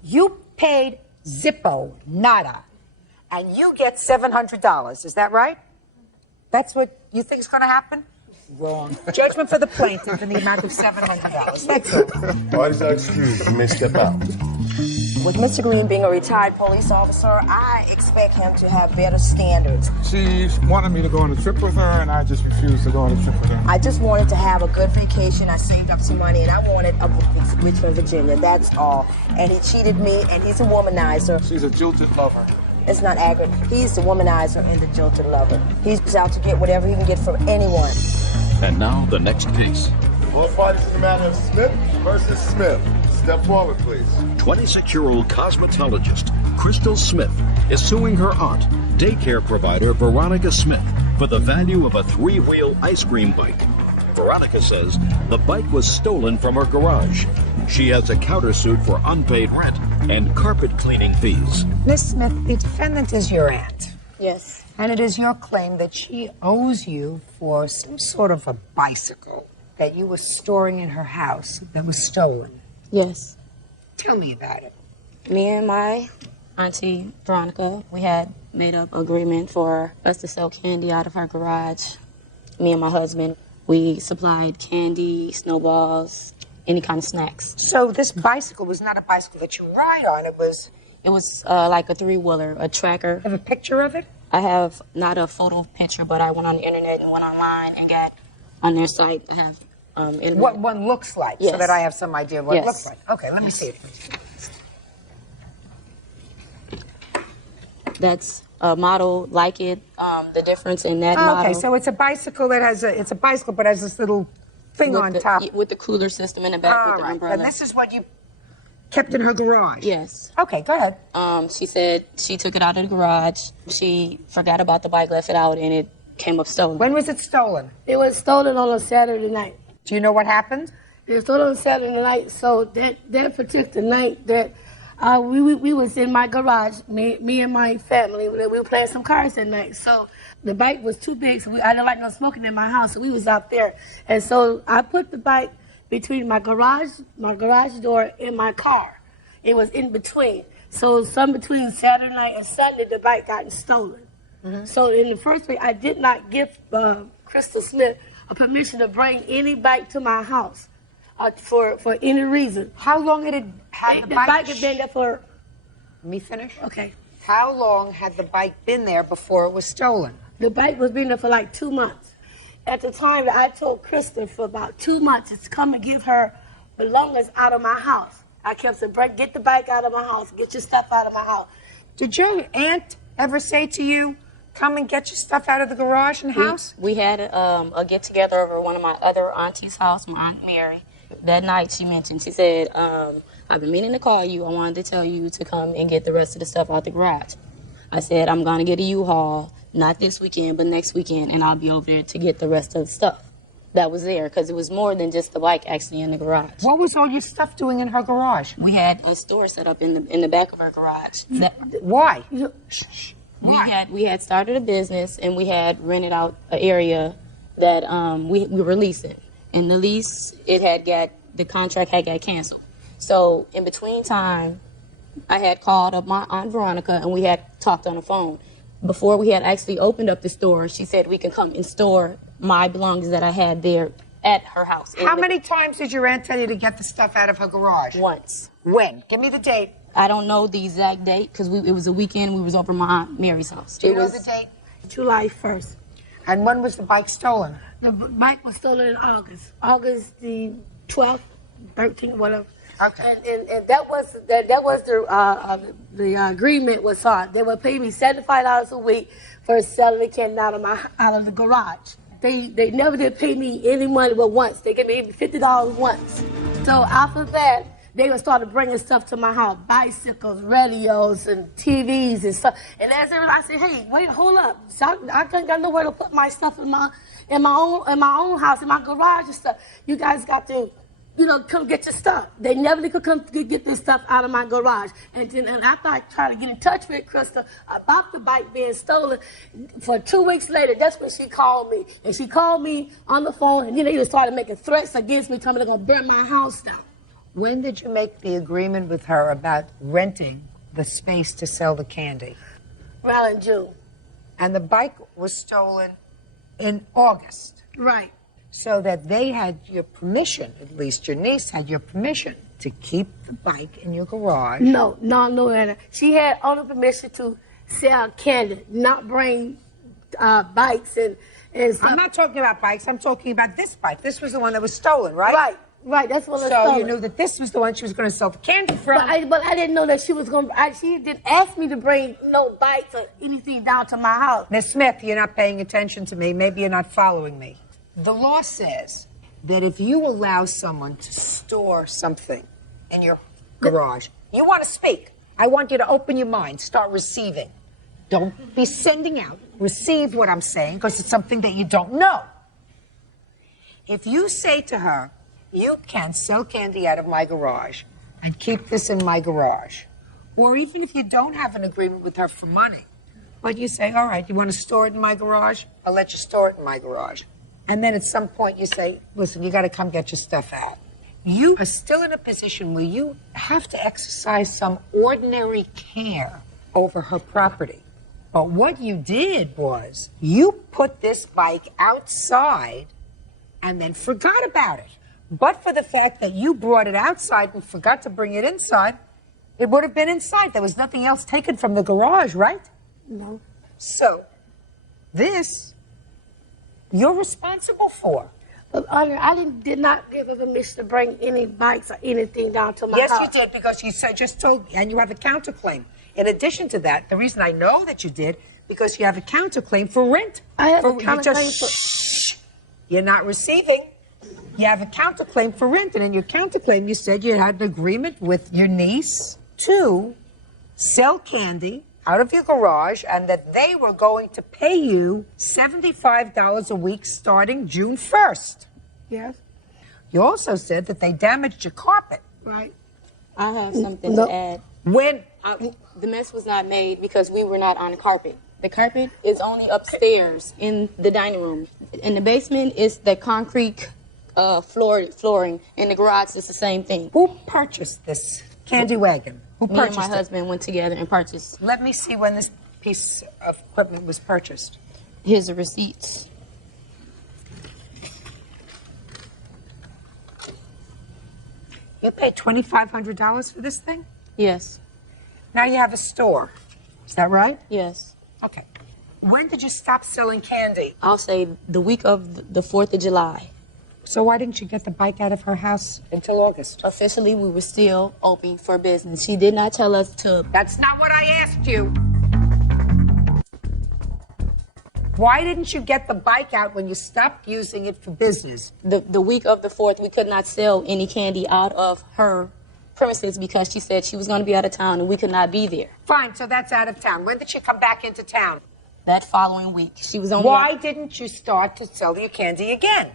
You paid Zippo, nada, and you get $700. Is that right? That's what you think is going to happen? Wrong. Judgment for the plaintiff in the amount of $700. That's all. Parties are excused. You may step out. With Mr. Green being a retired police officer, I expect him to have better standards. She wanted me to go on a trip with her, and I just refused to go on a trip with her. I just wanted to have a good vacation. I saved up some money, and I wanted a Richmond, Virginia. That's all. And he cheated me, and he's a womanizer. She's a jilted lover. It's not aggravating. He's the womanizer and the jilted lover. He's out to get whatever he can get from anyone. And now the next case. Both parties in the matter of Smith versus Smith. Step forward, please. 26-year-old cosmetologist Crystal Smith is suing her aunt, daycare provider Veronica Smith, for the value of a 3-wheel ice cream bike. Veronica says the bike was stolen from her garage. She has a countersuit for unpaid rent and carpet cleaning fees. Miss Smith, the defendant is your aunt. Yes. And it is your claim that she owes you for some sort of a bicycle that you were storing in her house that was stolen. Yes. Tell me about it. Me and my auntie, Veronica, we had made up an agreement for us to sell candy out of her garage. Me and my husband, we supplied candy, snowballs, any kind of snacks. So this bicycle was not a bicycle that you ride on, it was like a 3-wheeler, a tracker. Have a picture of it? I have not a photo picture, but I went on the internet and went online and got on their site. I have what one looks like, yes. So that I have some idea of what yes. it looks like. Okay, let me see it. That's a model like it. The difference in that model. Okay, so it's a bicycle that has it's a bicycle, but has this little thing on top with the cooler system in the back with the umbrella. And this is what you kept in her garage. Yes. Okay, go ahead. She said she took it out of the garage. She forgot about the bike, left it out, and it came up stolen. When was it stolen? It was stolen on a Saturday night. Do you know what happened? It was stolen on Saturday night. So that particular night that We was in my garage, me and my family. We were playing some cards that night. So the bike was too big, so I didn't like no smoking in my house. So we was out there, and so I put the bike between my garage door and my car. It was in between. So some between Saturday night and Sunday, the bike got stolen. So in the first place, I did not give Crystal Smith a permission to bring any bike to my house for any reason. How long had the bike had been there for? Let me finish. Okay. How long had the bike been there before it was stolen? The bike was been there for like 2 months. At the time, I told Krista for about 2 months to come and give her belongings out of my house. I kept saying, get the bike out of my house, get your stuff out of my house. Did your aunt ever say to you, come and get your stuff out of the garage and house? We had a get-together over one of my other auntie's house, my Aunt Mary. That night she mentioned, she said, I've been meaning to call you. I wanted to tell you to come and get the rest of the stuff out the garage. I said, I'm going to get a U-Haul, not this weekend, but next weekend, and I'll be over there to get the rest of the stuff that was there, because it was more than just the bike actually in the garage. What was all your stuff doing in her garage? We had a store set up in the back of her garage. Why? We had started a business, and we had rented out an area that we were leasing. And the lease, the contract had got canceled. So in between time, I had called up my Aunt Veronica, and we had talked on the phone. Before we had actually opened up the store, she said we can come and store my belongings that I had there at her house. How many times did your aunt tell you to get the stuff out of her garage? Once. When? Give me the date. I don't know the exact date, because it was a weekend. We was over my Aunt Mary's house. Do you know the date? July 1st. And when was the bike stolen? The bike was stolen in August. August the 12th, 13th, whatever. Okay. And that was the agreement was signed. They would pay me $75 a week for selling the candy out of the garage. They never did pay me any money but once. They gave me $50 once. So after that, they would start bringing stuff to my house, bicycles, radios, and TVs and stuff. And as I said, hey, wait, hold up. So I couldn't got nowhere to put my stuff in my own house, in my garage and stuff. You guys got to, come get your stuff. They never could come get this stuff out of my garage. And after I tried to get in touch with Krista about the bike being stolen, for 2 weeks later, that's when she called me. And she called me on the phone, and then they started making threats against me, telling me they're going to burn my house down. When did you make the agreement with her about renting the space to sell the candy? Well, in June. And the bike was stolen in August. Right. So that they had your permission, at least your niece had your permission, to keep the bike in your garage. No, Anna. She had only permission to sell candy, not bring bikes and stuff. I'm not talking about bikes. I'm talking about this bike. This was the one that was stolen, right? Right. That's what was stolen. stolen. You knew that this was the one she was going to sell the candy from. But I didn't know that she was going to. She didn't ask me to bring no bikes or anything down to my house. Miss Smith, you're not paying attention to me. Maybe you're not following me. The law says that if you allow someone to store something in your garage, you want to speak. I want you to open your mind, start receiving. Don't be sending out. Receive what I'm saying, because it's something that you don't know. If you say to her, you can't sell candy out of my garage and keep this in my garage, or even if you don't have an agreement with her for money, but you say, all right, you want to store it in my garage? I'll let you store it in my garage. And then at some point you say, listen, you got to come get your stuff out. You are still in a position where you have to exercise some ordinary care over her property. But what you did was you put this bike outside and then forgot about it. But for the fact that you brought it outside and forgot to bring it inside, it would have been inside. There was nothing else taken from the garage, right? No. So, this, you're responsible for. But I did not give her permission to bring any bikes or anything down to my house. Yes, you did, because you just told, and you have a counterclaim. In addition to that, the reason I know that you did, because you have a counterclaim for rent. I have a counterclaim for... You're not receiving. You have a counterclaim for rent, and in your counterclaim, you said you had an agreement with your niece to sell candy out of your garage, and that they were going to pay you $75 a week starting June 1st. Yes. You also said that they damaged your carpet. Right. I have something to add. When? The mess was not made because we were not on the carpet. The carpet is only upstairs in the dining room. In the basement is the concrete flooring. In the garage, it's the same thing. Who purchased this candy wagon? Who Me purchased and my husband went together and purchased. Let me see when this piece of equipment was purchased. Here's the receipts. You paid $2,500 for this thing? Yes. Now you have a store. Is that right? Yes. Okay. When did you stop selling candy? I'll say the week of the 4th of July. So why didn't you get the bike out of her house until August? Officially, we were still open for business. She did not tell us to. That's not what I asked you. Why didn't you get the bike out when you stopped using it for business? The week of the 4th, we could not sell any candy out of her premises because she said she was going to be out of town and we could not be there. Fine, so that's out of town. When did she come back into town? That following week. She was on. Why didn't you start to sell your candy again?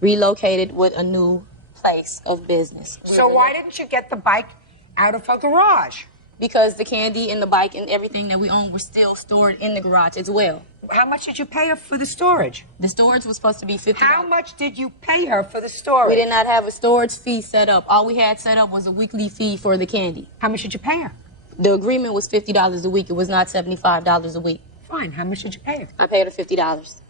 Relocated with a new place of business. So why didn't you get the bike out of her garage? Because the candy and the bike and everything that we own were still stored in the garage as well. How much did you pay her for the storage? The storage was supposed to be $50. How much did you pay her for the storage? We did not have a storage fee set up. All we had set up was a weekly fee for the candy. How much did you pay her? The agreement was $50 a week. It was not $75 a week. Fine. How much did you pay her? I paid her $50.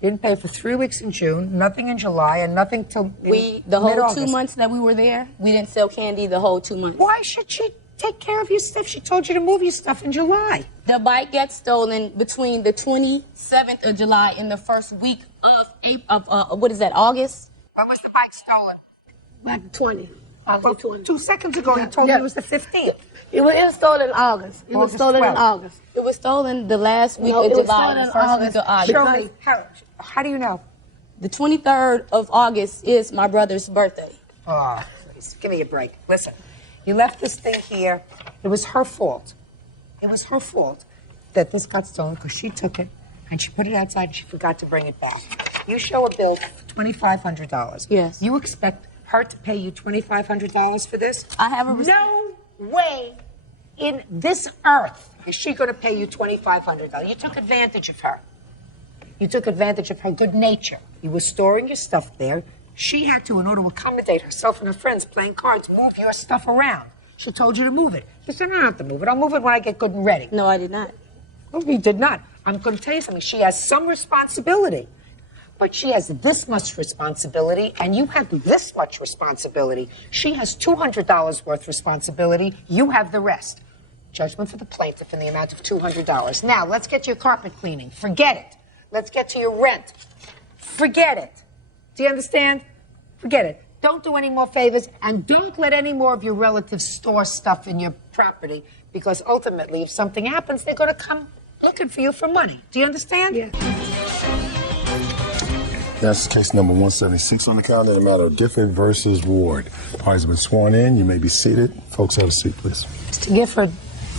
You didn't pay her for 3 weeks in June, nothing in July, and nothing till the whole 2 months that we were there, we didn't sell candy the whole 2 months. Why should she take care of your stuff? She told you to move your stuff in July. The bike gets stolen between the 27th of July and the first week of August? When was the bike stolen? Like 20. Well, 2 seconds ago, you told me it was the 15th. It was stolen in August. It was stolen in August. It was stolen the last week No, of it was July, stolen the in first August. week of August. Show me. How do you know? The 23rd of August is my brother's birthday. Oh, please, give me a break. Listen, you left this thing here. It was her fault. It was her fault that this got stolen because she took it and she put it outside and she forgot to bring it back. You show a bill for $2,500. Yes. You expect her to pay you $2,500 for this? I have a receipt. No way in this earth is she going to pay you $2,500. You took advantage of her. You took advantage of her good nature. You were storing your stuff there. She had to, in order to accommodate herself and her friends playing cards, move your stuff around. She told you to move it. You said, I don't have to move it. I'll move it when I get good and ready. No, I did not. No, you did not. I'm going to tell you something. She has some responsibility. But she has this much responsibility, and you have this much responsibility. She has $200 worth responsibility. You have the rest. Judgment for the plaintiff in the amount of $200. Now, let's get to your carpet cleaning. Forget it. Let's get to your rent. Forget it. Do you understand? Forget it. Don't do any more favors, and don't let any more of your relatives store stuff in your property, because ultimately, if something happens, they're going to come looking for you for money. Do you understand? Yeah. That's case number 176 on the calendar, the matter of Gifford versus Ward. Parties have been sworn in. You may be seated. Folks, have a seat, please. Mr. Gifford,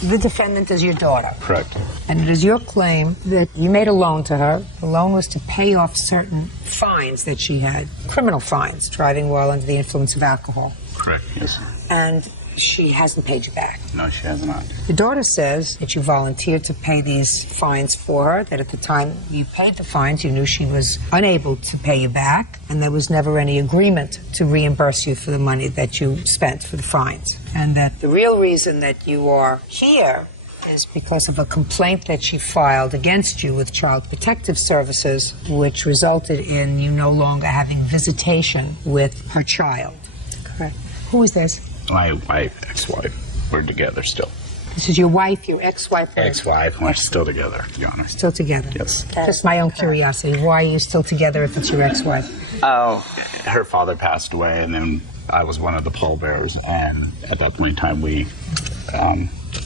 the defendant is your daughter. Correct. And it is your claim that you made a loan to her. The loan was to pay off certain fines that she had, criminal fines, driving while under the influence of alcohol. Correct, yes. And she hasn't paid you back. No, she has not. The daughter says that you volunteered to pay these fines for her, that at the time you paid the fines, you knew she was unable to pay you back, and there was never any agreement to reimburse you for the money that you spent for the fines. And that the real reason that you are here is because of a complaint that she filed against you with Child Protective Services, which resulted in you no longer having visitation with her child. Correct. Who is this? My ex-wife. We're together still. This is your wife, your ex-wife? Ex-wife. We're still together, Your Honor. Still together? Yes. Just my own curiosity. Why are you still together if it's your ex-wife? Oh, her father passed away, and then I was one of the pallbearers, and at that point in time, we...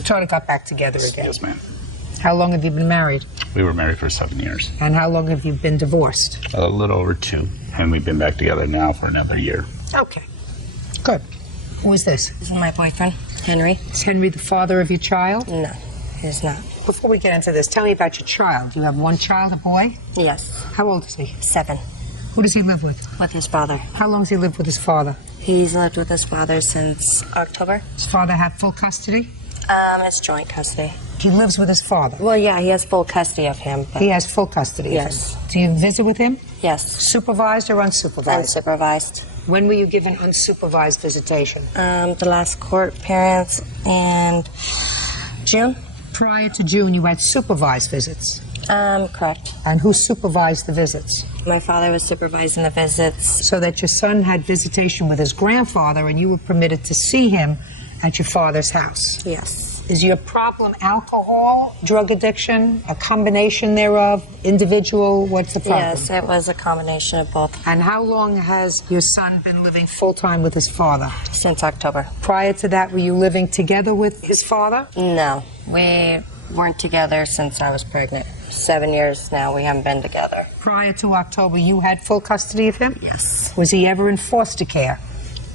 Sort of got back together again? Yes, ma'am. How long have you been married? We were married for 7 years. And how long have you been divorced? A little over 2, and we've been back together now for another year. Okay. Good. Who is this? This is my boyfriend, Henry. Is Henry the father of your child? No, he's not. Before we get into this, tell me about your child. You have one child, a boy? Yes. How old is he? 7. Who does he live with? With his father. How long has he lived with his father? He's lived with his father since October. His father had full custody? It's joint custody. He lives with his father? Well, yeah, he has full custody of him. He has full custody Yes. of him. Do you visit with him? Yes. Supervised or unsupervised? Unsupervised. When were you given unsupervised visitation? The last court appearance in June. Prior to June, you had supervised visits? Correct. And who supervised the visits? My father was supervising the visits. So that your son had visitation with his grandfather and you were permitted to see him at your father's house? Yes. Is your problem alcohol, drug addiction, a combination thereof, individual? What's the problem? Yes, it was a combination of both. And how long has your son been living full-time with his father? Since October. Prior to that, were you living together with his father? No. We weren't together since I was pregnant. 7 years now we haven't been together. Prior to October, you had full custody of him? Yes. Was he ever in foster care?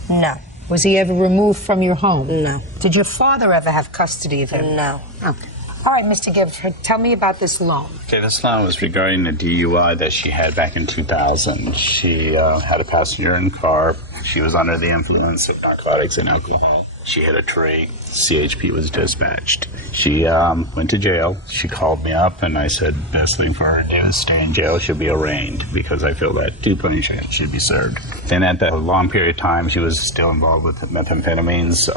No. Was he ever removed from your home? No. Did your father ever have custody of him? No. Okay. All right, Mr. Gibbs, tell me about this loan. Okay, this loan was regarding the DUI that she had back in 2000. She had a passenger in the car. She was under the influence of narcotics and alcohol. She hit a tree. CHP was dispatched. She went to jail. She called me up, and I said, best thing for her to do is stay in jail. She'll be arraigned, because I feel that due punishment should be served. Then at that long period of time, she was still involved with methamphetamines.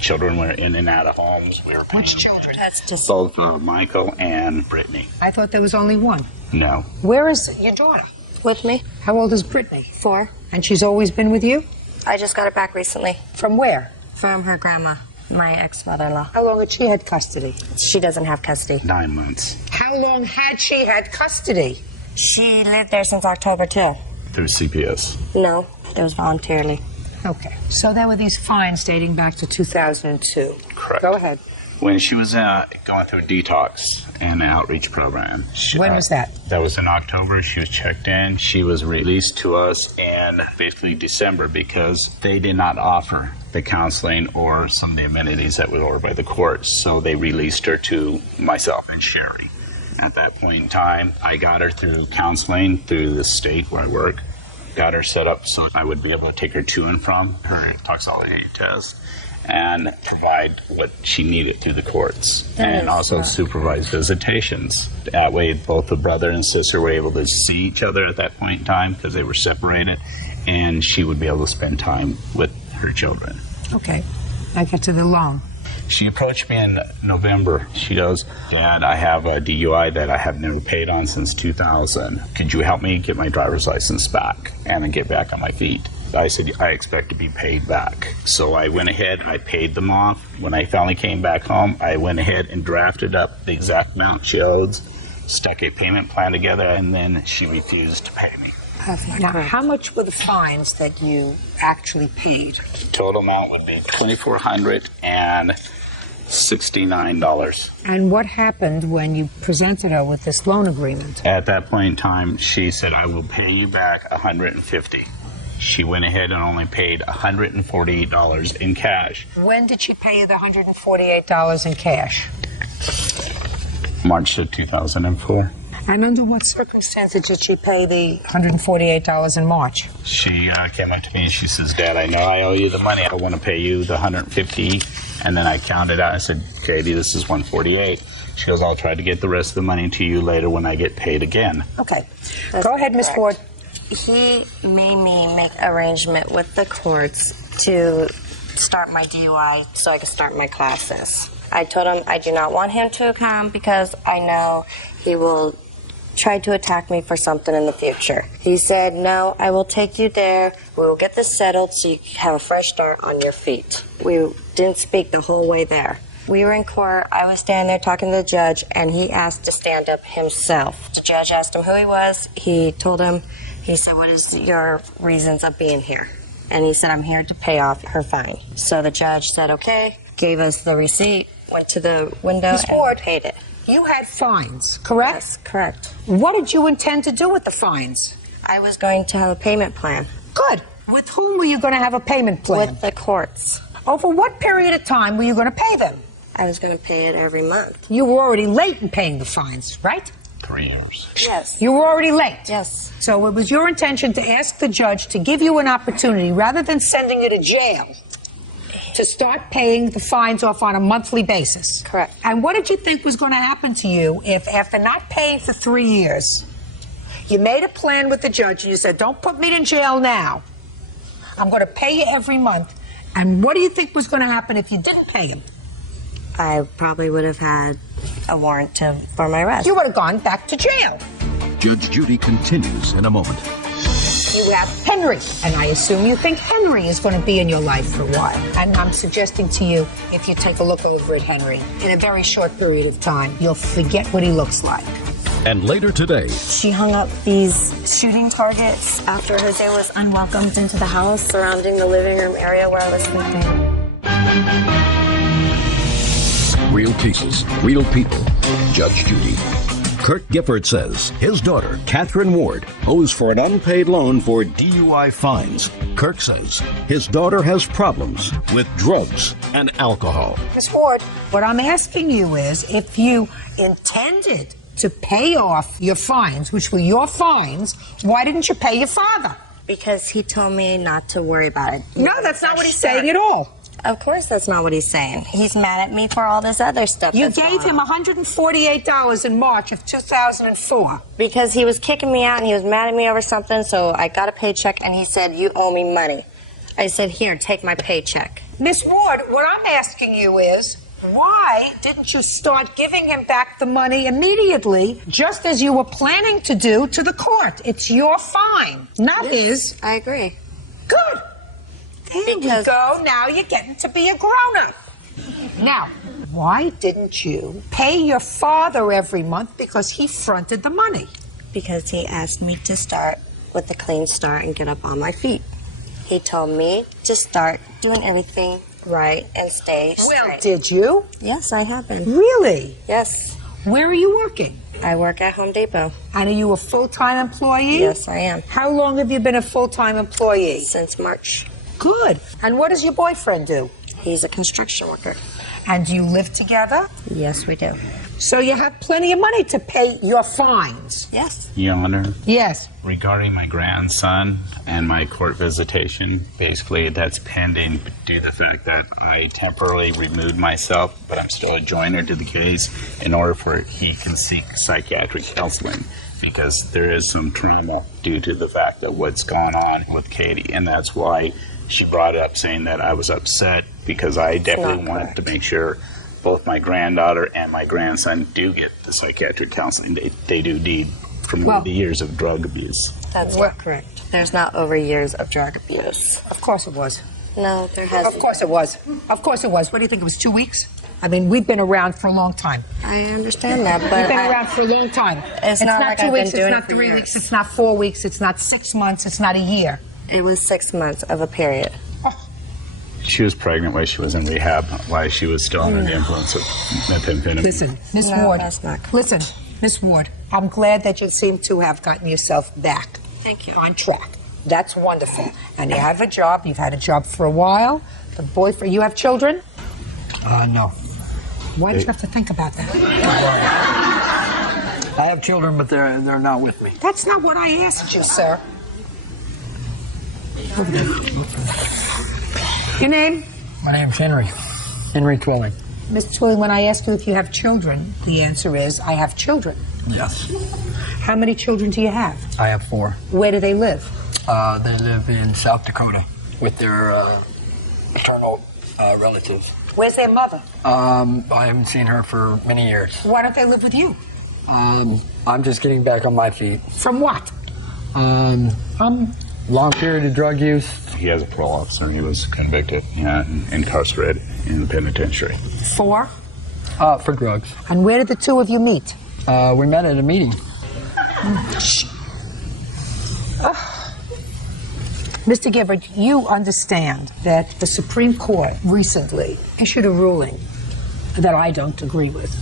Children were in and out of homes. We were paying Which children? That's just both Michael and Brittany. I thought there was only one. No. Where is your daughter? with me. How old is Brittany? 4. And she's always been with you? I just got her back recently. From where? From her grandma, my ex-mother-in-law. How long had she had custody? She doesn't have custody. 9 months. How long had she had custody? She lived there since October, too. Through CPS. No, it was voluntarily. Okay. So there were these fines dating back to 2002. Correct. Go ahead. When she was going through detox and an outreach program. When was that? That was in October. She was checked in. She was released to us in basically December because they did not offer the counseling or some of the amenities that were ordered by the courts. So they released her to myself and Sherry. At that point in time, I got her through counseling through the state where I work. Got her set up so I would be able to take her to and from her toxicology test and provide what she needed through the courts, and also supervise visitations. That way, both the brother and sister were able to see each other at that point in time because they were separated, and she would be able to spend time with her children. Okay. I get to the loan. She approached me in November. She goes, "Dad, I have a DUI that I have never paid on since 2000. Could you help me get my driver's license back and then get back on my feet?" I said, "I expect to be paid back." So I went ahead, I paid them off. When I finally came back home, I went ahead and drafted up the exact amount she owed, stuck a payment plan together, and then she refused to pay me. Now, how much were the fines that you actually paid? The total amount would be $2,469. And what happened when you presented her with this loan agreement? At that point in time, she said, "I will pay you back $150. She went ahead and only paid $148 in cash. When did she pay you the $148 in cash? March of 2004. And under what circumstances did she pay the $148 in March? She came up to me and she says, "Dad, I know I owe you the money. I want to pay you the $150. And then I counted out. I said, "Katie, this is $148. She goes, "I'll try to get the rest of the money to you later when I get paid again." Okay. Go ahead, Ms. Ford. He made me make arrangement with the courts to start my DUI so I could start my classes. I told him I do not want him to come because I know he will try to attack me for something in the future. He said, "No, I will take you there. We will get this settled so you can have a fresh start on your feet." We didn't speak the whole way there. We were in court. I was standing there talking to the judge, and he asked to stand up himself. The judge asked him who he was. He told him, he said, "What is your reasons of being here?" And he said, "I'm here to pay off her fine." So the judge said, okay, gave us the receipt, went to the window, Ms. Ford, and paid it. You had fines, correct? Yes, correct. What did you intend to do with the fines? I was going to have a payment plan. Good. With whom were you going to have a payment plan? With the courts. Over what period of time were you going to pay them? I was going to pay it every month. You were already late in paying the fines, right? 3 years. Yes. You were already late. Yes. So it was your intention to ask the judge to give you an opportunity, rather than sending you to jail, to start paying the fines off on a monthly basis. Correct. And what did you think was going to happen to you if, after not paying for 3 years, you made a plan with the judge and you said, don't put me in jail now. I'm going to pay you every month. And what do you think was going to happen if you didn't pay him? I probably would have had a warrant for my arrest. You would have gone back to jail. Judge Judy continues in a moment. You have Henry, and I assume you think Henry is going to be in your life for a while. And I'm suggesting to you, if you take a look over at Henry, in a very short period of time, you'll forget what he looks like. And later today, She hung up these shooting targets after Jose was unwelcomed into the house surrounding the living room area where I was sleeping. real cases, real people. Judge Judy. Kurt Gifford says his daughter, Catherine Ward, owes for an unpaid loan for DUI fines. Kirk says his daughter has problems with drugs and alcohol. Miss Ward, what I'm asking you is, if you intended to pay off your fines, which were your fines, why didn't you pay your father? Because he told me not to worry about it. No, that's not what he's saying at all. Of course that's not what he's saying. He's mad at me for all this other stuff. You gave him $148 in March of 2004. Because he was kicking me out and he was mad at me over something, so I got a paycheck and he said, you owe me money. I said, here, take my paycheck. Miss Ward, what I'm asking you is, why didn't you start giving him back the money immediately, just as you were planning to do to the court? It's your fine, not his. I agree. Good. There we go. Now you're getting to be a grown-up. Now, why didn't you pay your father every month? Because he fronted the money. Because he asked me to start with a clean start and get up on my feet. He told me to start doing everything right and stay straight. Well, did you? Yes, I have been. Really? Yes. Where are you working? I work at Home Depot. And are you a full-time employee? Yes, I am. How long have you been a full-time employee? Since March. Good. And what does your boyfriend do? He's a construction worker. And do you live together? Yes, we do. So you have plenty of money to pay your fines? Yes. Your Honor, Yes. regarding my grandson and my court visitation, basically that's pending due to the fact that I temporarily removed myself, but I'm still a joiner to the case in order for he can seek psychiatric counseling, because there is some trauma due to the fact of what's gone on with Katie, and that's why she brought it up, saying that I was upset because I definitely wanted to make sure both my granddaughter and my grandson do get the psychiatric counseling they do need from the years of drug abuse. That's not correct. There's not over years of drug abuse. Of course it was. No, there hasn't. Of course it was. Of course it was. What do you think, it was 2 weeks? I mean, we've been around for a long time. I understand that, but We've been around for a long time. It's not like 2 I've weeks, been doing it's it not for 3 years. weeks, it's not 4 weeks, it's not 6 months, it's not a year. It was 6 months of a period. She was pregnant while she was in rehab, while she was still under the influence of methamphetamine. Listen, Miss No, Ward. that's not correct. Listen, Miss Ward, I'm glad that you seem to have gotten yourself back. Thank you. On track. That's wonderful. And you have a job. You've had a job for a while. The boyfriend. You have children? No. Why did you have to think about that? I have children, but they're not with me. That's not what I asked you, sir. Your name? My name's Henry. Henry Twilling. Mr. Twilling, when I ask you if you have children, the answer is, I have children. Yes. How many children do you have? I have 4. Where do they live? They live in South Dakota with their paternal relative. Where's their mother? I haven't seen her for many years. Why don't they live with you? I'm just getting back on my feet. From what? Long period of drug use. He has a parole officer. He was convicted and incarcerated in the penitentiary. For? For drugs. And where did the two of you meet? We met at a meeting. Mr. Gifford, you understand that the Supreme Court recently issued a ruling that I don't agree with,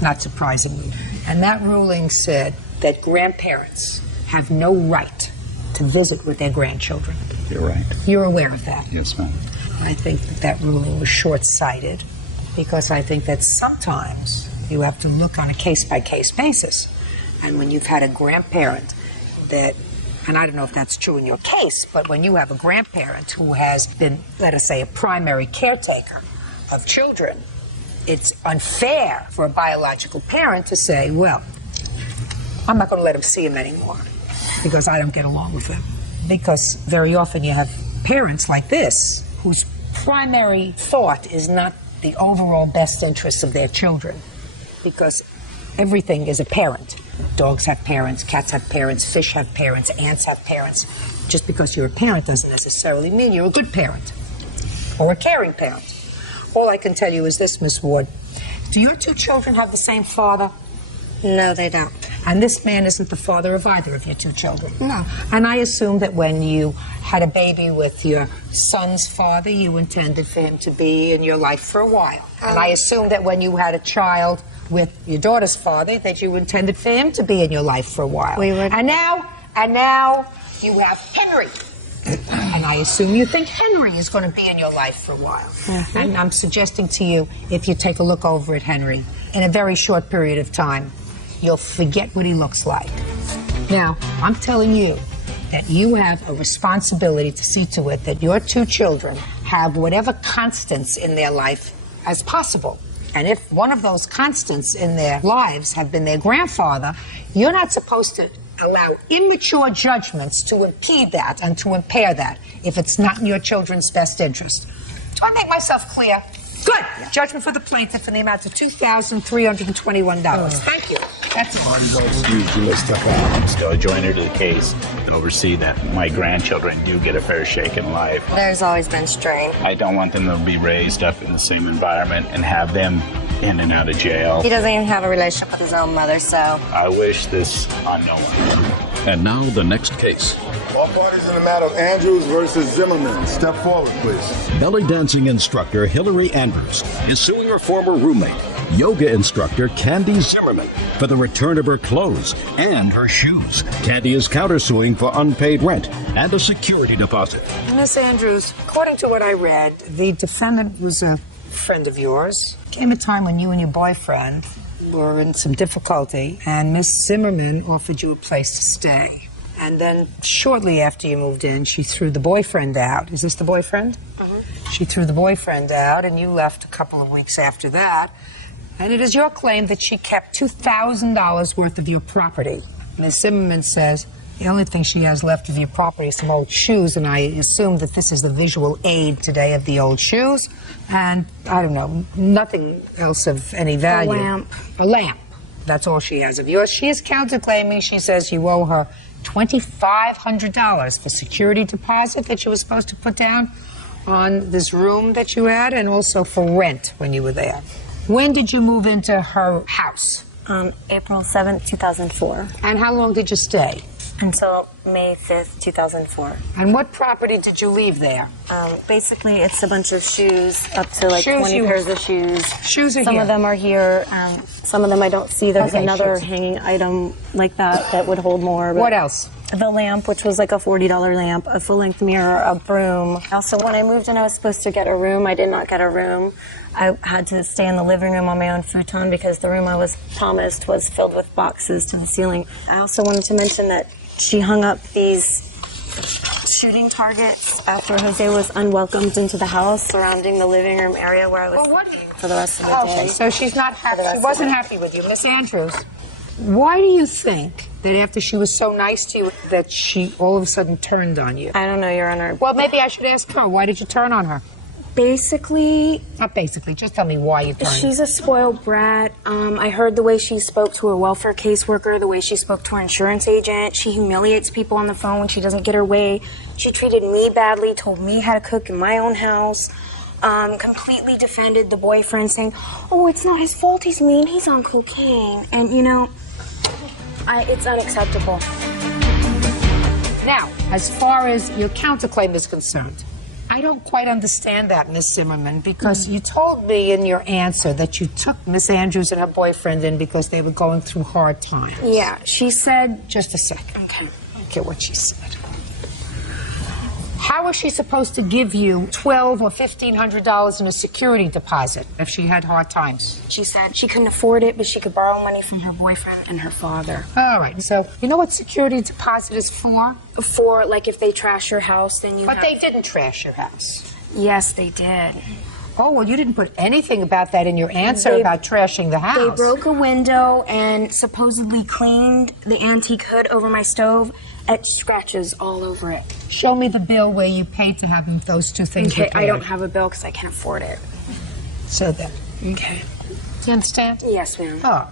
not surprisingly. And that ruling said that grandparents have no right to visit with their grandchildren. You're right. You're aware of that? Yes, ma'am. I think that ruling was short-sighted, because I think that sometimes you have to look on a case-by-case basis. and when you've had a grandparent that, and I don't know if that's true in your case, but when you have a grandparent who has been, let us say, a primary caretaker of children, it's unfair for a biological parent to say, well, I'm not going to let him see him anymore because I don't get along with him. Because very often you have parents like this whose primary thought is not the overall best interests of their children, because everything is a parent. Dogs have parents, cats have parents, fish have parents, ants have parents. Just because you're a parent doesn't necessarily mean you're a good parent or a caring parent. All I can tell you is this, Miss Ward. Do your two children have the same father? No, they don't. And this man isn't the father of either of your two children? No. And I assume that when you had a baby with your son's father, you intended for him to be in your life for a while. And I assume that when you had a child with your daughter's father, that you intended for him to be in your life for a while. And now you have Henry. And I assume you think Henry is going to be in your life for a while. Mm-hmm. And I'm suggesting to you, if you take a look over at Henry, in a very short period of time, you'll forget what he looks like. Now, I'm telling you that you have a responsibility to see to it that your two children have whatever constants in their life as possible. And if one of those constants in their lives have been their grandfather, you're not supposed to allow immature judgments to impede that and to impair that if it's not in your children's best interest. Do I make myself clear? Good. Judgment for the plaintiff in the amount of $2,321. Thank you. That's it. I'm still a joiner to the case and oversee that my grandchildren do get a fair shake in life. There's always been strain. I don't want them to be raised up in the same environment and have them in and out of jail. He doesn't even have a relationship with his own mother, so... I wish this on no one. And now the next case. All parties in the matter of Andrews versus Zimmerman. Step forward, please. Belly dancing instructor Hillary Andrews is suing her former roommate, yoga instructor Candy Zimmerman, for the return of her clothes and her shoes. Candy is countersuing for unpaid rent and a security deposit. Miss Andrews, according to what I read, the defendant was a friend of yours. Came a time when you and your boyfriend were in some difficulty, and Miss Zimmerman offered you a place to stay. And then shortly after you moved in, she threw the boyfriend out. Is this the boyfriend? Mm-hmm. She threw the boyfriend out, and you left a couple of weeks after that. And it is your claim that she kept $2,000 worth of your property. Ms. Zimmerman says the only thing she has left of your property is some old shoes, and I assume that this is the visual aid today of the old shoes. And, I don't know, nothing else of any value. A lamp. A lamp. That's all she has of yours. She is counterclaiming. She says you owe her $2,500 for security deposit that you were supposed to put down on this room that you had, and also for rent when you were there. When did you move into her house? April 7th, 2004. And how long did you stay? Until May 5th, 2004. And what property did you leave there? Basically, it's a bunch of shoes, up to like Shoes 20 pairs of shoes. Shoes are Some here. of them are here. Some of them I don't see. There's Okay, another shoes. hanging item like that would hold more. What else? The lamp, which was like a $40 lamp, a full-length mirror, a broom. Also, when I moved in, I was supposed to get a room. I did not get a room. I had to stay in the living room on my own futon because the room I was promised was filled with boxes to the ceiling. I also wanted to mention that she hung up these shooting targets after Jose was unwelcomed into the house surrounding the living room area where I was staying for the rest of the day. Okay, so she's not happy. She wasn't happy with you. Miss Andrews, why do you think that after she was so nice to you that she all of a sudden turned on you? I don't know, Your Honor. Well, maybe I should ask her. Why did you turn on her? Basically... Not basically, just tell me why you turned. She's a spoiled brat. I heard the way she spoke to her welfare caseworker, the way she spoke to her insurance agent. She humiliates people on the phone when she doesn't get her way. She treated me badly, told me how to cook in my own house. Completely defended the boyfriend, saying, oh, it's not his fault, he's mean, he's on cocaine. And, you know, it's unacceptable. Now, as far as your counterclaim is concerned, I don't quite understand that, Miss Zimmerman, because you told me in your answer that you took Miss Andrews and her boyfriend in because they were going through hard times. Yeah, she said... Just a second. Okay. I don't care what she said. How How was she supposed to give you $1,200 or $1,500 in a security deposit if she had hard times? She said she couldn't afford it, but she could borrow money from her boyfriend and her father. All right, so you know what security deposit is for? For, like, if they trash your house, then you But have... they didn't trash your house. Yes, they did. Oh, well, you didn't put anything about that in your answer about trashing the house. They broke a window and supposedly cleaned the antique hood over my stove. It scratches all over it. Show me the bill where you paid to have those two things Okay, repaired. I don't have a bill because I can't afford it. So then. Okay. Do you understand? Yes, ma'am. Oh.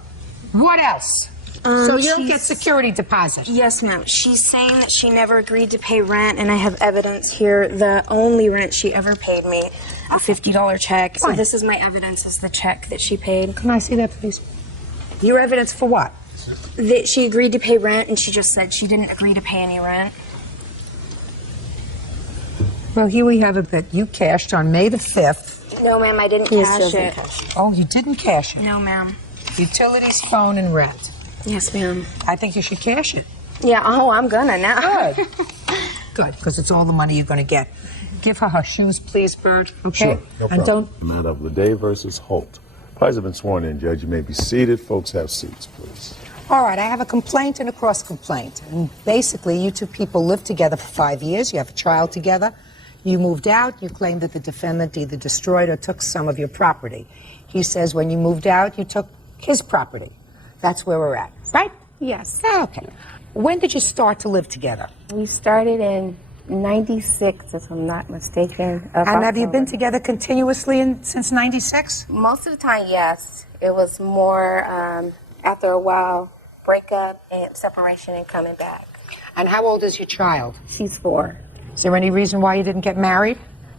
What else? So you don't get security deposit? Yes, ma'am. She's saying that she never agreed to pay rent, and I have evidence here. The only rent she ever paid me, a $50 check. So this is my evidence, is the check that she paid. Can I see that, please? Your evidence for what? That she agreed to pay rent, and she just said she didn't agree to pay any rent. Well, here we have it that you cashed on May the 5th. No, ma'am, I didn't cash it. Oh, you didn't cash it? No, ma'am. Utilities, phone, and rent. Yes, ma'am. I think you should cash it. Yeah, oh, I'm gonna now. Good. Good, because it's all the money you're going to get. Give her shoes, please, Bird, okay? Sure, no And problem. don't... Matter of Lede versus Holt. Parties have been sworn in, Judge. You may be seated. Folks, have seats, please. All right, I have a complaint and a cross complaint. And basically, you two people lived together for 5 years. You have a child together. You moved out. You claim that the defendant either destroyed or took some of your property. He says when you moved out, you took his property. That's where we're at, right? Yes. Okay. When did you start to live together? We started in 96, if I'm not mistaken. And have you been together continuously since 96? Most of the time, yes. It was more after a while, breakup and separation and coming back. And how old is your child? She's 4. Is there any reason why you didn't get married?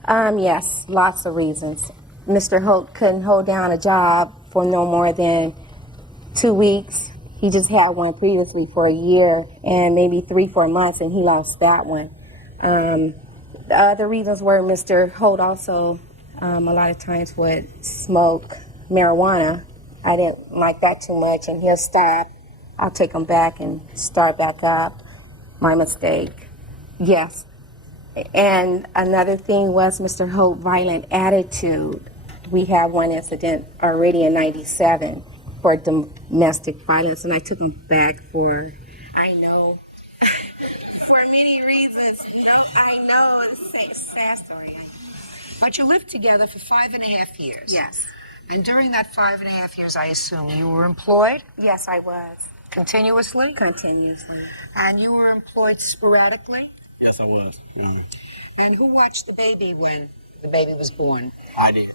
Yes, lots of reasons. Mr. Holt couldn't hold down a job for no more than 2 weeks. He just had one previously for a year and maybe 3-4 months, and he lost that one. The other reasons were Mr. Holt also a lot of times would smoke marijuana. I didn't like that too much, and he'll stop. I'll take him back and start back up. My mistake. Yes. And another thing was Mr. Holt's violent attitude. We had one incident already in 97 for domestic violence, and I took him back for, I know, for many reasons. I know, it's a sad story. But you lived together for 5.5 years. Yes. And during that 5.5 years, I assume you were employed? Yes, I was. Continuously? Continuously. And you were employed sporadically? Yes, I was. And who watched the baby when the baby was born? I did.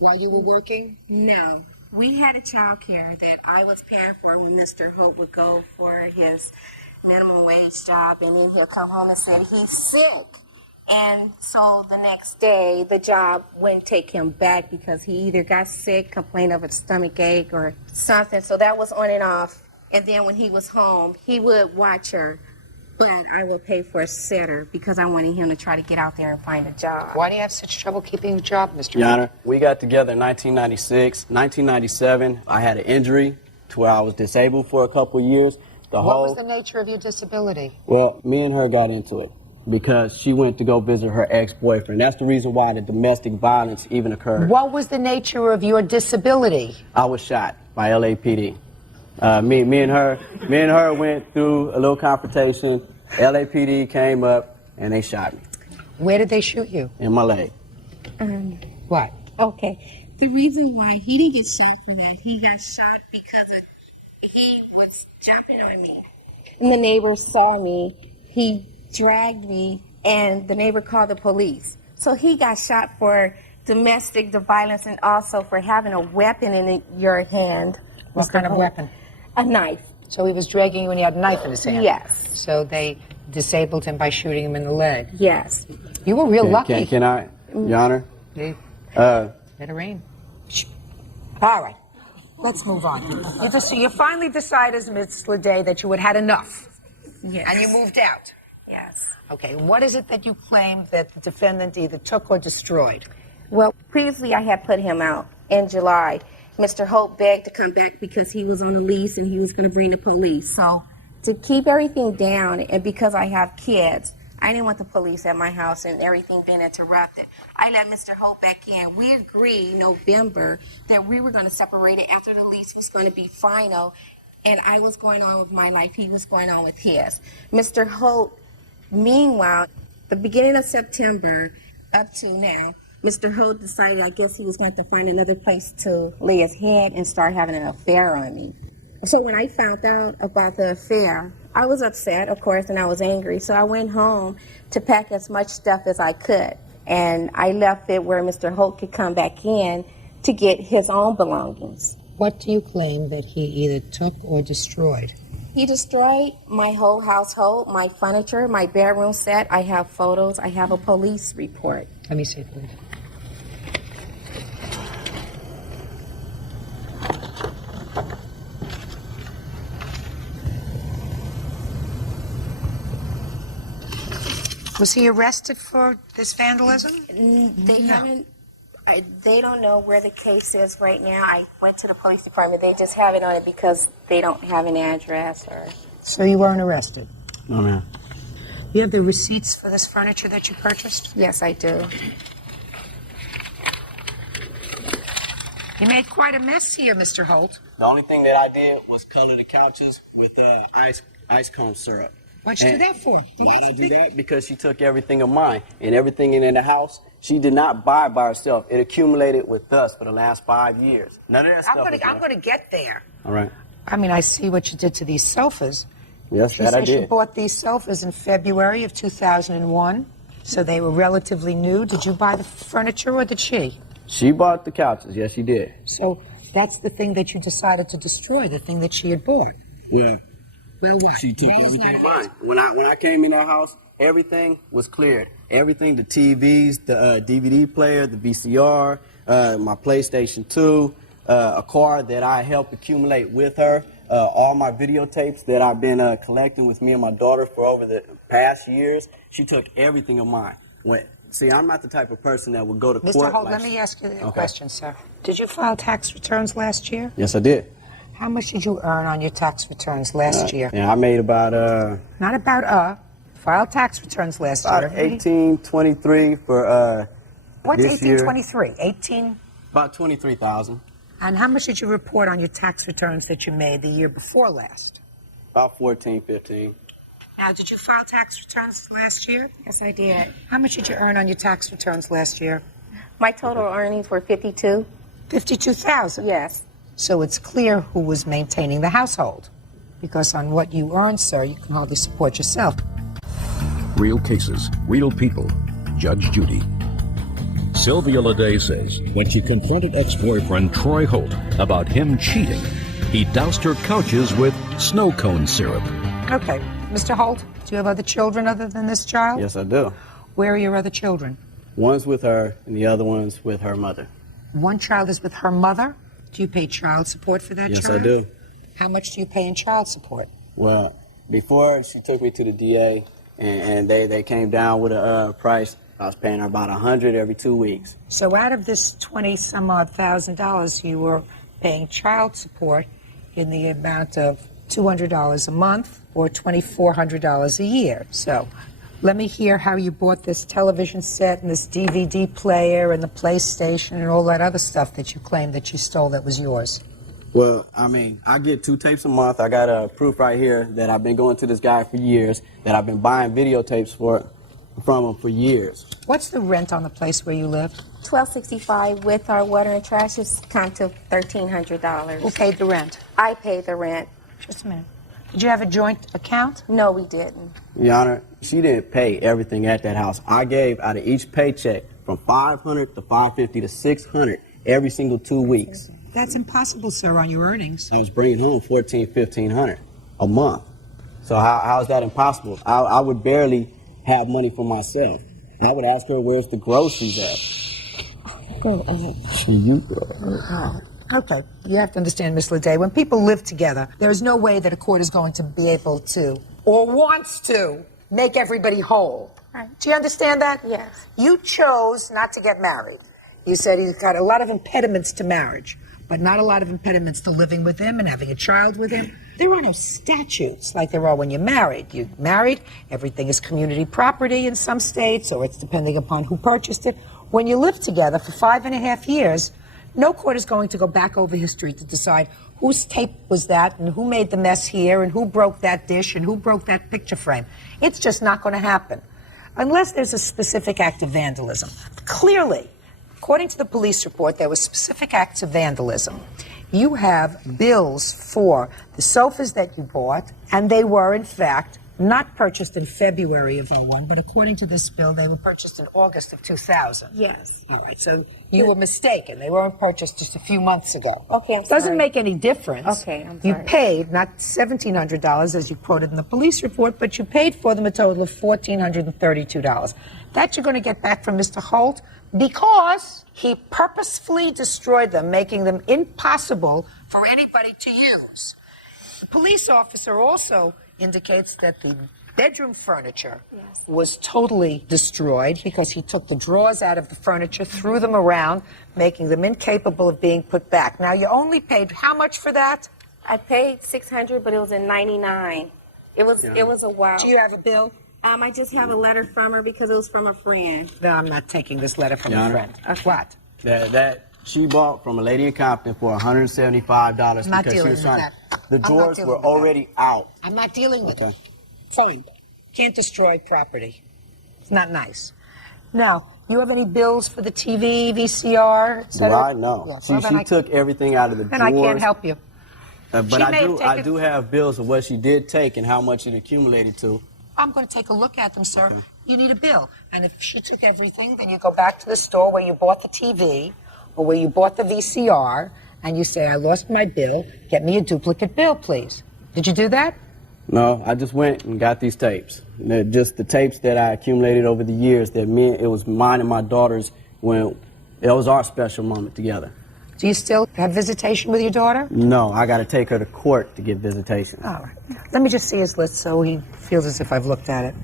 While you were working? No. We had a child care that I was paying for when Mr. Holt would go for his minimum wage job, and then he'll come home and say he's sick. And so the next day, the job wouldn't take him back because he either got sick, complained of a stomach ache or something. So that was on and off. And then when he was home, he would watch her. But I would pay for a sitter because I wanted him to try to get out there and find a job. Why do you have such trouble keeping a job, Mr. Your Holt? Honor, we got together in 1996. 1997, I had an injury to where I was disabled for a couple of years. What was the nature of your disability? Well, me and her got into it because she went to go visit her ex-boyfriend. That's the reason why the domestic violence even occurred. What was the nature of your disability? I was shot by LAPD. Me and her went through a little confrontation. LAPD came up and they shot me. Where did they shoot you? In my leg. What? Okay. The reason why he didn't get shot for that, he got shot because he was jumping on me. And the neighbor saw me. He dragged me, and the neighbor called the police. So he got shot for domestic violence and also for having a weapon in your hand. What kind of weapon? A knife. So he was dragging you and he had a knife in his hand? Yes. So they disabled him by shooting him in the leg? Yes. You were real lucky. Can I, Your Honor? Better rain. All right. Let's move on. You finally decided, Ms. Lede, that you had had enough. Yes. And you moved out. Yes. Okay. What is it that you claim that the defendant either took or destroyed? Well, previously I had put him out in July. Mr. Holt begged to come back because he was on a lease and he was going to bring the police. So to keep everything down, and because I have kids, I didn't want the police at my house and everything being interrupted. I let Mr. Holt back in. We agreed in November that we were going to separate it after the lease was going to be final, and I was going on with my life. He was going on with his. Mr. Holt, meanwhile, the beginning of September up to now, Mr. Holt decided I guess he was going to find another place to lay his head and start having an affair on me. So when I found out about the affair, I was upset, of course, and I was angry. So I went home to pack as much stuff as I could. And I left it where Mr. Holt could come back in to get his own belongings. What do you claim that he either took or destroyed? He destroyed my whole household, my furniture, my bedroom set. I have photos. I have a police report. Let me see, please. Was he arrested for this vandalism? They haven't. They don't know where the case is right now. I went to the police department. They just have it on it because they don't have an address or. So you weren't arrested? No, ma'am. You have the receipts for this furniture that you purchased? Yes, I do. You made quite a mess here, Mr. Holt. The only thing that I did was color the couches with ice cone syrup. What'd you do that for? Why did I do that? Because she took everything of mine and everything in the house. She did not buy it by herself. It accumulated with us for the last 5 years. None of that stuff. I'm going to get there. All right. I mean, I see what you did to these sofas. Yes, She that I says you did. bought these sofas in February of 2001, so they were relatively new. Did you buy the furniture or did she? She bought the couches. Yes, she did. So that's the thing that you decided to destroy, the thing that she had bought. Yeah. Well, what? She took everything of mine. When I came in that house, everything was cleared. Everything, the TVs, the DVD player, the VCR, my PlayStation 2, a car that I helped accumulate with her, all my videotapes that I've been collecting with me and my daughter for over the past years. She took everything of mine. See, I'm not the type of person that would go to court. Mr. Holt, let me ask you a question, sir. Did you file tax returns last year? Yes, I did. How much did you earn on your tax returns last year? Yeah, I made about Not about filed tax returns last about year. 1823 for What's this year. 1823? 18? About 23,000. And how much did you report on your tax returns that you made the year before last? About 14, 15. Now, did you file tax returns last year? Yes, I did. How much did you earn on your tax returns last year? My total earnings were 52. 52,000? Yes. So it's clear who was maintaining the household. Because on what you earn, sir, you can hardly support yourself. Real cases, real people. Judge Judy. Sylvia Leday says when she confronted ex-boyfriend Troy Holt about him cheating, he doused her couches with snow cone syrup. Okay. Mr. Holt, do you have other children other than this child? Yes, I do. Where are your other children? One's with her and the other one's with her mother. One child is with her mother. Do you pay child support for that Yes, child? I do. How much do you pay in child support? Well, before she took me to the DA and they came down with a price, I was paying her about $100 every 2 weeks. So out of this $20-some-odd thousand, you were paying child support in the amount of $200 a month or $2,400 a year. So let me hear how you bought this television set and this DVD player and the PlayStation and all that other stuff that you claimed that you stole that was yours. Well, I mean, I get 2 tapes a month. I got a proof right here that I've been going to this guy for years, that I've been buying videotapes from him for years. What's the rent on the place where you live? $1,265 with our water and trash is come to $1,300. Who paid the rent? I paid the rent. Just a minute. Did you have a joint account? No, we didn't. Your Honor, she didn't pay everything at that house. I gave out of each paycheck from $500 to $550 to $600 every single 2 weeks. That's impossible, sir, on your earnings. I was bringing home $1,400, $1,500 a month. So how is that impossible? I would barely have money for myself. I would ask her, where's the groceries at? Go ahead. You go. Okay, you have to understand, Miss Leday, when people live together, there's no way that a court is going to be able to, or wants to, make everybody whole. Right. Do you understand that? Yes. You chose not to get married. You said you've got a lot of impediments to marriage. but not a lot of impediments to living with him and having a child with him. There are no statutes like there are when you're married. You're married, everything is community property in some states, or it's depending upon who purchased it. When you live together for 5.5 years, no court is going to go back over history to decide whose tape was that and who made the mess here and who broke that dish and who broke that picture frame. It's just not going to happen unless there's a specific act of vandalism. Clearly, according to the police report, there were specific acts of vandalism. You have bills for the sofas that you bought, and they were, in fact, not purchased in February of '01, but according to this bill, they were purchased in August of 2000. Yes. All right, so you were mistaken. They weren't purchased just a few months ago. Okay, I'm sorry. Doesn't make any difference. Okay, I'm You sorry. paid, not $1,700 as you quoted in the police report, but you paid for them a total of $1,432. That you're going to get back from Mr. Holt because he purposefully destroyed them, making them impossible for anybody to use. The police officer also indicates that the bedroom furniture was totally destroyed because he took the drawers out of the furniture, threw them around, making them incapable of being put back. Now, you only paid how much for that? I paid $600, but it was in '99. It was a while. Do you have a bill? I just have a letter from her because it was from a friend. No, I'm not taking this letter from Your a Honor. friend. What? That she bought from a lady in Compton for $175 I'm not because she dealing was with trying. that. The I'm not drawers dealing were with that. already out. I'm not dealing with Okay. it. Fine. Can't destroy property. It's not nice. Now, you have any bills for the TV, VCR, et Do cetera? I? No. Yeah, She, well, then she I- took everything out of the Then drawers. I can't help you. But She may have I taken- do have bills of what she did take and how much it accumulated to. I'm going to take a look at them, sir. You need a bill. And if she took everything, then you go back to the store where you bought the TV or where you bought the VCR, and you say, I lost my bill. Get me a duplicate bill, please. Did you do that? No, I just went and got these tapes. They're just the tapes that I accumulated over the years that it was mine and my daughter's when it was our special moment together. Do you still have visitation with your daughter? No, I got to take her to court to get visitation. All right. Let me just see his list so he feels as if I've looked at it.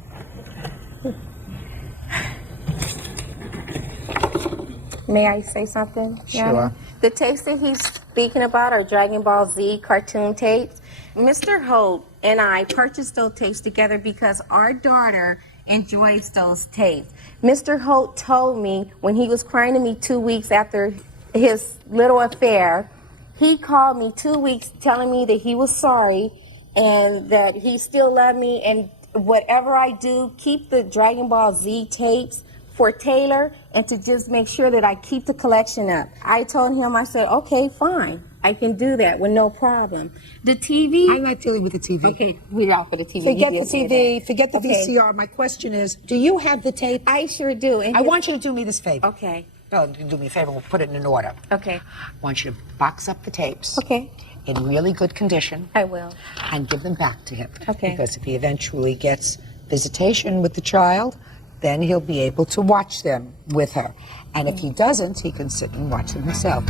May I say something? Your Sure. Honor? The tapes that he's speaking about are Dragon Ball Z cartoon tapes. Mr. Holt and I purchased those tapes together because our daughter enjoys those tapes. Mr. Holt told me when he was crying to me 2 weeks after his little affair, he called me 2 weeks telling me that he was sorry and that he still loved me, and whatever I do, keep the Dragon Ball Z tapes for Taylor and to just make sure that I keep the collection up. I told him, I said, okay, fine. I can do that with no problem. The TV... I'm not dealing with the TV. Okay, we're out for the TV. Forget You the did say TV, that. forget the Okay. VCR. My question is, do you have the tape? I sure do. And I want you to do me this favor. Okay. No, you do me a favor, we'll put it in an order. Okay. I want you to box up the tapes. Okay. In really good condition. I will. And give them back to him. Okay. Because if he eventually gets visitation with the child, then he'll be able to watch them with her. And if he doesn't, he can sit and watch them himself.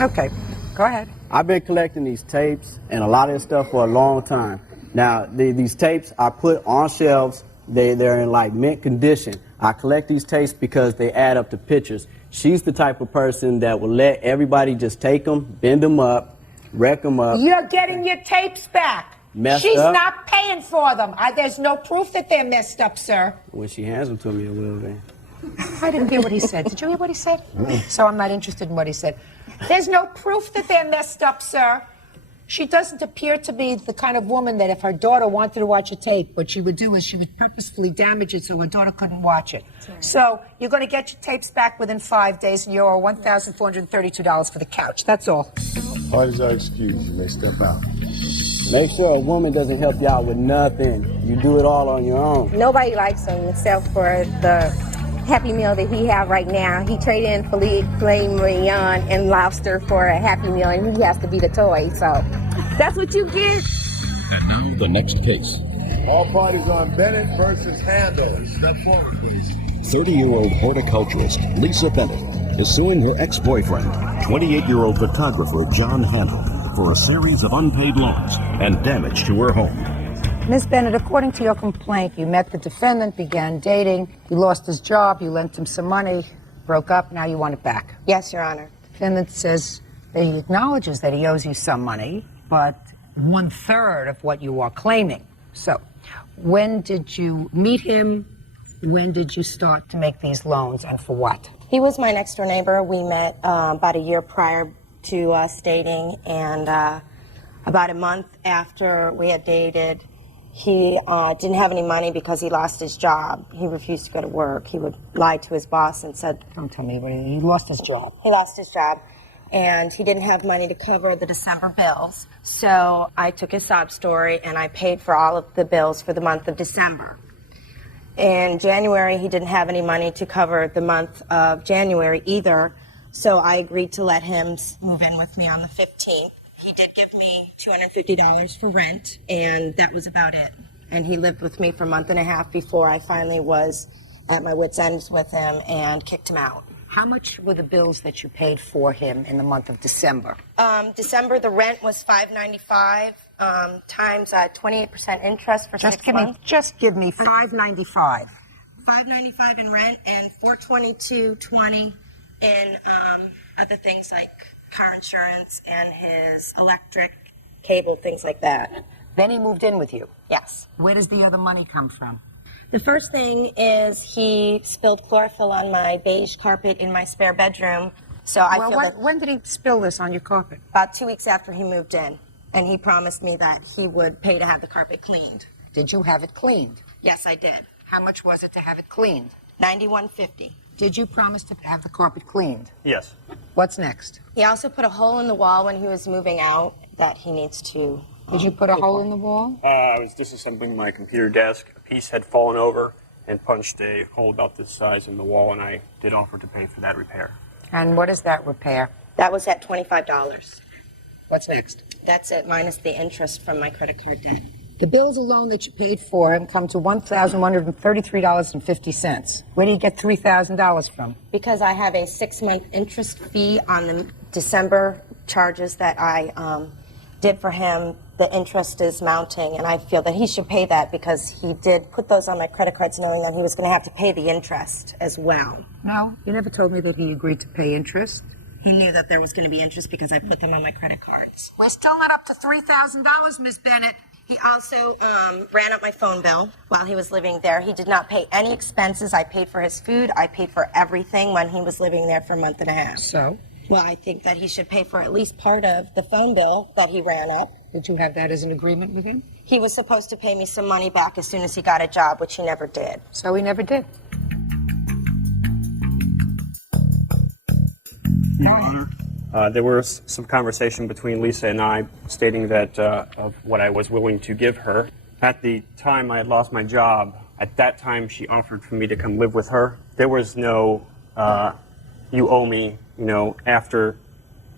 Okay, go ahead. I've been collecting these tapes and a lot of this stuff for a long time. Now, these tapes I put on shelves. They're in like mint condition. I collect these tapes because they add up to pictures. She's the type of person that will let everybody just take them, bend them up, wreck them up. You're getting your tapes back. Messed She's up? not paying for them. There's no proof that they're messed up, sir. When she hands them to me, I will then. I didn't hear what he said. Did you hear what he said? So I'm not interested in what he said. There's no proof that they're messed up, sir. She doesn't appear to be the kind of woman that if her daughter wanted to watch a tape, what she would do is she would purposefully damage it so her daughter couldn't watch it. So you're going to get your tapes back within 5 days, and you owe $1,432 for the couch. That's all. Parties are excused. You may step out. Make sure a woman doesn't help you out with nothing. You do it all on your own. Nobody likes him except for the Happy Meal that he have right now. He traded in filet mignon and lobster for a Happy Meal, and he has to be the toy. So that's what you get. And now the next case. All parties on Bennett versus Handel. Step forward, please. 30-year-old horticulturist Lisa Bennett is suing her ex-boyfriend, 28-year-old photographer John Handel, for a series of unpaid loans and damage to her home. Ms. Bennett, according to your complaint, you met the defendant, began dating, he lost his job, you lent him some money, broke up, now you want it back. Yes, Your Honor. Defendant says He acknowledges that he owes you some money, but 1/3 of what you are claiming. So, when did you meet him? When did you start to make these loans, and for what? He was my next door neighbor. We met about a year prior to us dating, and about a month after we had dated, he didn't have any money because he lost his job. He refused to go to work. He would lie to his boss and said, "Don't tell me, he lost his job." He lost his job, and he didn't have money to cover the December bills. So I took his sob story and I paid for all of the bills for the month of December. In January, he didn't have any money to cover the month of January either, so I agreed to let him move in with me on the 15th. He did give me $250 for rent, and that was about it. And he lived with me for a month and a half before I finally was at my wit's ends with him and kicked him out. How much were the bills that you paid for him in the month of December? December, the rent was $595 times 28% interest for 6 months. Just give me $595. $595 in rent and $422.20 in other things like car insurance and his electric, cable, things like that. Then he moved in with you? Yes. Where does the other money come from? The first thing is he spilled chlorophyll on my beige carpet in my spare bedroom. So I feel that... When did he spill this on your carpet? About 2 weeks after he moved in. And he promised me that he would pay to have the carpet cleaned. Did you have it cleaned? Yes, I did. How much was it to have it cleaned? $91.50. Did you promise to have the carpet cleaned? Yes. What's next? He also put a hole in the wall when he was moving out that he needs to... Did you put a hole in the wall? I was disassembling my computer desk. A piece had fallen over and punched a hole about this size in the wall, and I did offer to pay for that repair. And what is that repair? That was at $25. What's next? That's it, minus the interest from my credit card debt. The bills alone that you paid for him come to $1,133.50. Where do you get $3,000 from? Because I have a 6-month interest fee on the December charges that I did for him. The interest is mounting, and I feel that he should pay that because he did put those on my credit cards knowing that he was going to have to pay the interest as well. No, you never told me that he agreed to pay interest. He knew that there was going to be interest because I put them on my credit cards. We're still not up to $3,000, Miss Bennett. He also ran up my phone bill while he was living there. He did not pay any expenses. I paid for his food. I paid for everything when he was living there for a month and a half. So? Well, I think that he should pay for at least part of the phone bill that he ran up. Did you have that as an agreement with him? He was supposed to pay me some money back as soon as he got a job, which he never did. So he never did. Your Honor, there was some conversation between Lisa and I stating that of what I was willing to give her. At the time I had lost my job, at that time she offered for me to come live with her. There was no, you owe me, after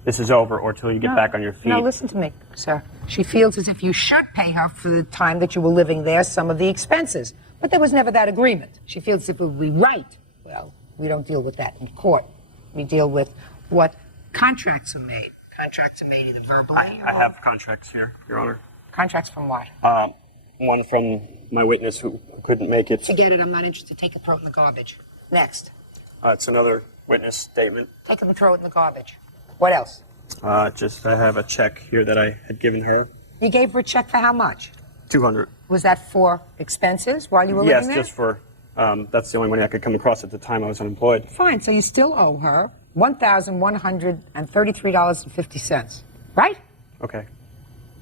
this is over or till you get back on your feet. No, listen to me, sir. She feels as if you should pay her for the time that you were living there some of the expenses. But there was never that agreement. She feels as if it would be right. Well, we don't deal with that in court. We deal with what contracts are made. Contracts are made either verbally I have contracts here, Your Honor. Contracts from what? One from my witness who couldn't make it. Forget it. I'm not interested. Take it, throw it in the garbage. Next. It's another witness statement. Take it and throw it in the garbage. What else? I have a check here that I had given her. You gave her a check for how much? $200. Was that for expenses while you were living there? Yes, just for, that's the only money I could come across at the time I was unemployed. Fine, so you still owe her $1,133.50, right? Okay.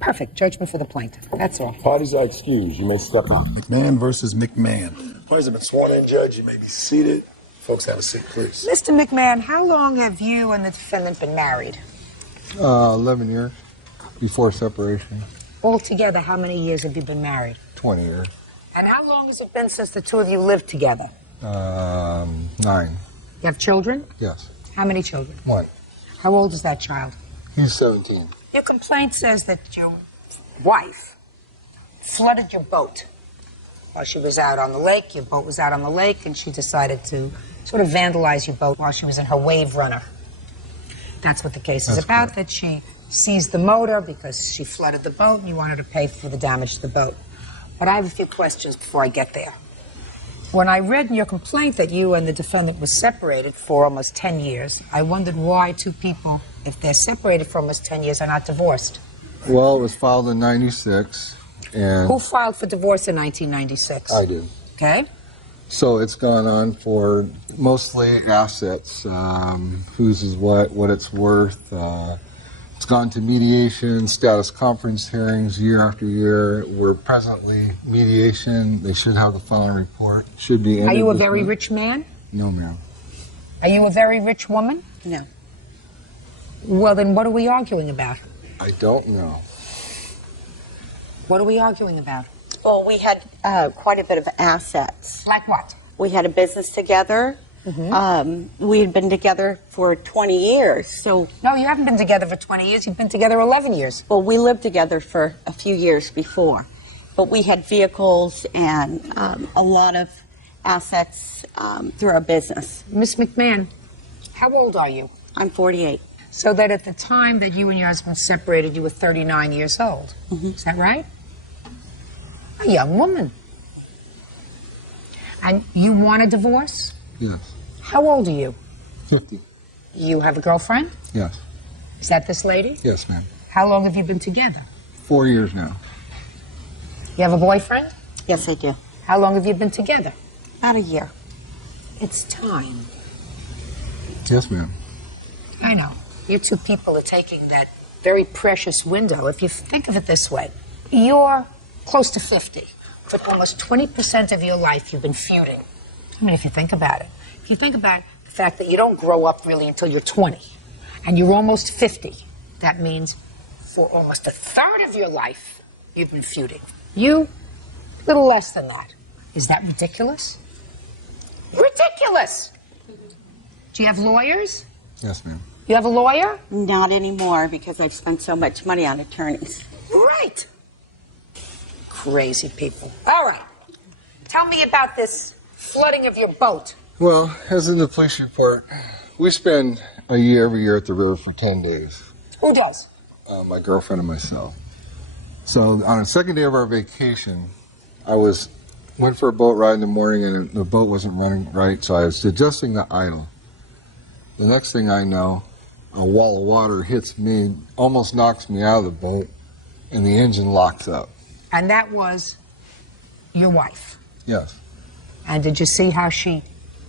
Perfect. Judgment for the plaintiff. That's all. Parties are excused. You may step out. McMahon versus McMahon. Parties have been sworn in, Judge. You may be seated. Folks, have a seat, please. Mr. McMahon, how long have you and the defendant been married? 11 years before separation. Altogether, how many years have you been married? 20 years. And how long has it been since the two of you lived together? 9. You have children? Yes. How many children? 1. How old is that child? He's 17. Your complaint says that your wife flooded your boat while she was out on the lake. Your boat was out on the lake, and she decided to sort of vandalize your boat while she was in her wave runner. That's what the case is about, correct. That she seized the motor because she flooded the boat, and you wanted to pay for the damage to the boat. But I have a few questions before I get there. When I read in your complaint that you and the defendant were separated for almost 10 years, I wondered why two people if they're separated for almost 10 years, they're not divorced? Well, it was filed in 96, and... Who filed for divorce in 1996? I did. Okay. So it's gone on for mostly assets, whose is what it's worth. It's gone to mediation, status conference hearings year after year. We're presently mediation. They should have the final report. Should be. Are you a very rich man? No, ma'am. Are you a very rich woman? No. Well, then what are we arguing about? I don't know. What are we arguing about? Well, we had quite a bit of assets. Like what? We had a business together. We had been together for 20 years. So no, you haven't been together for 20 years. You've been together 11 years. Well, we lived together for a few years before, but we had vehicles and a lot of assets through our business. Miss McMahon, how old are you? I'm 48. So that at the time that you and your husband separated, you were 39 years old. Is that right? A young woman. And you want a divorce? Yes. How old are you? 50. You have a girlfriend? Yes. Is that this lady? Yes, ma'am. How long have you been together? 4 years now. You have a boyfriend? Yes, I do. How long have you been together? About a year. It's time. Yes, ma'am. I know. You two people are taking that very precious window. If you think of it this way, you're close to 50, but almost 20% of your life you've been feuding. I mean, if you think about it. If you think about the fact that you don't grow up really until you're 20, and you're almost 50, that means for almost a third of your life, you've been feuding. You, a little less than that. Is that ridiculous? Ridiculous! Do you have lawyers? Yes, ma'am. You have a lawyer? Not anymore, because I've spent so much money on attorneys. Right. Crazy people. All right. Tell me about this flooding of your boat. Well, as in the police report, we spend a year every year at the river for 10 days. Who does? My girlfriend and myself. So on the second day of our vacation, I went for a boat ride in the morning and the boat wasn't running right, so I was adjusting the idle. The next thing I know, a wall of water hits me, almost knocks me out of the boat, and the engine locks up. And that was your wife. Yes. And did you see how she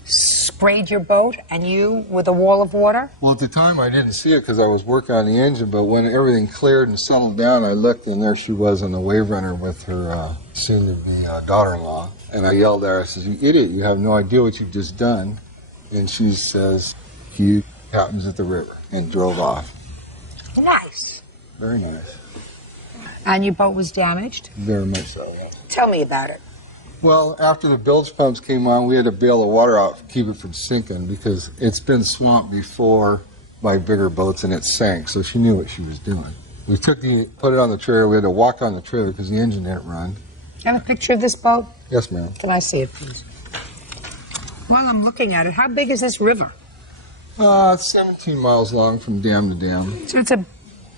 sprayed your boat and you with a wall of water? Well, at the time I didn't see it because I was working on the engine, but when everything cleared and settled down, I looked and there she was on the wave runner with her soon-to-be daughter-in-law. And I yelled at her, I said, "You idiot, you have no idea what you've just done." And she says, "He happens at the river," and drove off. Nice. Very nice. And your boat was damaged? Very much so. Tell me about it. Well, after the bilge pumps came on, we had to bail the water out to keep it from sinking because it's been swamped before by bigger boats and it sank, so she knew what she was doing. We put it on the trailer. We had to walk on the trailer because the engine didn't run. Have a picture of this boat? Yes, ma'am. Can I see it, please? While I'm looking at it, how big is this river? It's 17 miles long from dam to dam. So it's a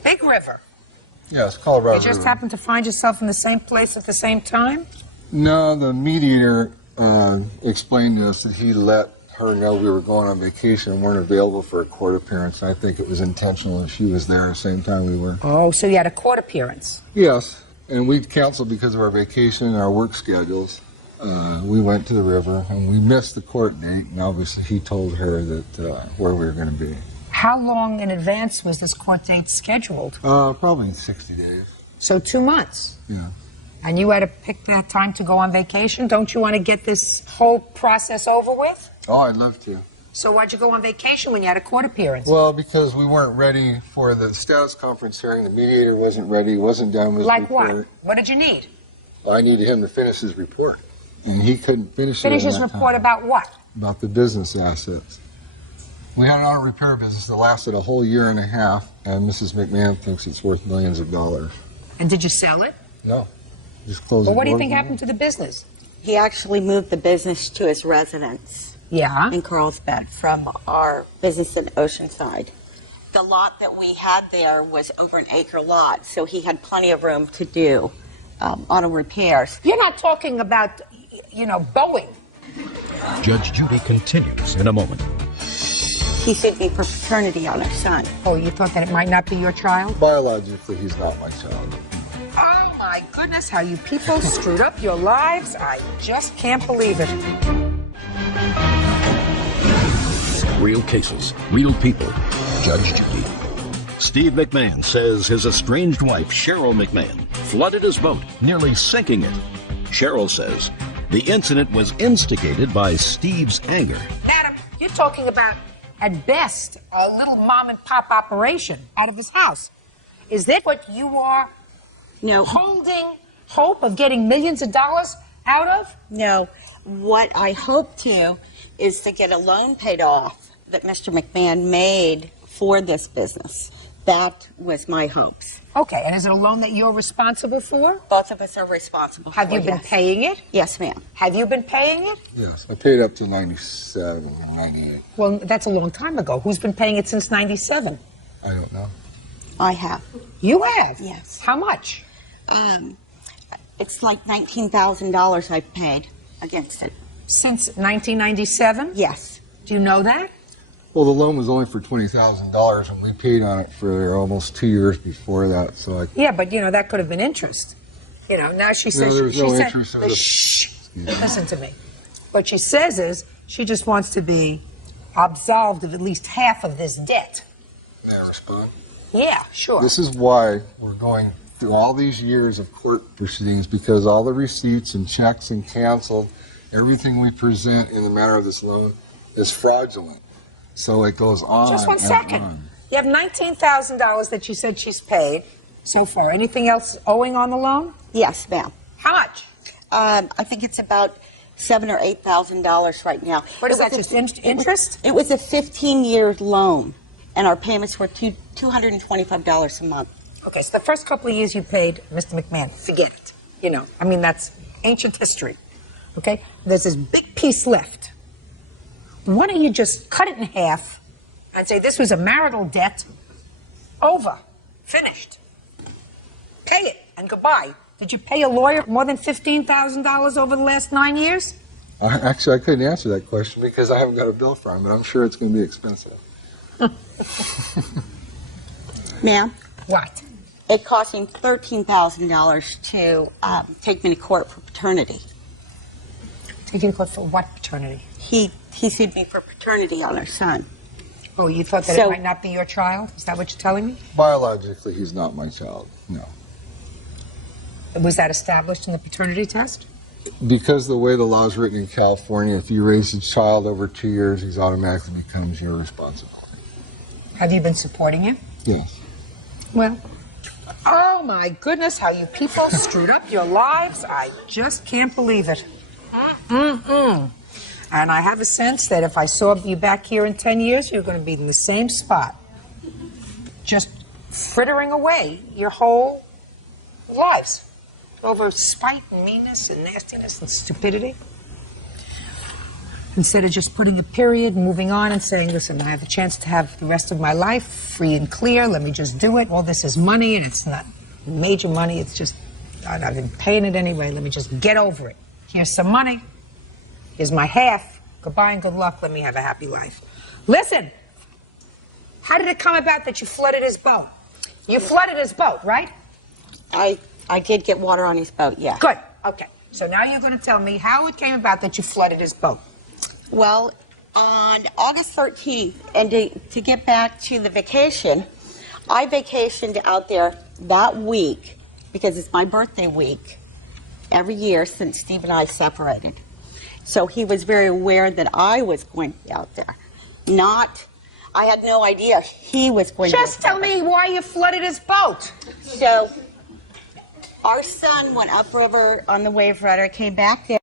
big river. Yes, Colorado You just River. happened to find yourself in the same place at the same time? No, the mediator explained to us that he let her know we were going on vacation and weren't available for a court appearance. I think it was intentional that she was there at the same time we were. Oh, so you had a court appearance? Yes, and we canceled because of our vacation and our work schedules. We went to the river and we missed the court date, and obviously he told her that where we were going to be. How long in advance was this court date scheduled? Probably in 60 days. So 2 months? Yeah. And you had to pick that time to go on vacation? Don't you want to get this whole process over with? Oh, I'd love to. So why'd you go on vacation when you had a court appearance? Well, because we weren't ready for the status conference hearing. The mediator wasn't ready, wasn't done with his Like report. what? What did you need? I needed him to finish his report, and he couldn't finish it. Finish in his that report time. about what? About the business assets. We had an auto repair business that lasted a whole year and a half, and Mrs. McMahon thinks it's worth millions of dollars. And did you sell it? No. Just closed Well, the what do you doors think on it. happened to the business? He actually moved the business to his residence. Yeah. In Carlsbad from our business in Oceanside. The lot that we had there was over an acre lot, so he had plenty of room to do auto repairs. You're not talking about, Boeing. Judge Judy continues in a moment. He sued me for paternity on our son. Oh, you thought that it might not be your child? Biologically, he's not my child. Oh my goodness, how you people screwed up your lives. I just can't believe it. Real cases, real people. Judge Judy. Steve McMahon says his estranged wife, Cheryl McMahon, flooded his boat, nearly sinking it. Cheryl says the incident was instigated by Steve's anger. Madam, you're talking about, at best, a little mom and pop operation out of his house. Is that what you are holding hope of getting millions of dollars out of? No. What I hope to is to get a loan paid off that Mr. McMahon made for this business. That was my hopes. Okay, and is it a loan that you're responsible for? Both of us are responsible Have for you been yes. paying it? Yes, ma'am. Have you been paying it? Yes, I paid up to 97 or 98. Well, that's a long time ago. Who's been paying it since 97? I don't know. I have. You have? Yes. How much? It's like $19,000 I've paid against it. Since 1997? Yes. Do you know that? Well, the loan was only for $20,000, and we paid on it for almost 2 years before that. So I. Yeah, but that could have been interest. Now she says No, there's she no said, interest. Shh. Listen to me. What she says is she just wants to be absolved of at least half of this debt. May I respond? Yeah, sure. This is why we're going through all these years of court proceedings, because all the receipts and checks and canceled, everything we present in the matter of this loan is fraudulent. So it goes on. Just one second. On. You have $19,000 that you said she's paid so far. Anything else owing on the loan? Yes, ma'am. How much? I think it's about $7,000 or $8,000 right now. What is that, just interest? It was a 15-year loan, and our payments were $225 a month. Okay, so the first couple of years you paid Mr. McMahon, forget it. That's ancient history. Okay? There's this big piece left. Why don't you just cut it in half and say this was a marital debt, over, finished. Pay it and goodbye. Did you pay a lawyer more than $15,000 over the last 9 years? Actually, I couldn't answer that question because I haven't got a bill from him, but I'm sure it's going to be expensive. Ma'am? What? It cost him $13,000 to take me to court for paternity. Taking court for what paternity? He sued me for paternity on our son. Oh, you thought that it might not be your child? Is that what you're telling me? Biologically, he's not my child, no. Was that established in the paternity test? Because the way the law is written in California, if you raise a child over 2 years, he automatically becomes your responsibility. Have you been supporting him? Yes. Well, oh my goodness, how you people screwed up your lives. I just can't believe it. And I have a sense that if I saw you back here in 10 years, you're going to be in the same spot. Just frittering away your whole lives over spite and meanness and nastiness and stupidity. Instead of just putting a period, moving on and saying, listen, I have a chance to have the rest of my life free and clear. Let me just do it. All this is money, and it's not major money. It's just, I've been paying it anyway. Let me just get over it. Here's some money. Here's my half. Goodbye and good luck. Let me have a happy life. Listen, how did it come about that you flooded his boat? You flooded his boat, right? I did get water on his boat, yeah. Good. Okay. So now you're going to tell me how it came about that you flooded his boat. Well, on August 13th, and to get back to the vacation, I vacationed out there that week because it's my birthday week every year since Steve and I separated. So he was very aware that I was going to be out there. I had no idea he was going to be. Just tell me why you flooded his boat. So our son went upriver on the wave rider, came back there.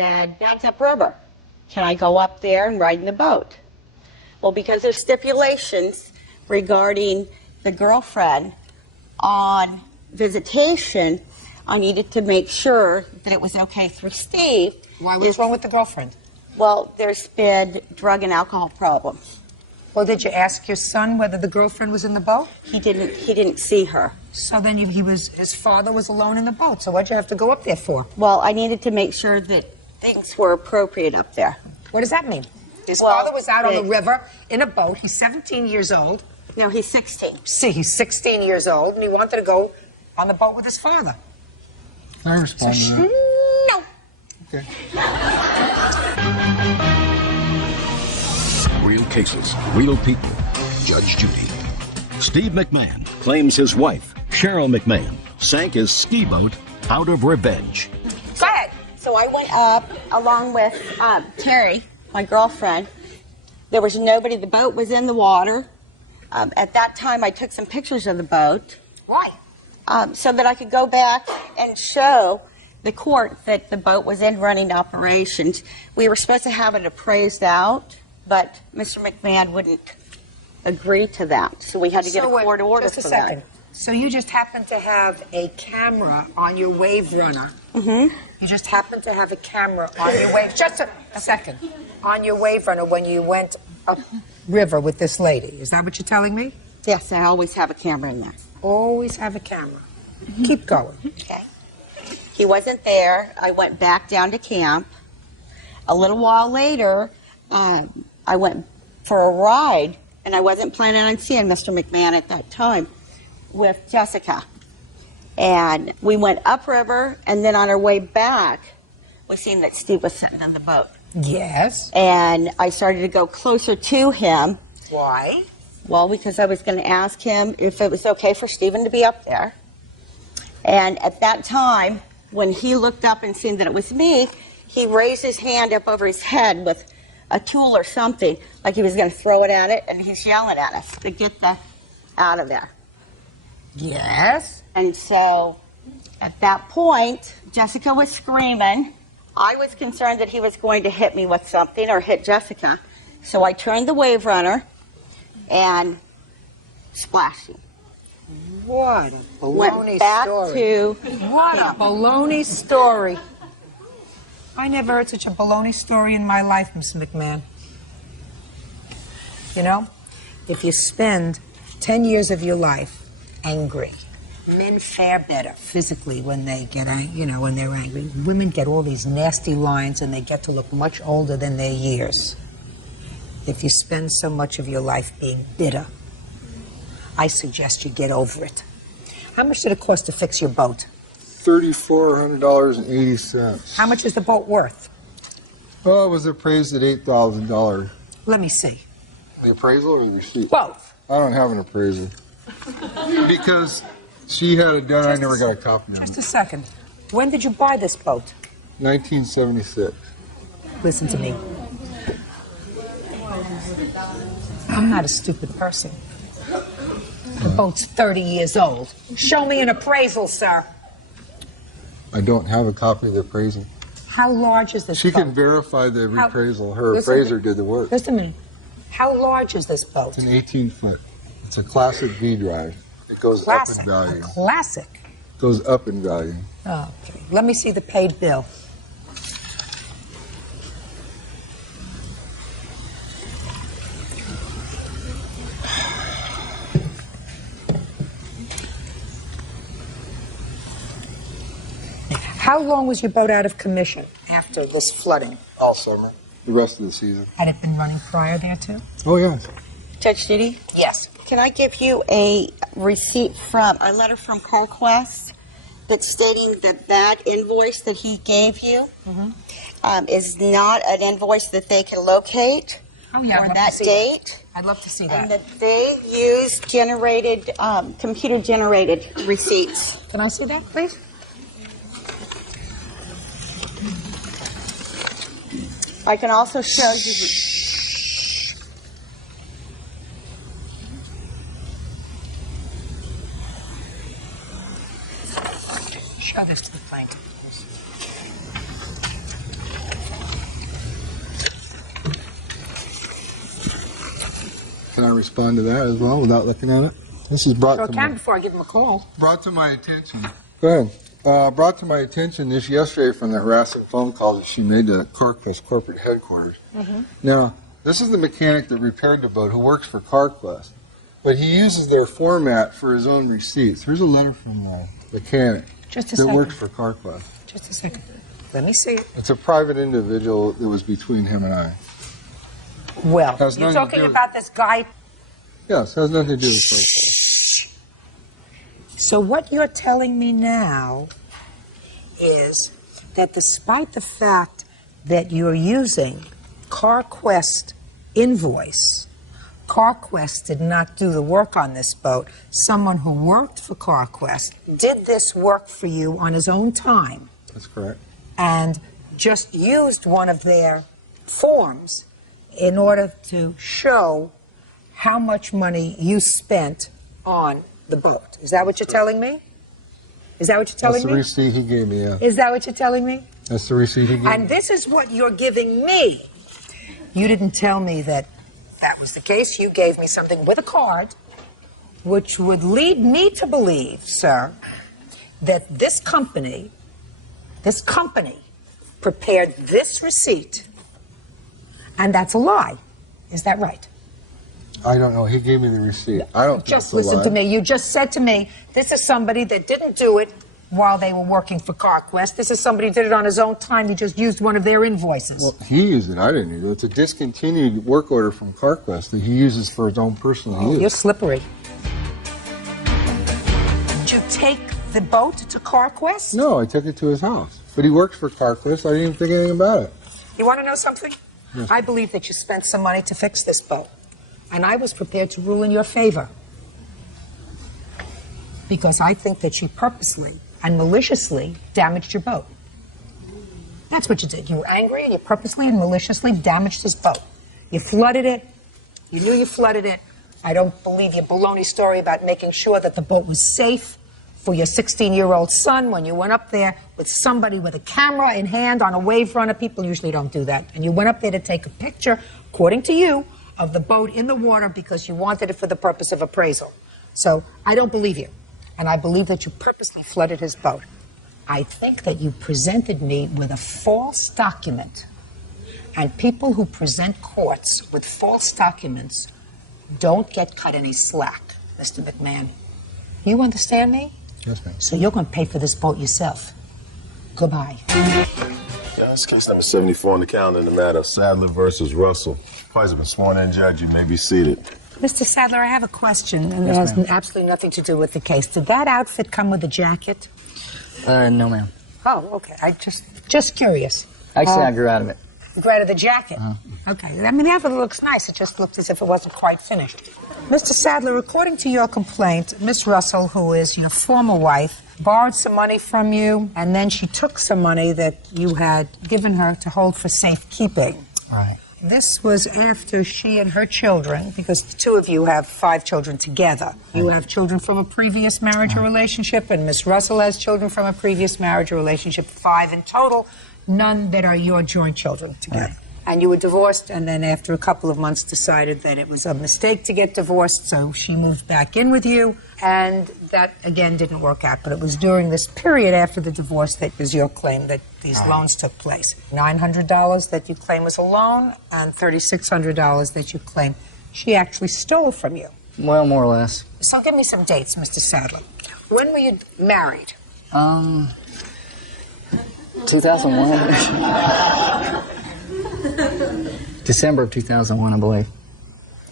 said, that's upriver. Can I go up there and ride in the boat? Well, because there's stipulations regarding the girlfriend on visitation, I needed to make sure that it was okay through Steve. Why? What's wrong with the girlfriend? Well, there's been drug and alcohol problems. Well, did you ask your son whether the girlfriend was in the boat? He didn't see her. So then his father was alone in the boat. So what'd you have to go up there for? Well, I needed to make sure that things were appropriate up there. What does that mean? His father was out on the river in a boat. He's 17 years old. No, he's 16. See, he's 16 years old, and he wanted to go on the boat with his father. Can I respond to that? No. Okay. Real cases, real people. Judge Judy. Steve McMahon claims his wife, Cheryl McMahon, sank his ski boat out of revenge. Go ahead. So I went up along with Terry, my girlfriend. There was nobody. The boat was in the water. At that time, I took some pictures of the boat. Why? So that I could go back and show the court that the boat was in running operations. We were supposed to have it appraised out, but Mr. McMahon wouldn't agree to that. So we had to get a court order just a for second. that. So you just happened to have a camera on your wave runner. Mm-hmm. You just happened to have a camera on your wave. Just a second. On your wave runner when you went up river with this lady. Is that what you're telling me? Yes, I always have a camera in there. Always have a camera. Keep going. Okay. He wasn't there. I went back down to camp. A little while later, I went for a ride, and I wasn't planning on seeing Mr. McMahon at that time, with Jessica. And we went upriver, and then on our way back, we seen that Steve was sitting in the boat. Yes. And I started to go closer to him. Why? Well, because I was going to ask him if it was okay for Stephen to be up there. And at that time, when he looked up and seen that it was me, he raised his hand up over his head with a tool or something, like he was going to throw it at it, and he's yelling at us to get that out of there. Yes. And so, at that point, Jessica was screaming. I was concerned that he was going to hit me with something or hit Jessica. So I turned the wave runner and splashed him. What a baloney Went back story. to What him. a baloney story. I never heard such a baloney story in my life, Miss McMahon. You know, if you spend 10 years of your life angry, men fare better physically when they get angry, when they're angry. Women get all these nasty lines and they get to look much older than their years. If you spend so much of your life being bitter, I suggest you get over it. How much did it cost to fix your boat? $3,400.80. How much is the boat worth? Well, it was appraised at $8,000. Let me see. The appraisal or the receipt? Both. I don't have an appraisal. Because she had it done, I never got a copy of it. Just a second. When did you buy this boat? 1976. Listen to me. I'm not a stupid person. The boat's 30 years old. Show me an appraisal, sir. I don't have a copy of the appraisal. How large is this She boat? can verify the How- appraisal. Her Listen- appraiser did the work. Just a minute. How large is this boat? It's an 18-foot. It's a classic V drive. It goes Classic. up in value. Classic. Goes up in value. Okay. Let me see the paid bill. How long was your boat out of commission after this flooding? All summer. The rest of the season. Had it been running prior thereto? Oh, yeah. Judge Judy? Yes. Can I give you a receipt from, a letter from CarQuest that's stating that that invoice that he gave you is not an invoice that they can locate Oh, yeah, I'd for love that to see date? I'd love to see that. And that they use generated, computer-generated receipts. Can I see that, please? I can also show you. Show this to the plaintiff. Can I respond to that as well without looking at it? This is brought Sure to can my, before I give him a call. brought to my attention. Go ahead. Brought to my attention this yesterday from the harassing phone call that she made to CarQuest corporate headquarters. Now, this is the mechanic that repaired the boat who works for CarQuest, but he uses their format for his own receipts. Here's a letter from the mechanic Just a that second. works for CarQuest. Just a second. Let me see it. It's a private individual that was between him and I. Well, Has you're nothing to talking do with- about this guy. Yes, has nothing to do with CarQuest. So what you're telling me now is that despite the fact that you're using CarQuest invoice, CarQuest did not do the work on this boat. Someone who worked for CarQuest did this work for you on his own time That's correct. and just used one of their forms in order to show how much money you spent on the boat. Is that what you're telling me? Is that what you're telling That's the me? receipt he gave me, yeah. Is that what you're telling me? That's the receipt he gave me. And this is what you're giving me. You didn't tell me that that was the case. You gave me something with a card, which would lead me to believe, sir, that this company prepared this receipt, and that's a lie. Is that right? I don't know. He gave me the receipt. I don't think Just it's a listen lie. to me. You just said to me, this is somebody that didn't do it while they were working for CarQuest. This is somebody who did it on his own time. He just used one of their invoices. Well, he used it. I didn't use it. It's a discontinued work order from CarQuest that he uses for his own personal use. You're slippery. Did you take the boat to CarQuest? No, I took it to his house. But he works for CarQuest. I didn't even think anything about it. You want to know something? Yeah. I believe that you spent some money to fix this boat. And I was prepared to rule in your favor. Because I think that you purposely and maliciously damaged your boat. That's what you did. You were angry and you purposely and maliciously damaged his boat. You flooded it. You knew you flooded it. I don't believe your baloney story about making sure that the boat was safe for your 16-year-old son when you went up there with somebody with a camera in hand on a wave runner. People usually don't do that. And you went up there to take a picture, according to you, of the boat in the water because you wanted it for the purpose of appraisal. So I don't believe you. And I believe that you purposely flooded his boat. I think that you presented me with a false document. And people who present courts with false documents don't get cut any slack, Mr. McMahon. You understand me? Yes, ma'am. So you're going to pay for this boat yourself. Goodbye. Yeah, it's case number 74 on the calendar in the matter of Sadler versus Russell. Parties have been sworn in, Judge. You may be seated. Mr. Sadler, I have a question, and Yes, it has ma'am. absolutely nothing to do with the case. Did that outfit come with a jacket? No, ma'am. Oh, okay. I just curious. Actually, I grew out of it. You grew out of the jacket. Okay. I mean, the outfit looks nice. It just looked as if it wasn't quite finished. Mr. Sadler, according to your complaint, Miss Russell, who is your former wife, borrowed some money from you, and then she took some money that you had given her to hold for safekeeping. Right. This was after she and her children, because the two of you have 5 children together. You have children from a previous marriage or relationship, and Miss Russell has children from a previous marriage or relationship, 5 in total, none that are your joint children together. Right. And you were divorced, and then after a couple of months decided that it was a mistake to get divorced, so she moved back in with you, and that, again, didn't work out. But it was during this period after the divorce that was your claim that these loans took place. $900 that you claim was a loan, and $3,600 that you claim she actually stole from you. Well, more or less. So give me some dates, Mr. Sadler. When were you married? 2001. December of 2001, I believe.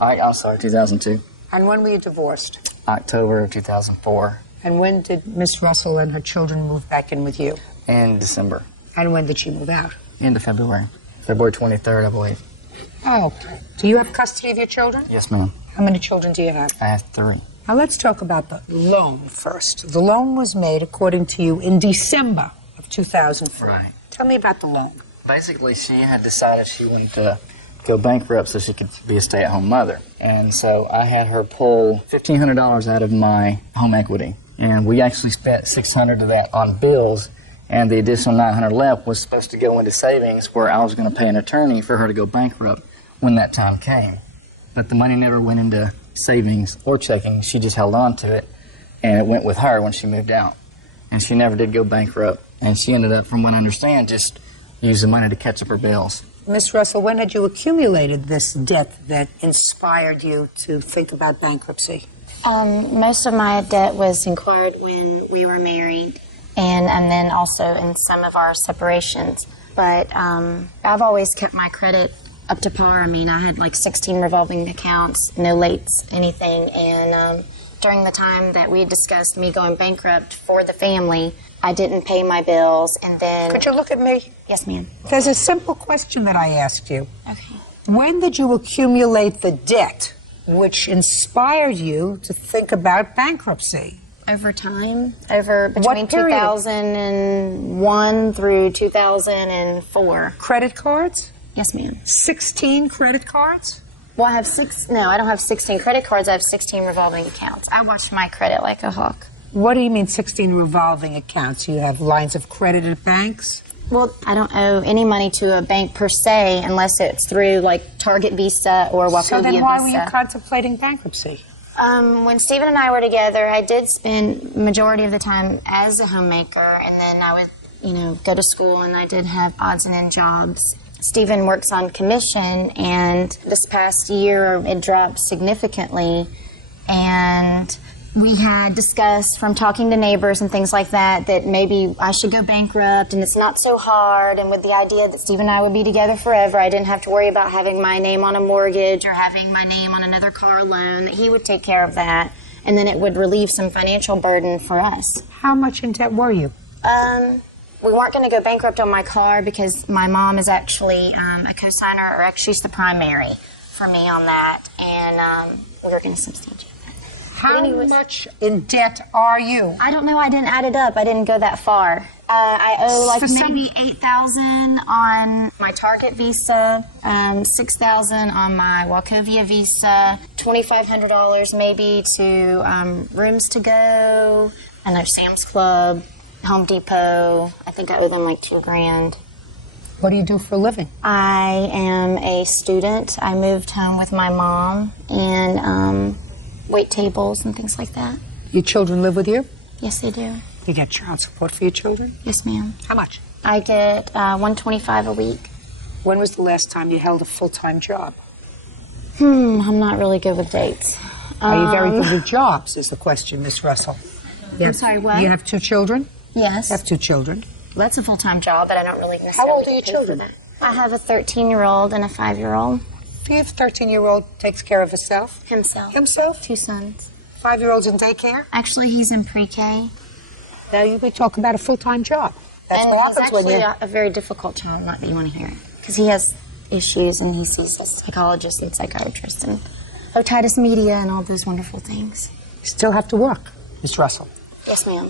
I'm sorry, 2002. And when were you divorced? October of 2004. And when did Miss Russell and her children move back in with you? And December. And when did she move out? End of February. February 23rd, I believe. Oh, do you have custody of your children? Yes, ma'am. How many children do you have? I have 3. Now let's talk about the loan first. The loan was made, according to you, in December of 2004. Right. Tell me about the loan. Basically, she had decided she wanted to go bankrupt so she could be a stay-at-home mother. And so I had her pull $1,500 out of my home equity. And we actually spent $600 of that on bills, and the additional $900 left was supposed to go into savings where I was going to pay an attorney for her to go bankrupt when that time came. but the money never went into savings or checking. She just held on to it, and it went with her when she moved out. And she never did go bankrupt. And she ended up, from what I understand, just using money to catch up her bills. Miss Russell, when had you accumulated this debt that inspired you to think about bankruptcy? Most of my debt was incurred when we were married, and then also in some of our separations. But I've always kept my credit up to par. I mean, I had like 16 revolving accounts, no lates, anything. And during the time that we had discussed me going bankrupt for the family, I didn't pay my bills, and then... Could you look at me? Yes, ma'am. There's a simple question that I asked you. Okay. When did you accumulate the debt which inspired you to think about bankruptcy? Over time, over between What period? 2001 through 2004. Credit cards? Yes, ma'am. 16 credit cards? Well, I don't have 16 credit cards. I have 16 revolving accounts. I watch my credit like a hawk. What do you mean 16 revolving accounts? You have lines of credit at banks? Well, I don't owe any money to a bank per se unless it's through like Target Visa or Wachovia Visa. So then why were you contemplating bankruptcy? When Stephen and I were together, I did spend majority of the time as a homemaker, and then I would, go to school, and I did have odds and ends jobs. Stephen works on commission, and this past year it dropped significantly, and we had discussed from talking to neighbors and things like that maybe I should go bankrupt, and it's not so hard, and with the idea that Steve and I would be together forever, I didn't have to worry about having my name on a mortgage or having my name on another car loan, that he would take care of that, and then it would relieve some financial burden for us. How much in debt were you? We weren't going to go bankrupt on my car because my mom is actually a co-signer, or actually she's the primary for me on that, and we were going to substantiate. How much in debt are you? I don't know. I didn't add it up. I didn't go that far. I owe like maybe $8,000 on my Target Visa, $6,000 on my Wachovia Visa, $2,500 maybe to Rooms to Go, I know Sam's Club, Home Depot. I think I owe them like $2,000. What do you do for a living? I am a student. I moved home with my mom and wait tables and things like that. Your children live with you? Yes, they do. You get child support for your children? Yes, ma'am. How much? I get $125 a week. When was the last time you held a full-time job? I'm not really good with dates. Are you very good with jobs, is the question, Miss Russell. I'm sorry, what? You have 2 children? Yes. I have 2 children. That's a full-time job, but I don't really necessarily. How old are your children? I have a 13-year-old and a 5-year-old. Your 13-year-old takes care of himself? Himself. 2 sons. 5-year-old's in daycare? Actually, he's in pre-K. Now we talk about a full-time job. That's and what he's happens when actually you... a very difficult child, not that you want to hear it. Because he has issues, and he sees psychologists and psychiatrists and otitis media and all those wonderful things. You still have to work, Miss Russell. Yes, ma'am.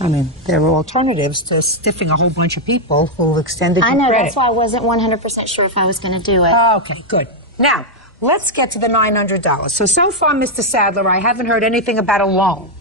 I mean, there are alternatives to stiffing a whole bunch of people who extended your I know, credit. that's why I wasn't 100% sure if I was going to do it. Okay, good. Now, let's get to the $900. So far, Mr. Sadler, I haven't heard anything about a loan.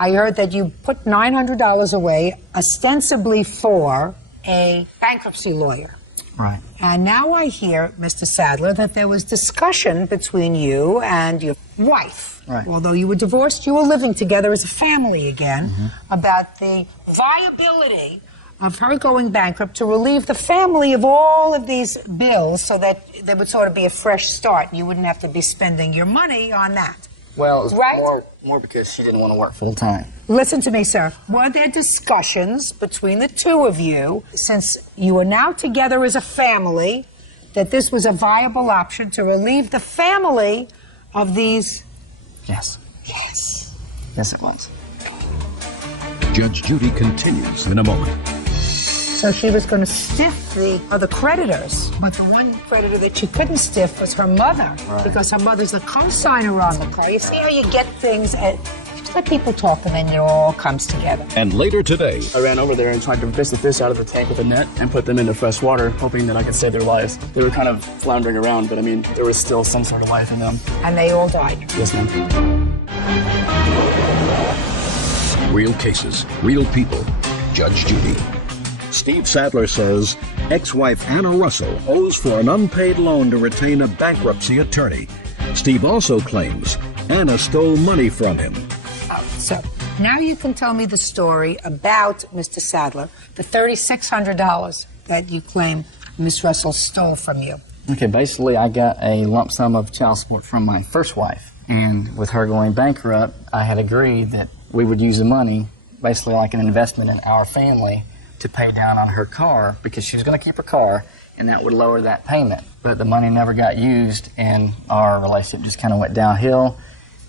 I heard that you put $900 away ostensibly for a bankruptcy lawyer. Right. And now I hear, Mr. Sadler, that there was discussion between you and your wife. Right. Although you were divorced, you were living together as a family again, about the viability of her going bankrupt to relieve the family of all of these bills so that there would sort of be a fresh start and you wouldn't have to be spending your money on that. Well, it was Right? more because she didn't want to work full time. Listen to me, sir. Were there discussions between the two of you, since you are now together as a family, that this was a viable option to relieve the family of these? Yes. Yes. Yes, it was. Judge Judy continues in a moment. So she was going to stiff the other creditors, but the one creditor that she couldn't stiff was her mother, because her mother's the co-signer on the car. You see how you get things, just let people talk and then it all comes together. And later today, I ran over there and tried to fish the fish out of the tank with a net and put them into fresh water, hoping that I could save their lives. They were kind of floundering around, but I mean, there was still some sort of life in them. And they all died. Yes, ma'am. real cases, real people. Judge Judy. Steve Sadler says ex-wife Anna Russell owes for an unpaid loan to retain a bankruptcy attorney. Steve also claims Anna stole money from him. So now you can tell me the story about Mr. Sadler, the $3,600 that you claim Miss Russell stole from you. Okay, basically I got a lump sum of child support from my first wife. And with her going bankrupt, I had agreed that we would use the money, basically like an investment in our family, to pay down on her car because she was going to keep her car, and that would lower that payment. But the money never got used, and our relationship just kind of went downhill.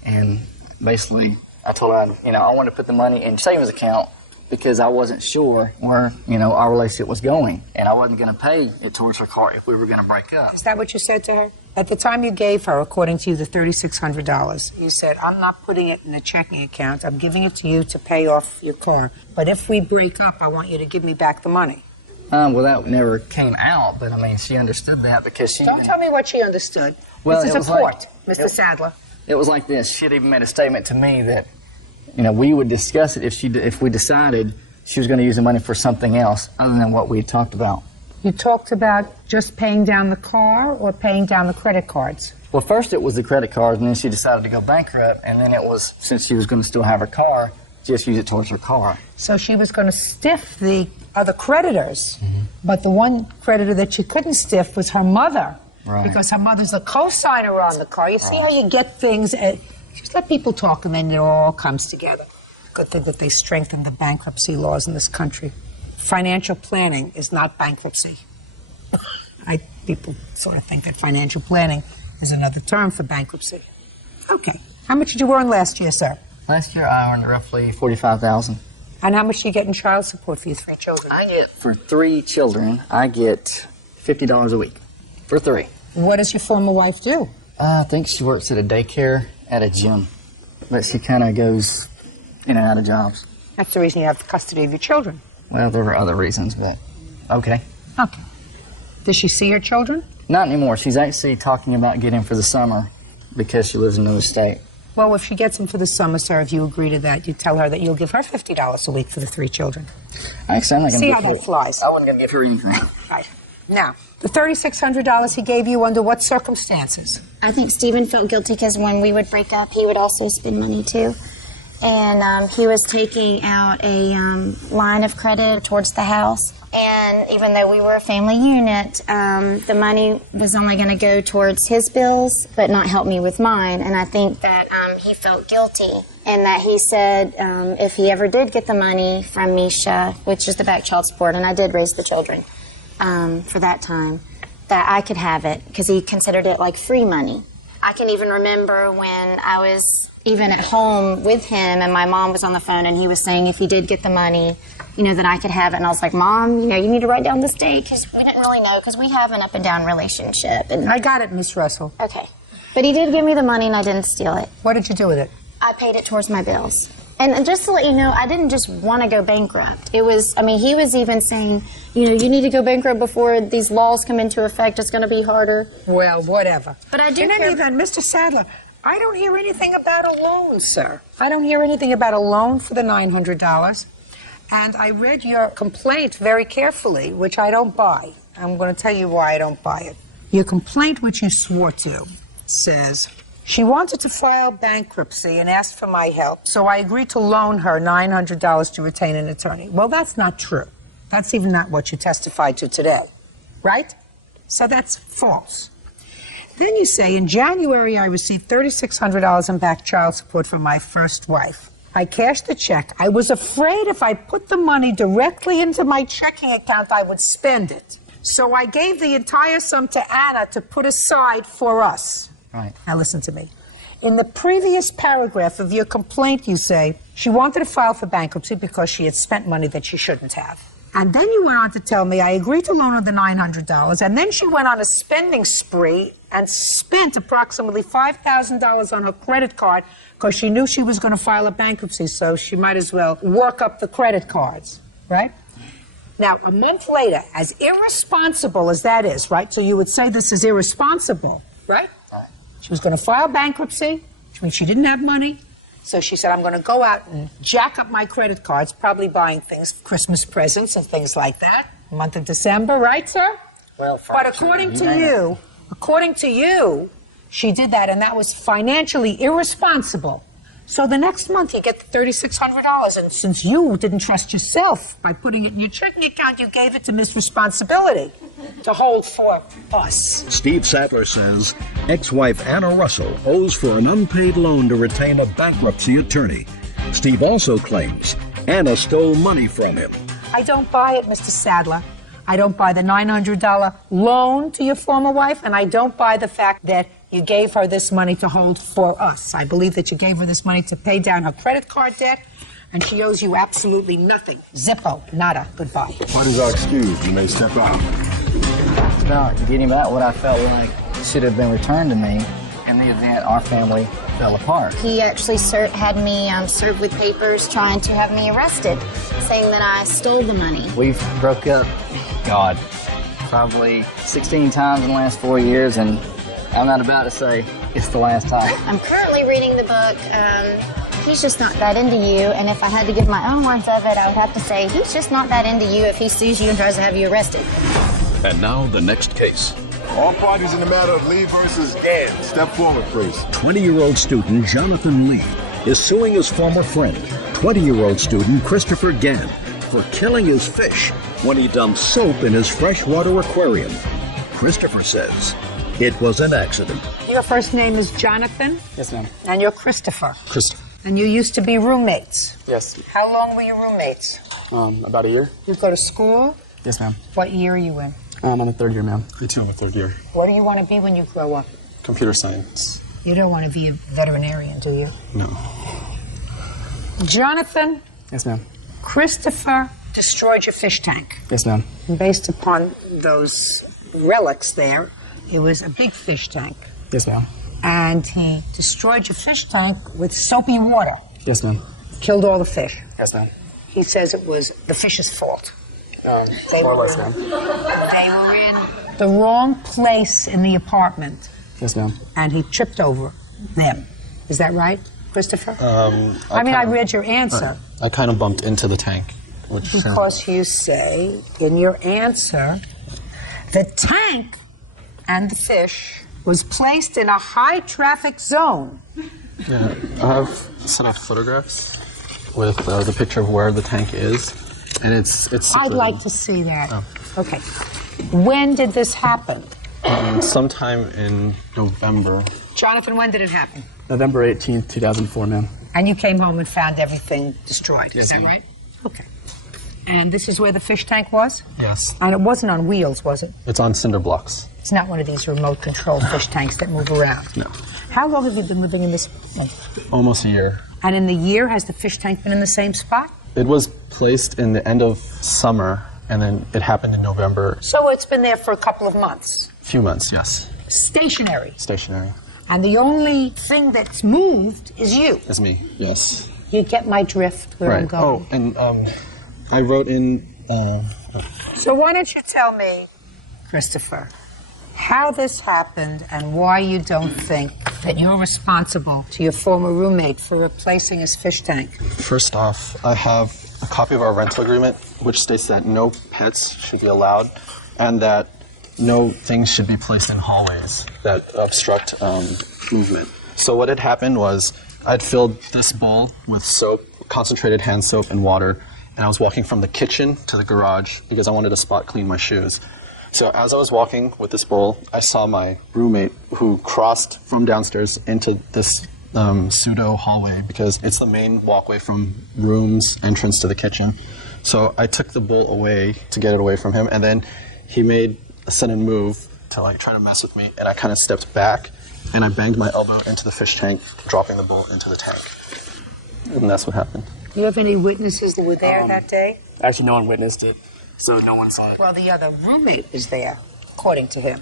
And basically, I told her, I wanted to put the money in savings account because I wasn't sure where, our relationship was going. And I wasn't going to pay it towards her car if we were going to break up. Is that what you said to her? At the time you gave her, according to you, the $3,600, you said, I'm not putting it in a checking account. I'm giving it to you to pay off your car. But if we break up, I want you to give me back the money. Well, that never came out, but she understood that because she... Don't tell me what she understood. Well, this is a court, Mr. Sadler. It was like this. She had even made a statement to me that, we would discuss it if we decided she was going to use the money for something else other than what we had talked about. You talked about just paying down the car or paying down the credit cards? Well, first it was the credit cards, and then she decided to go bankrupt, and then it was, since she was going to still have her car, just use it towards her car. So she was going to stiff the other creditors, but the one creditor that she couldn't stiff was her mother. Right. Because her mother's the co-signer on the car. You see how you get things, just let people talk and then it all comes together. Good thing that they strengthened the bankruptcy laws in this country. Financial planning is not bankruptcy. People sort of think that financial planning is another term for bankruptcy. Okay. How much did you earn last year, sir? Last year I earned roughly $45,000. And how much do you get in child support for your 3 children? I get, for 3 children, I get $50 a week. For 3. What does your former wife do? I think she works at a daycare at a gym. But she kind of goes in and out of jobs. That's the reason you have the custody of your children. Well, there were other reasons, but okay. Okay. Does she see her children? Not anymore. She's actually talking about getting for the summer because she lives in another state. Well, if she gets them for the summer, sir, if you agree to that, you tell her that you'll give her $50 a week for the 3 children. Actually, I'm not going to see give how her... that flies. I wasn't going to give her anything. Right. Now, the $3,600 he gave you under what circumstances? I think Stephen felt guilty because when we would break up, he would also spend money too. And he was taking out a line of credit towards the house. And even though we were a family unit, the money was only going to go towards his bills, but not help me with mine. And I think that he felt guilty, and that he said if he ever did get the money from Misha, which is the back child support, and I did raise the children for that time, that I could have it, because he considered it like free money. I can even remember when I was even at home with him and my mom was on the phone and he was saying if he did get the money, that I could have it. And I was like, Mom, you need to write down this date, because we didn't really know, because we have an up and down relationship. And I got it, Miss Russell. Okay. But he did give me the money and I didn't steal it. What did you do with it? I paid it towards my bills. And just to let you know, I didn't just want to go bankrupt. It was, he was even saying, you need to go bankrupt before these laws come into effect. It's going to be harder. Well, whatever. But I do In any event, Mr. Sadler, I don't hear anything about a loan, sir. I don't hear anything about a loan for the $900. And I read your complaint very carefully, which I don't buy. I'm going to tell you why I don't buy it. Your complaint, which you swore to, says, she wanted to file bankruptcy and asked for my help, so I agreed to loan her $900 to retain an attorney. Well, that's not true. That's even not what you testified to today, right? So that's false. Then you say, in January, I received $3,600 in back child support from my first wife. I cashed the check. I was afraid if I put the money directly into my checking account, I would spend it. So I gave the entire sum to Anna to put aside for us. Right. Now listen to me. In the previous paragraph of your complaint, you say she wanted to file for bankruptcy because she had spent money that she shouldn't have. And then you went on to tell me I agreed to loan her the $900, and then she went on a spending spree and spent approximately $5,000 on her credit card because she knew she was going to file a bankruptcy, so she might as well work up the credit cards, right? Now, a month later, as irresponsible as that is, right? So you would say this is irresponsible, right? She was going to file bankruptcy, which means she didn't have money. So she said, I'm going to go out and jack up my credit cards, probably buying things, Christmas presents and things like that. Month of December, right, sir? Well, but according to you, She did that, and that was financially irresponsible. So the next month you get the $3,600, and since you didn't trust yourself by putting it in your checking account, you gave it to Miss Responsibility to hold for us. Steve Sadler says ex-wife Anna Russell owes for an unpaid loan to retain a bankruptcy attorney. Steve also claims Anna stole money from him. I don't buy it, Mr. Sadler. I don't buy the $900 loan to your former wife, and I don't buy the fact that you gave her this money to hold for us. I believe that you gave her this money to pay down her credit card debt, and she owes you absolutely nothing. Zippo, nada, goodbye. What is our excuse? You may step out. It's about getting back what I felt like should have been returned to me in the event our family fell apart. He actually had me served with papers trying to have me arrested, saying that I stole the money. We've broke up, God, probably 16 times in the last 4 years, and I'm not about to say it's the last time. I'm currently reading the book, He's Just Not That Into You, and if I had to give my own words of it, I would have to say, he's just not that into you if he sees you and tries to have you arrested. And now the next case. All parties in the matter of Lee versus Ed. Step forward, please. 20-year-old student Jonathan Lee is suing his former friend, 20-year-old student Christopher Gann, for killing his fish when he dumped soap in his freshwater aquarium. Christopher says it was an accident. Your first name is Jonathan? Yes, ma'am. And you're Christopher? Christopher. And you used to be roommates? Yes. How long were you roommates? About a year. You go to school? Yes, ma'am. What year are you in? I'm in the third year, ma'am. Me too, I'm in the third year. What do you want to be when you grow up? Computer science. You don't want to be a veterinarian, do you? No. Jonathan? Yes, ma'am. Christopher destroyed your fish tank. Yes, ma'am. And based upon those relics there, it was a big fish tank. Yes, ma'am. And he destroyed your fish tank with soapy water. Yes, ma'am. Killed all the fish. Yes, ma'am. He says it was the fish's fault. More or less, ma'am. They were in the wrong place in the apartment, Yes, ma'am. and he tripped over them. Is that right, Christopher? I read your answer. I kind of bumped into the tank. Because you say in your answer, the tank and the fish was placed in a high-traffic zone. Yeah, I have set of photographs with the picture of where the tank is, and it's. I'd like to see that. Okay. When did this happen? Sometime in November. Jonathan, when did it happen? November 18th, 2004, ma'am. And you came home and found everything destroyed. Yes, Is that ma'am. right? Okay. And this is where the fish tank was? Yes. And it wasn't on wheels, was it? It's on cinder blocks. It's not one of these remote control fish tanks that move around. No. How long have you been living in this thing? Almost a year. And in the year, has the fish tank been in the same spot? It was placed in the end of summer, and then it happened in November. So it's been there for a couple of months. Few months, yes. Stationary. Stationary. And the only thing that's moved is you. It's me, yes. You get my drift where I'm going. Oh, and I wrote in. So why don't you tell me, Christopher, how this happened and why you don't think that you're responsible to your former roommate for replacing his fish tank? First off, I have a copy of our rental agreement, which states that no pets should be allowed, and that no things should be placed in hallways that obstruct movement. So what had happened was I'd filled this bowl with soap, concentrated hand soap and water, and I was walking from the kitchen to the garage because I wanted to spot clean my shoes. So as I was walking with this bowl, I saw my roommate who crossed from downstairs into this pseudo hallway because it's the main walkway from room's entrance to the kitchen. So I took the bowl away to get it away from him, and then he made a sudden move to like try to mess with me, and I kind of stepped back and I banged my elbow into the fish tank, dropping the bowl into the tank. And that's what happened. Do you have any witnesses that were there that day? Actually, no one witnessed it, so no one saw it. Well, the other roommate is there, according to him.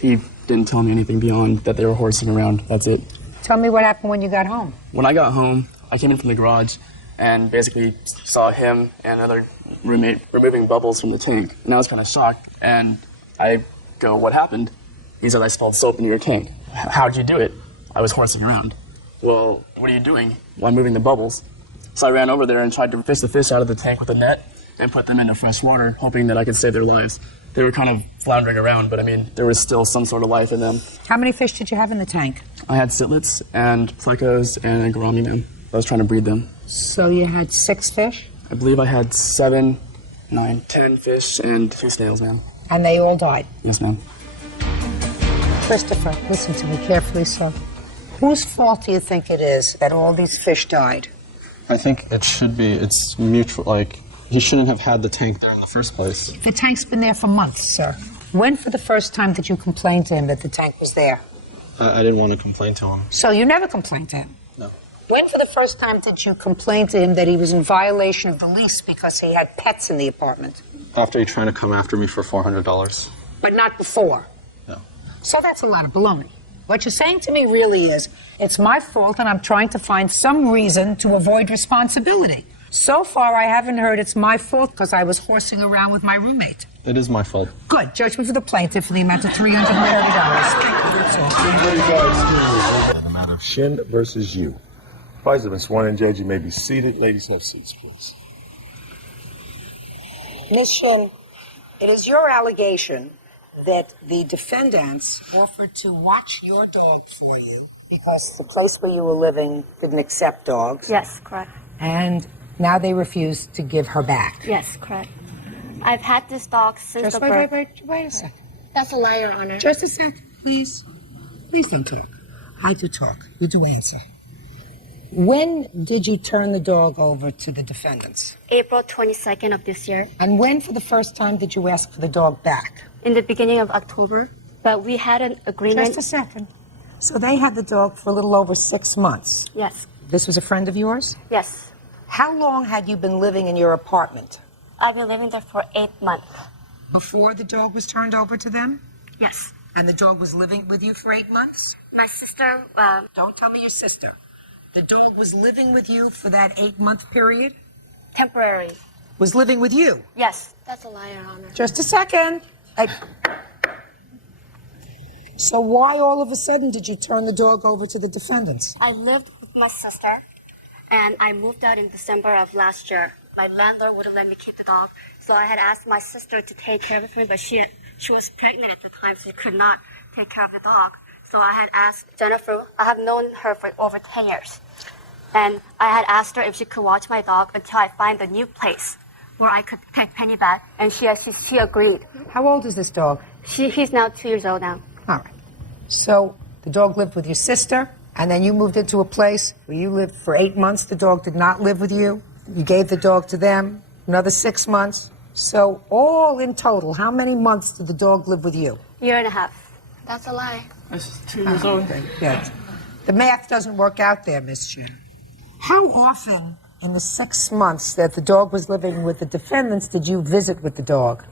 He didn't tell me anything beyond that they were horsing around. That's it. Tell me what happened when you got home. When I got home, I came in from the garage and basically saw him and another roommate removing bubbles from the tank. And I was kind of shocked, and I go, "What happened?" He said, "I spilled soap into your tank." "How'd you do it?" "I was horsing around." "Well, what are you doing?" "Well, I'm moving the bubbles." So I ran over there and tried to fish the fish out of the tank with a net and put them into fresh water, hoping that I could save their lives. They were kind of floundering around, but I mean, there was still some sort of life in them. How many fish did you have in the tank? I had sitlets and plecos and a gourami, ma'am. I was trying to breed them. So you had 6 fish? I believe I had 7, 9, 10 fish and 2 snails, ma'am. And they all died? Yes, ma'am. Christopher, listen to me carefully, sir. Whose fault do you think it is that all these fish died? I think it's mutual, like, he shouldn't have had the tank there in the first place. The tank's been there for months, sir. When for the first time did you complain to him that the tank was there? I didn't want to complain to him. So you never complained to him? No. When for the first time did you complain to him that he was in violation of the lease because he had pets in the apartment? After he trying to come after me for $400. But not before? No. So that's a lot of baloney. What you're saying to me really is, it's my fault and I'm trying to find some reason to avoid responsibility. So far, I haven't heard it's my fault because I was horsing around with my roommate. It is my fault. Good. Judgment for the plaintiff for the amount of $330. Thank you. That's all. The matter of Shin versus you. Parties have been sworn in. Judge, you may be seated. Ladies, have seats, please. Ms. Shin, it is your allegation that the defendants offered to watch your dog for you because the place where you were living didn't accept dogs. Yes, correct. And now they refuse to give her back. Yes, correct. I've had this dog since Just the birth. wait a second. That's a lie, Your Honor. Just a sec, please. Please don't talk. I do talk. You do answer. When did you turn the dog over to the defendants? April 22nd of this year. And when for the first time did you ask for the dog back? In the beginning of October. But we had an agreement. Just a second. So they had the dog for a little over 6 months. Yes. This was a friend of yours? Yes. How long had you been living in your apartment? I've been living there for 8 months. Before the dog was turned over to them? Yes. And the dog was living with you for 8 months? My sister, Don't tell me your sister. The dog was living with you for that 8-month period? temporary. Was living with you? Yes. That's a lie, Your Honor. Just a second. So why all of a sudden did you turn the dog over to the defendants? I lived with my sister, and I moved out in December of last year. My landlord wouldn't let me keep the dog, so I had asked my sister to take care of him, but she was pregnant at the time, so she could not take care of the dog. So I had asked Jennifer, I have known her for over 10 years, and I had asked her if she could watch my dog until I find a new place where I could take Penny back, and she agreed. How old is this dog? He's now 2 years old now. All right. So the dog lived with your sister, and then you moved into a place where you lived for 8 months. The dog did not live with you. You gave the dog to them, another 6 months. So all in total, how many months did the dog live with you? 1.5 years. That's a lie. That's 2 years old. Good. The math doesn't work out there, Miss Chin. How often in the 6 months that the dog was living with the defendants did you visit with the dog?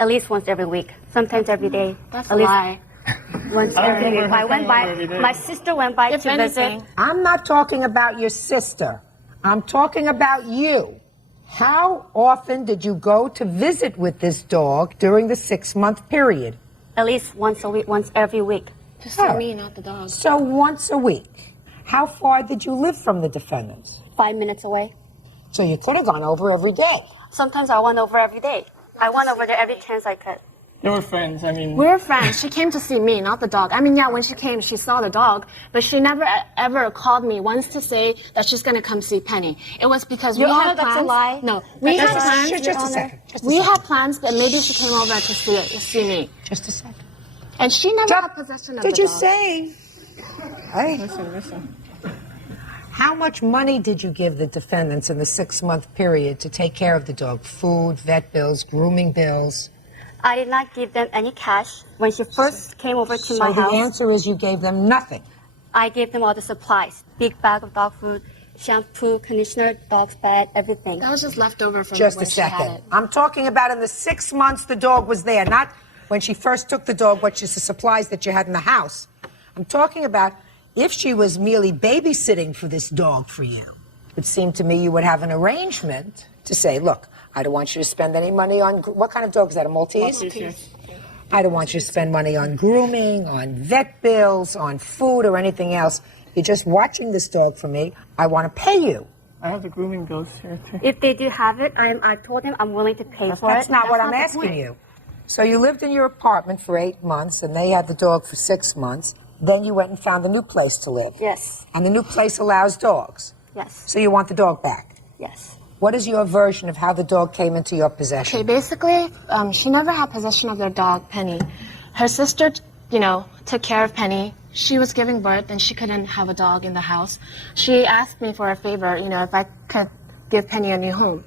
At least once every week, sometimes every day. That's at a least lie. Once every week. I went by. My sister went by to visit. I'm not talking about your sister. I'm talking about you. How often did you go to visit with this dog during the 6-month period? At least once a week, once every week. To see me, not the dog. So once a week. How far did you live from the defendants? 5 minutes away. So you could have gone over every day. Sometimes I went over every day. I went over there every chance I could. They were friends. I mean, We're friends. She came to see me, not the dog. I mean, yeah, when she came, she saw the dog, but she never ever called me once to say that she's going to come see Penny. It was because Your we Honor, had plans. that's a lie. No, we had plans. Just a second. We had plans, but maybe she came over to see me. Just a second. And she never had possession of the dog. Did you say? Hey. listen. How much money did you give the defendants in the 6-month period to take care of the dog? Food, vet bills, grooming bills? I did not give them any cash. When she first came over to my So the house, answer is you gave them nothing. I gave them all the supplies. Big bag of dog food, shampoo, conditioner, dog's bed, everything. That was just leftover from Just when a she had second. it. I'm talking about in the 6 months the dog was there, not when she first took the dog, which is the supplies that you had in the house. I'm talking about if she was merely babysitting for this dog for you. It would seem to me you would have an arrangement to say, look, I don't want you to spend any money on, what kind of dog is that, a Maltese? Maltese. I don't want you to spend money on grooming, on vet bills, on food, or anything else. You're just watching this dog for me. I want to pay you. I have the grooming bills here too. If they do have it, I told them I'm willing to pay for it. That's not what I'm the asking point. you. So you lived in your apartment for 8 months, and they had the dog for 6 months. Then you went and found a new place to live. Yes. And the new place allows dogs. Yes. So you want the dog back. Yes. What is your version of how the dog came into your possession? Okay, basically, she never had possession of their dog, Penny. Her sister, took care of Penny. She was giving birth, and she couldn't have a dog in the house. She asked me for a favor, if I could give Penny a new home.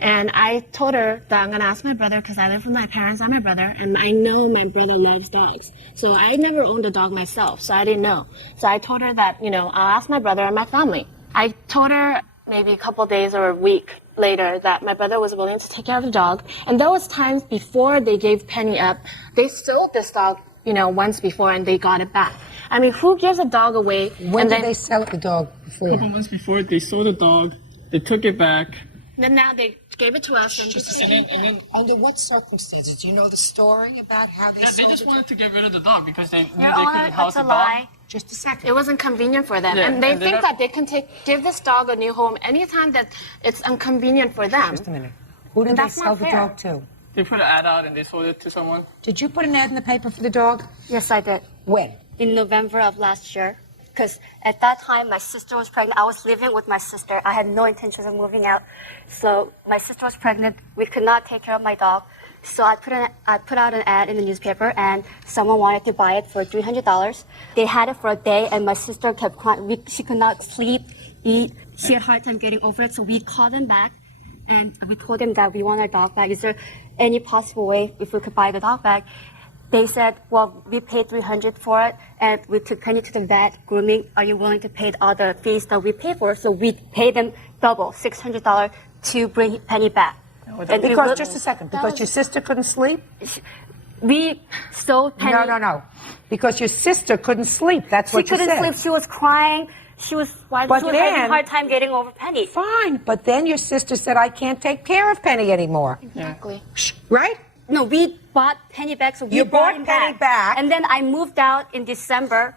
And I told her that I'm going to ask my brother, because I live with my parents and my brother, and I know my brother loves dogs. So I never owned a dog myself, so I didn't know. So I told her that, I'll ask my brother and my family. I told her maybe a couple days or a week later that my brother was willing to take care of the dog. And there was times before they gave Penny up, they sold this dog, once before, and they got it back. I mean, who gives a dog away? When did they sell the dog before? A couple months before, they sold the dog, they took it back. Then now they gave it to us. And then under what circumstances? Do you know the story about how they sold they just wanted to get rid of the dog because they knew Your they Honor, couldn't house that's the a dog. lie. Just a second. It wasn't convenient for them. Yeah, and they and think then that they can give this dog a new home anytime that it's inconvenient for them. Just a minute. Who did And they that's sell not the fair. dog to? They put an ad out and they sold it to someone. Did you put an ad in the paper for the dog? Yes, I did. When? In November of last year. Because at that time, my sister was pregnant. I was living with my sister. I had no intentions of moving out. So my sister was pregnant. We could not take care of my dog. So I put out an ad in the newspaper, and someone wanted to buy it for $300. They had it for a day, and my sister kept crying. She could not sleep, eat. She had a hard time getting over it. So we called them back, and we told them that we want our dog back. Is there any possible way if we could buy the dog back? They said, well, we paid $300 for it, and we took Penny to the vet, grooming. Are you willing to pay all the fees that we pay for? So we paid them double, $600, to bring Penny back. And because, just a second, because your sister couldn't sleep? We sold Penny. No. Because your sister couldn't sleep. That's what you said. She couldn't sleep. She was crying. She was having a hard time getting over Penny. Fine, but then your sister said, I can't take care of Penny anymore. Exactly. Right? No, we bought Penny back, so we You brought bought him Penny back. And then I moved out in December.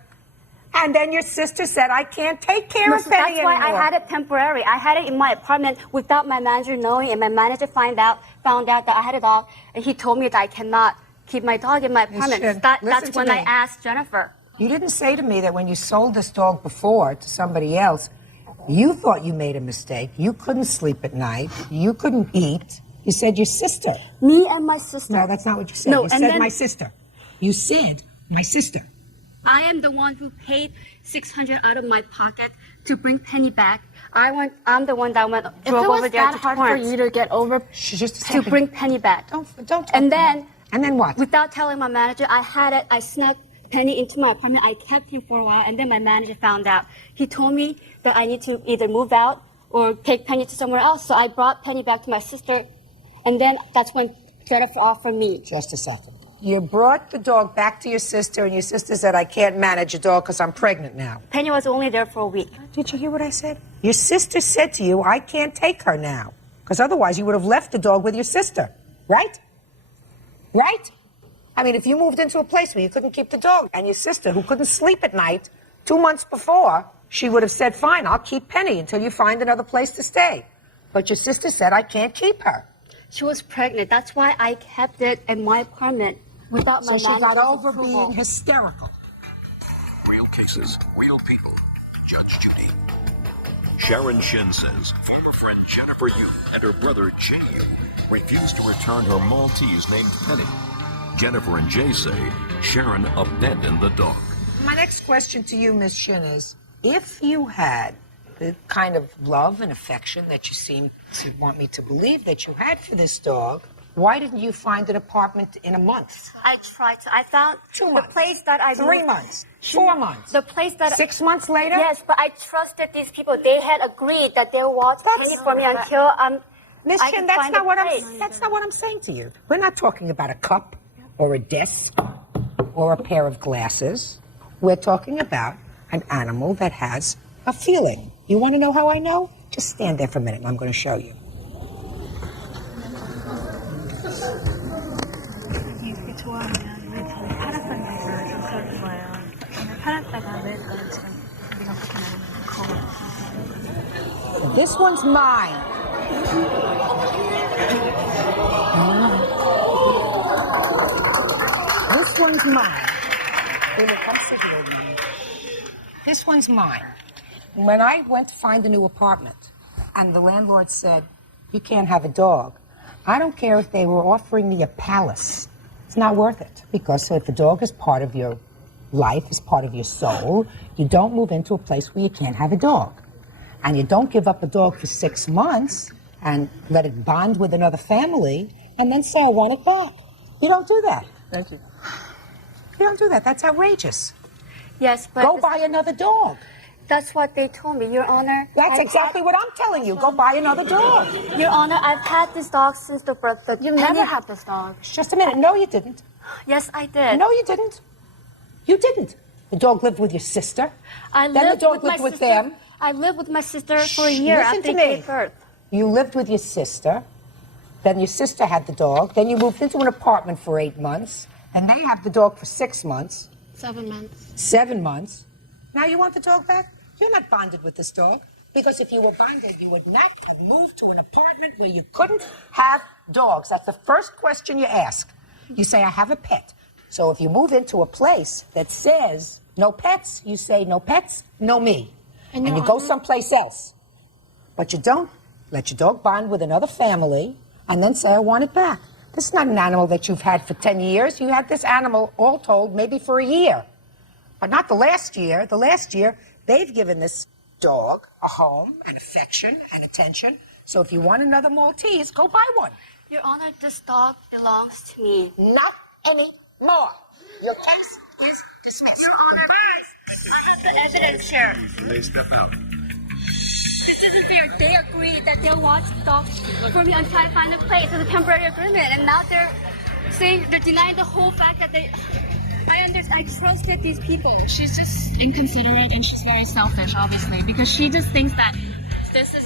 And then your sister said, I can't take care of Penny That's why anymore. I had it temporary. I had it in my apartment without my manager knowing, and my manager found out that I had a dog, and he told me that I cannot keep my dog in my apartment. Listen That's to when me. I asked Jennifer. You didn't say to me that when you sold this dog before to somebody else, you thought you made a mistake. You couldn't sleep at night. You couldn't eat. You said your sister. Me and my sister. No, that's not what you said. No, You and said then- my sister. You said my sister. I am the one who paid $600 out of my pocket to bring Penny back. I'm the one that drove over there to hard Torrance for you to get over, to bring Penny back. Don't. And then what? Without telling my manager, I snuck Penny into my apartment. I kept him for a while, and then my manager found out. He told me that I need to either move out or take Penny to somewhere else. So I brought Penny back to my sister, and then that's when Jennifer offered me. Just a second. You brought the dog back to your sister, and your sister said, I can't manage a dog because I'm pregnant now. Penny was only there for a week. Did you hear what I said? Your sister said to you, I can't take her now. Because otherwise you would have left the dog with your sister. Right? Right? I mean, if you moved into a place where you couldn't keep the dog, and your sister, who couldn't sleep at night 2 months before, she would have said, fine, I'll keep Penny until you find another place to stay. But your sister said, I can't keep her. She was pregnant. That's why I kept it in my apartment without my So she got manager's over approval. being hysterical. Real cases, real people. Judge Judy. Sharon Shin says former friend Jennifer Yu and her brother Jay Yu refused to return her Maltese named Penny. Jennifer and Jay say Sharon abandoned the dog. My next question to you, Ms. Shin, is if you had the kind of love and affection that you seem to want me to believe that you had for this dog, why didn't you find an apartment in a month? I tried to. I found 2 months. The place that I 3 moved- months. 4 months. The place that 6 months later? Yes, but I trusted these people. They had agreed that they would watch Penny for me until Miss I Shin, could that's find not a what place. that's not what I'm saying to you. We're not talking about a cup or a desk or a pair of glasses. We're talking about an animal that has a feeling. You want to know how I know? Just stand there for a minute and I'm going to show you. This one's mine. one's mine. Uma, come sit here with me. This one's mine. When I went to find a new apartment, and the landlord said, you can't have a dog, I don't care if they were offering me a palace. It's not worth it. Because if a dog is part of your life, is part of your soul, you don't move into a place where you can't have a dog. And you don't give up a dog for 6 months and let it bond with another family and then say, I want it back. You don't do that. Thank you. You don't do that. That's outrageous. Yes, but... Go buy another dog. That's what they told me, Your Honor. That's exactly what I'm telling you. Go buy another dog. Your Honor, I've had this dog since the birth. You never had this dog. Just a minute. No, you didn't. Yes, I did. No, you didn't. You didn't. The dog lived with your sister. Then the dog lived with them. I lived with my sister for a year Listen after to they me. gave birth. You lived with your sister. Then your sister had the dog. Then you moved into an apartment for 8 months. And they have the dog for 6 months. 7 months. 7 months. Now you want the dog back? You're not bonded with this dog. Because if you were bonded, you would not have moved to an apartment where you couldn't have dogs. That's the first question you ask. You say, I have a pet. So if you move into a place that says no pets, you say no pets, no me. And you go someplace else. But you don't let your dog bond with another family and then say, I want it back. This is not an animal that you've had for 10 years. You had this animal, all told, maybe for a year. But not the last year. The last year, they've given this dog a home and affection and attention. So if you want another Maltese, go buy one. Your Honor, this dog belongs to me. Not anymore. Your case is dismissed. Your Honor, I have the evidence here. They step out. This isn't fair. They agreed that they'll watch the dog for me and try to find a place as a temporary agreement, and now they're saying they're denying the whole fact that they. I trusted these people. She's just inconsiderate and she's very selfish, obviously, because she just thinks that this is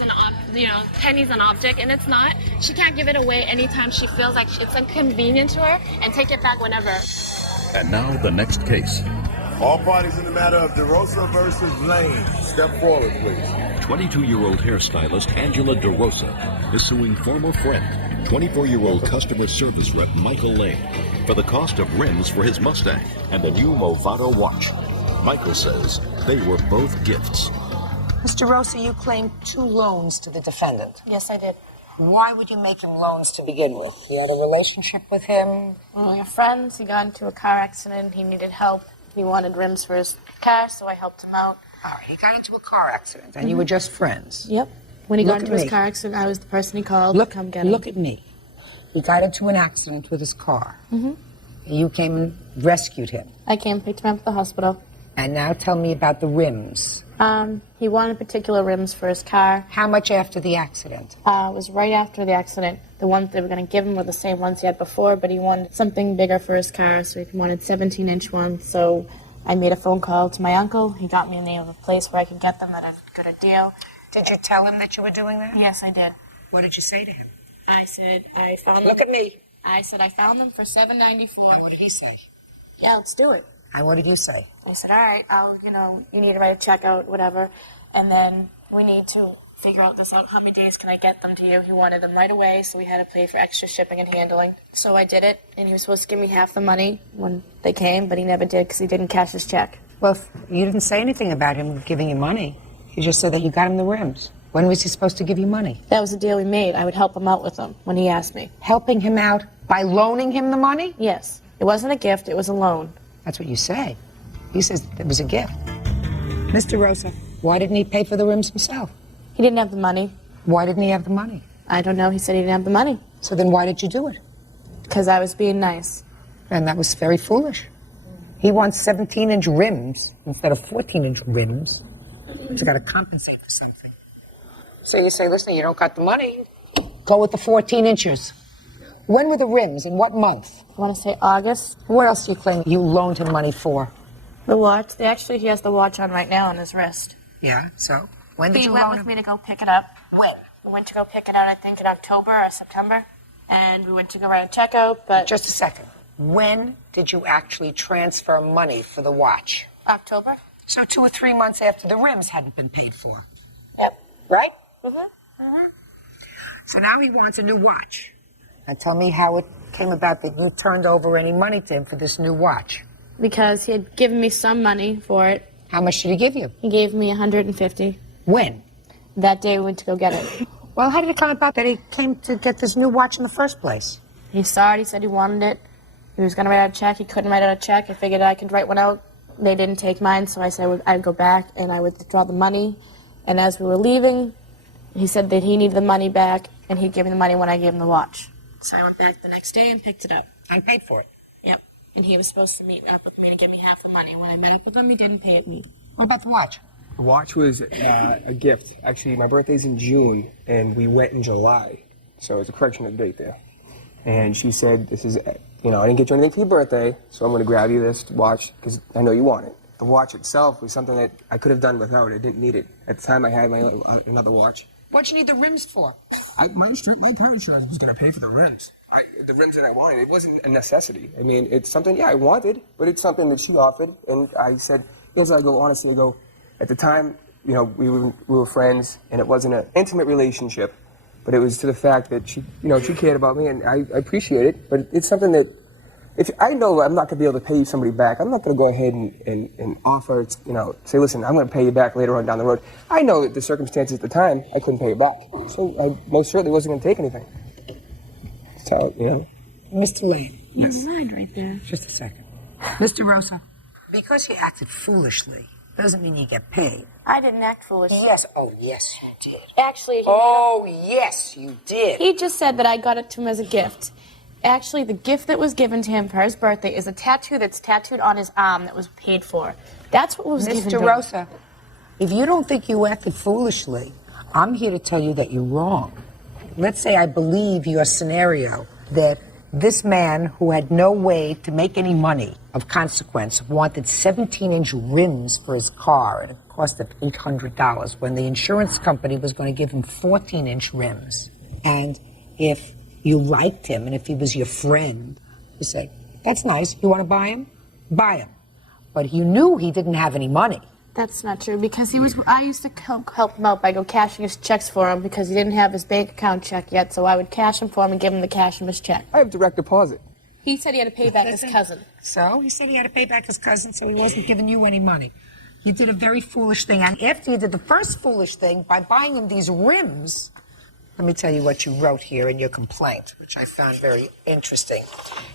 Penny's an object, and it's not. She can't give it away anytime she feels like it's inconvenient to her and take it back whenever. And now the next case. All parties in the matter of DeRosa versus Lane. Step forward, please. 22-year-old hairstylist Angela DeRosa is suing former friend, 24-year-old customer service rep Michael Lane, for the cost of rims for his Mustang and the new Movado watch. Michael says they were both gifts. Mr. Rosa, you claimed 2 loans to the defendant. Yes, I did. Why would you make him loans to begin with? You had a relationship with him? We were friends. He got into a car accident. He needed help. He wanted rims for his car, so I helped him out. All right, he got into a car accident, and you were just friends. Yep. When he Look got into at his me. car accident, I was the person he called to come get him. Look at me. He got into an accident with his car. Mm-hmm. You came and rescued him. I came, picked him up at the hospital. And now tell me about the rims. He wanted particular rims for his car. How much after the accident? It was right after the accident. The ones they were going to give him were the same ones he had before, but he wanted something bigger for his car, so he wanted 17-inch ones. So I made a phone call to my uncle. He got me the name of a place where I could get them at a good deal. Did you tell him that you were doing that? Yes, I did. What did you say to him? I said I found them. Look at me. I said I found them for $7.94. What did he say? Yeah, let's do it. And what did you say? He said, all right, you need to write a check out, whatever, and then we need to figure out how many days can I get them to you. He wanted them right away, so we had to pay for extra shipping and handling. So I did it, and he was supposed to give me half the money when they came, but he never did because he didn't cash his check. Well, you didn't say anything about him giving you money. You just said that you got him the rims. When was he supposed to give you money? That was a deal we made. I would help him out with them when he asked me. Helping him out by loaning him the money? Yes. It wasn't a gift, it was a loan. That's what you say. He says it was a gift. Mr. Rosa, why didn't he pay for the rims himself? He didn't have the money. Why didn't he have the money? I don't know. He said he didn't have the money. So then why did you do it? Because I was being nice. And that was very foolish. He wants 17-inch rims instead of 14-inch rims. He's got to compensate for something. So you say, listen, you don't got the money. Go with the 14 inches. When were the rims? In what month? I want to say August. What else do you claim you loaned him money for? The watch. Actually, he has the watch on right now on his wrist. Yeah, so? When did He you went loan with him? me to go pick it up. When? We went to go pick it out, I think, in October or September. And we went to go write a check out, but... Just a second. When did you actually transfer money for the watch? October. So 2 or 3 months after the rims hadn't been paid for. Yep. Right? Mm-hmm. Mm-hmm. So now he wants a new watch. Now tell me how it came about that you turned over any money to him for this new watch. Because he had given me some money for it. How much did he give you? He gave me $150. When? That day we went to go get it. Well, how did it come about that he came to get this new watch in the first place? He saw it, he said he wanted it. He was going to write out a check, he couldn't write out a check. I figured I could write one out. They didn't take mine, so I said I'd go back and I would withdraw the money. And as we were leaving, he said that he needed the money back, and he'd give me the money when I gave him the watch. So I went back the next day and picked it up. And paid for it? Yep. And he was supposed to meet up with me to give me half the money. When I met up with him, he didn't pay it me. What about the watch? The watch was a gift. Actually, my birthday's in June, and we went in July. So it's a correction of the date there. And she said, this is, you know, I didn't get you anything for your birthday, so I'm going to grab you this watch because I know you want it. The watch itself was something that I could have done without. I didn't need it. At the time, I had my another watch. What'd you need the rims for? My car insurance was going to pay for the rims. The rims that I wanted, it wasn't a necessity. I mean, it's something, I wanted, but it's something that she offered. And I said, honestly, at the time, you know, we were friends, and it wasn't an intimate relationship. But it was to the fact that she cared about me, and I appreciate it. But it's something that, if I know I'm not going to be able to pay somebody back, I'm not going to go ahead and offer, say, listen, I'm going to pay you back later on down the road. I know that the circumstances at the time, I couldn't pay you back. So I most certainly wasn't going to take anything. That's how, Mr. Lane. Yes. Never mind right there. Just a second. Mr. Rosa, because you acted foolishly doesn't mean you get paid. I didn't act foolish. Yes. Oh, yes, you did. Actually, yes, you did. He just said that I got it to him as a gift. Actually, the gift that was given to him for his birthday is a tattoo that's tattooed on his arm that was paid for. That's what was given to him. Mr. Rosa, if you don't think you acted foolishly, I'm here to tell you that you're wrong. Let's say I believe your scenario that this man who had no way to make any money of consequence wanted 17-inch rims for his car at a cost of $800 when the insurance company was going to give him 14-inch rims. And if you liked him and if he was your friend, you say, that's nice, you want to buy him? Buy him. But you knew he didn't have any money. That's not true, because I used to help him out by cashing his checks for him because he didn't have his bank account check yet, so I would cash him for him and give him the cash from his check. I have direct deposit. He said he had to pay back his cousin. So? He said he had to pay back his cousin, so he wasn't giving you any money. You did a very foolish thing, and after you did the first foolish thing by buying him these rims, let me tell you what you wrote here in your complaint, which I found very interesting.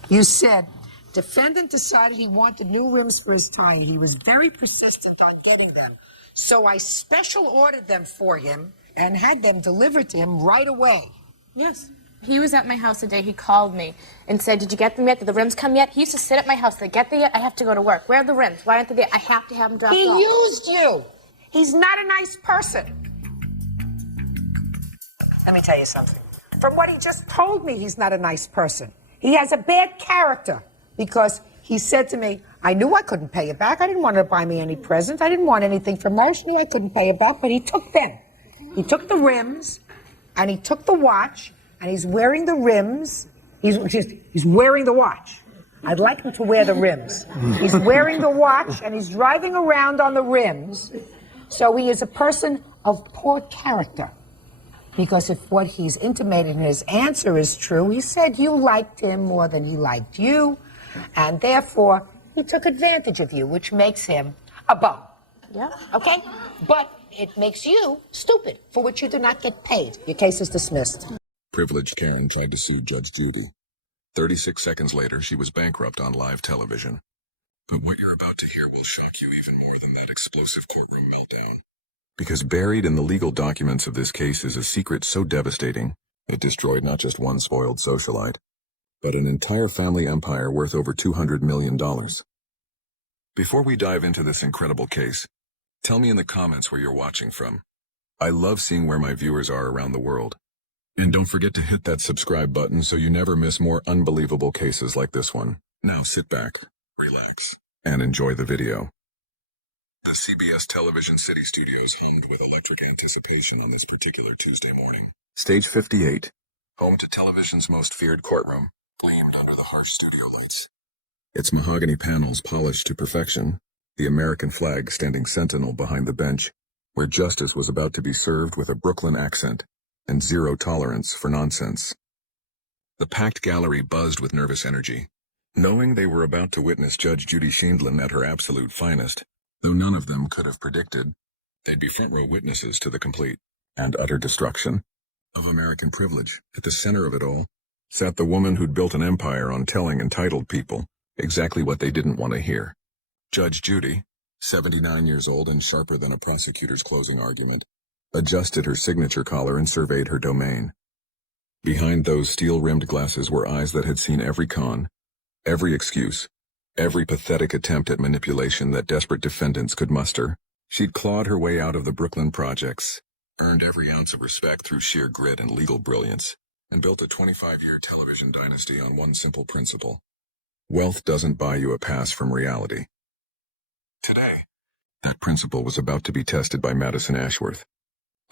You said, defendant decided he wanted new rims for his tie. He was very persistent on getting them. So I special ordered them for him and had them delivered to him right away. Yes. He was at my house the day he called me and said, did you get them yet? Did the rims come yet? He used to sit at my house. Did they get there yet? I have to go to work. Where are the rims? Why aren't they there? I have to have them dropped off. He used you. He's not a nice person. Let me tell you something. From what he just told me, he's not a nice person. He has a bad character. Because he said to me, I knew I couldn't pay it back. I didn't want her to buy me any presents. I didn't want anything from her. She knew I couldn't pay it back, but he took them. He took the rims, and he took the watch, and he's wearing the rims. He's wearing the watch. I'd like him to wear the rims. He's wearing the watch, and he's driving around on the rims. So he is a person of poor character. Because if what he's intimated in his answer is true, he said you liked him more than he liked you. And therefore, he took advantage of you, which makes him a bum. Yeah. Okay? But it makes you stupid, for which you do not get paid. Your case is dismissed. Privileged Karen tried to sue Judge Judy. 36 seconds later, she was bankrupt on live television. But what you're about to hear will shock you even more than that explosive courtroom meltdown. Because buried in the legal documents of this case is a secret so devastating, it destroyed not just one spoiled socialite, but an entire family empire worth over $200 million. Before we dive into this incredible case, tell me in the comments where you're watching from. I love seeing where my viewers are around the world. And don't forget to hit that subscribe button so you never miss more unbelievable cases like this one. Now sit back, relax, and enjoy the video. The CBS Television City Studios hummed with electric anticipation on this particular Tuesday morning. Stage 58, home to television's most feared courtroom, gleamed under the harsh studio lights. Its mahogany panels polished to perfection, the American flag standing sentinel behind the bench, where justice was about to be served with a Brooklyn accent and zero tolerance for nonsense. The packed gallery buzzed with nervous energy, knowing they were about to witness Judge Judy Sheindlin at her absolute finest. Though none of them could have predicted, they'd be front-row witnesses to the complete and utter destruction of American privilege. At the center of it all sat the woman who'd built an empire on telling entitled people exactly what they didn't want to hear. Judge Judy, 79 years old and sharper than a prosecutor's closing argument, adjusted her signature collar and surveyed her domain. Behind those steel-rimmed glasses were eyes that had seen every con, every excuse, every pathetic attempt at manipulation that desperate defendants could muster. She'd clawed her way out of the Brooklyn projects, earned every ounce of respect through sheer grit and legal brilliance, and built a 25-year television dynasty on one simple principle. Wealth doesn't buy you a pass from reality. Today, that principle was about to be tested by Madison Ashworth,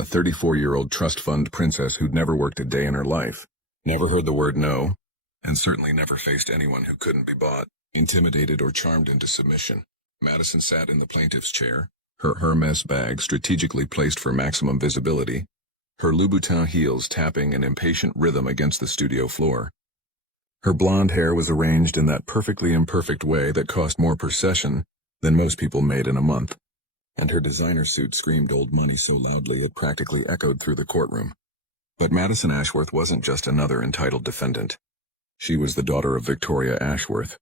a 34-year-old trust fund princess who'd never worked a day in her life, never heard the word no, and certainly never faced anyone who couldn't be bought, intimidated, or charmed into submission. Madison sat in the plaintiff's chair, her Hermes bag strategically placed for maximum visibility, her Louboutin heels tapping an impatient rhythm against the studio floor. Her blonde hair was arranged in that perfectly imperfect way that cost more per session than most people made in a month, and her designer suit screamed old money so loudly it practically echoed through the courtroom. But Madison Ashworth wasn't just another entitled defendant. She was the daughter of Victoria Ashworth,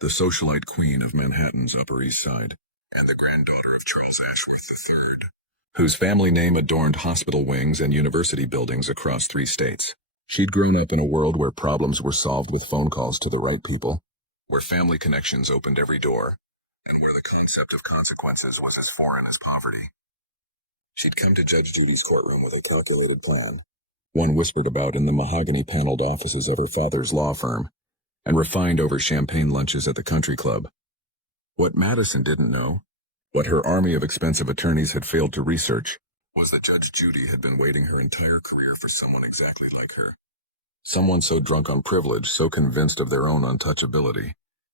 the socialite queen of Manhattan's Upper East Side, and the granddaughter of Charles Ashworth III, whose family name adorned hospital wings and university buildings across 3 states. She'd grown up in a world where problems were solved with phone calls to the right people, where family connections opened every door, and where the concept of consequences was as foreign as poverty. She'd come to Judge Judy's courtroom with a calculated plan, one whispered about in the mahogany-paneled offices of her father's law firm, and refined over champagne lunches at the country club. What Madison didn't know, what her army of expensive attorneys had failed to research, was that Judge Judy had been waiting her entire career for someone exactly like her. Someone so drunk on privilege, so convinced of their own untouchability,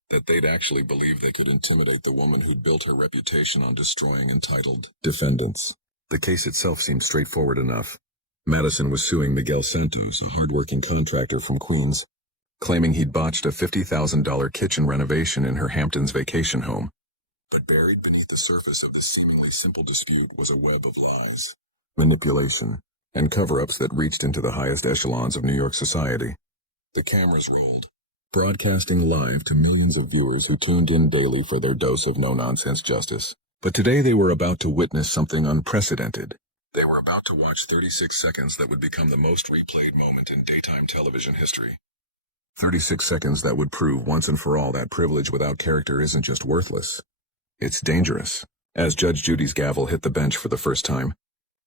that they'd actually believe they could intimidate the woman who'd built her reputation on destroying entitled defendants. The case itself seemed straightforward enough. Madison was suing Miguel Santos, a hardworking contractor from Queens, claiming he'd botched a $50,000 kitchen renovation in her Hamptons vacation home. But buried beneath the surface of the seemingly simple dispute was a web of lies, manipulation, and cover-ups that reached into the highest echelons of New York society. The cameras rolled, broadcasting live to millions of viewers who tuned in daily for their dose of no-nonsense justice. But today they were about to witness something unprecedented. They were about to watch 36 seconds that would become the most replayed moment in daytime television history. 36 seconds that would prove once and for all that privilege without character isn't just worthless. It's dangerous. As Judge Judy's gavel hit the bench for the first time,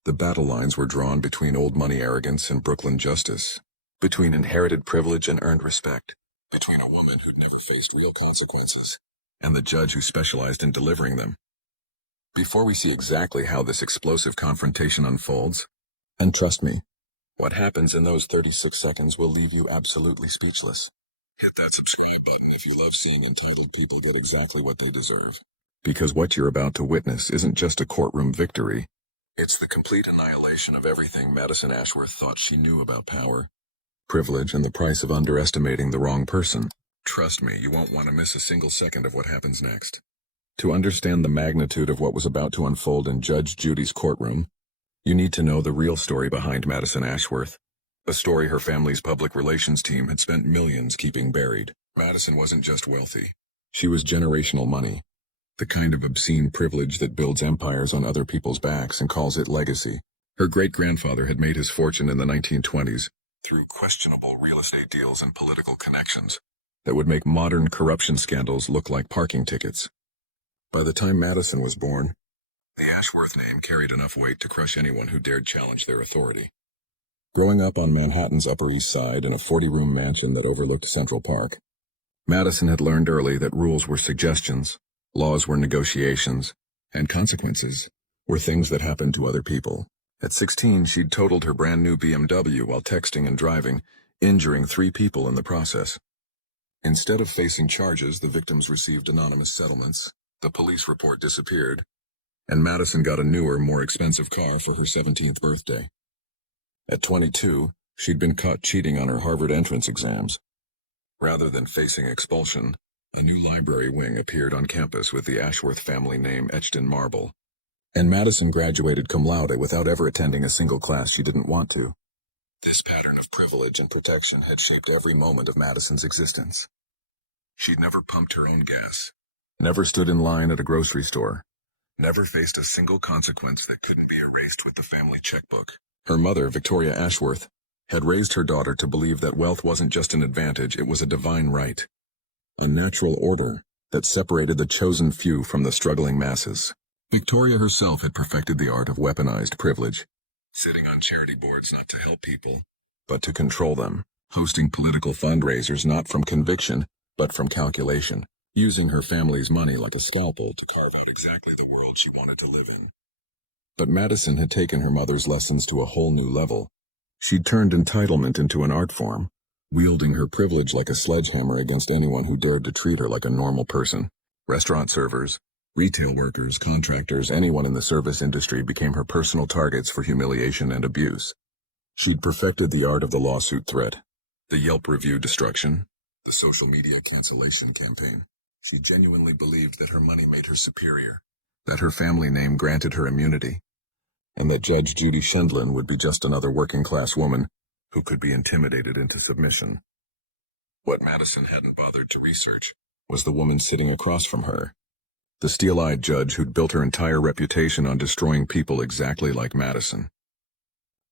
the battle lines were drawn between old money arrogance and Brooklyn justice, between inherited privilege and earned respect, between a woman who'd never faced real consequences and the judge who specialized in delivering them. Before we see exactly how this explosive confrontation unfolds, and trust me, what happens in those 36 seconds will leave you absolutely speechless. Hit that subscribe button if you love seeing entitled people get exactly what they deserve. Because what you're about to witness isn't just a courtroom victory, it's the complete annihilation of everything Madison Ashworth thought she knew about power, privilege, and the price of underestimating the wrong person. Trust me, you won't want to miss a single second of what happens next. To understand the magnitude of what was about to unfold in Judge Judy's courtroom, you need to know the real story behind Madison Ashworth, a story her family's public relations team had spent millions keeping buried. Madison wasn't just wealthy. She was generational money, the kind of obscene privilege that builds empires on other people's backs and calls it legacy. Her great-grandfather had made his fortune in the 1920s through questionable real estate deals and political connections that would make modern corruption scandals look like parking tickets. By the time Madison was born, the Ashworth name carried enough weight to crush anyone who dared challenge their authority. Growing up on Manhattan's Upper East Side in a 40-room mansion that overlooked Central Park, Madison had learned early that rules were suggestions, laws were negotiations, and consequences were things that happened to other people. At 16, she'd totaled her brand-new BMW while texting and driving, injuring 3 people in the process. Instead of facing charges, the victims received anonymous settlements, the police report disappeared, and Madison got a newer, more expensive car for her 17th birthday. At 22, She'd been caught cheating on her Harvard entrance exams. Rather than facing expulsion, a new library wing appeared on campus with the Ashworth family name etched in marble. And Madison graduated cum laude without ever attending a single class she didn't want to. This pattern of privilege and protection had shaped every moment of Madison's existence. She'd never pumped her own gas, never stood in line at a grocery store, never faced a single consequence that couldn't be erased with the family checkbook. Her mother, Victoria Ashworth, had raised her daughter to believe that wealth wasn't just an advantage, it was a divine right, a natural order that separated the chosen few from the struggling masses. Victoria herself had perfected the art of weaponized privilege, sitting on charity boards not to help people, but to control them, hosting political fundraisers not from conviction, but from calculation, using her family's money like a scalpel to carve out exactly the world she wanted to live in. But Madison had taken her mother's lessons to a whole new level. She'd turned entitlement into an art form, wielding her privilege like a sledgehammer against anyone who dared to treat her like a normal person. Restaurant servers, retail workers, contractors, anyone in the service industry became her personal targets for humiliation and abuse. She'd perfected the art of the lawsuit threat, the Yelp review destruction, the social media cancellation campaign. She genuinely believed that her money made her superior, that her family name granted her immunity, and that Judge Judy Shendlin would be just another working-class woman who could be intimidated into submission. What Madison hadn't bothered to research was the woman sitting across from her, the steel-eyed judge who'd built her entire reputation on destroying people exactly like Madison.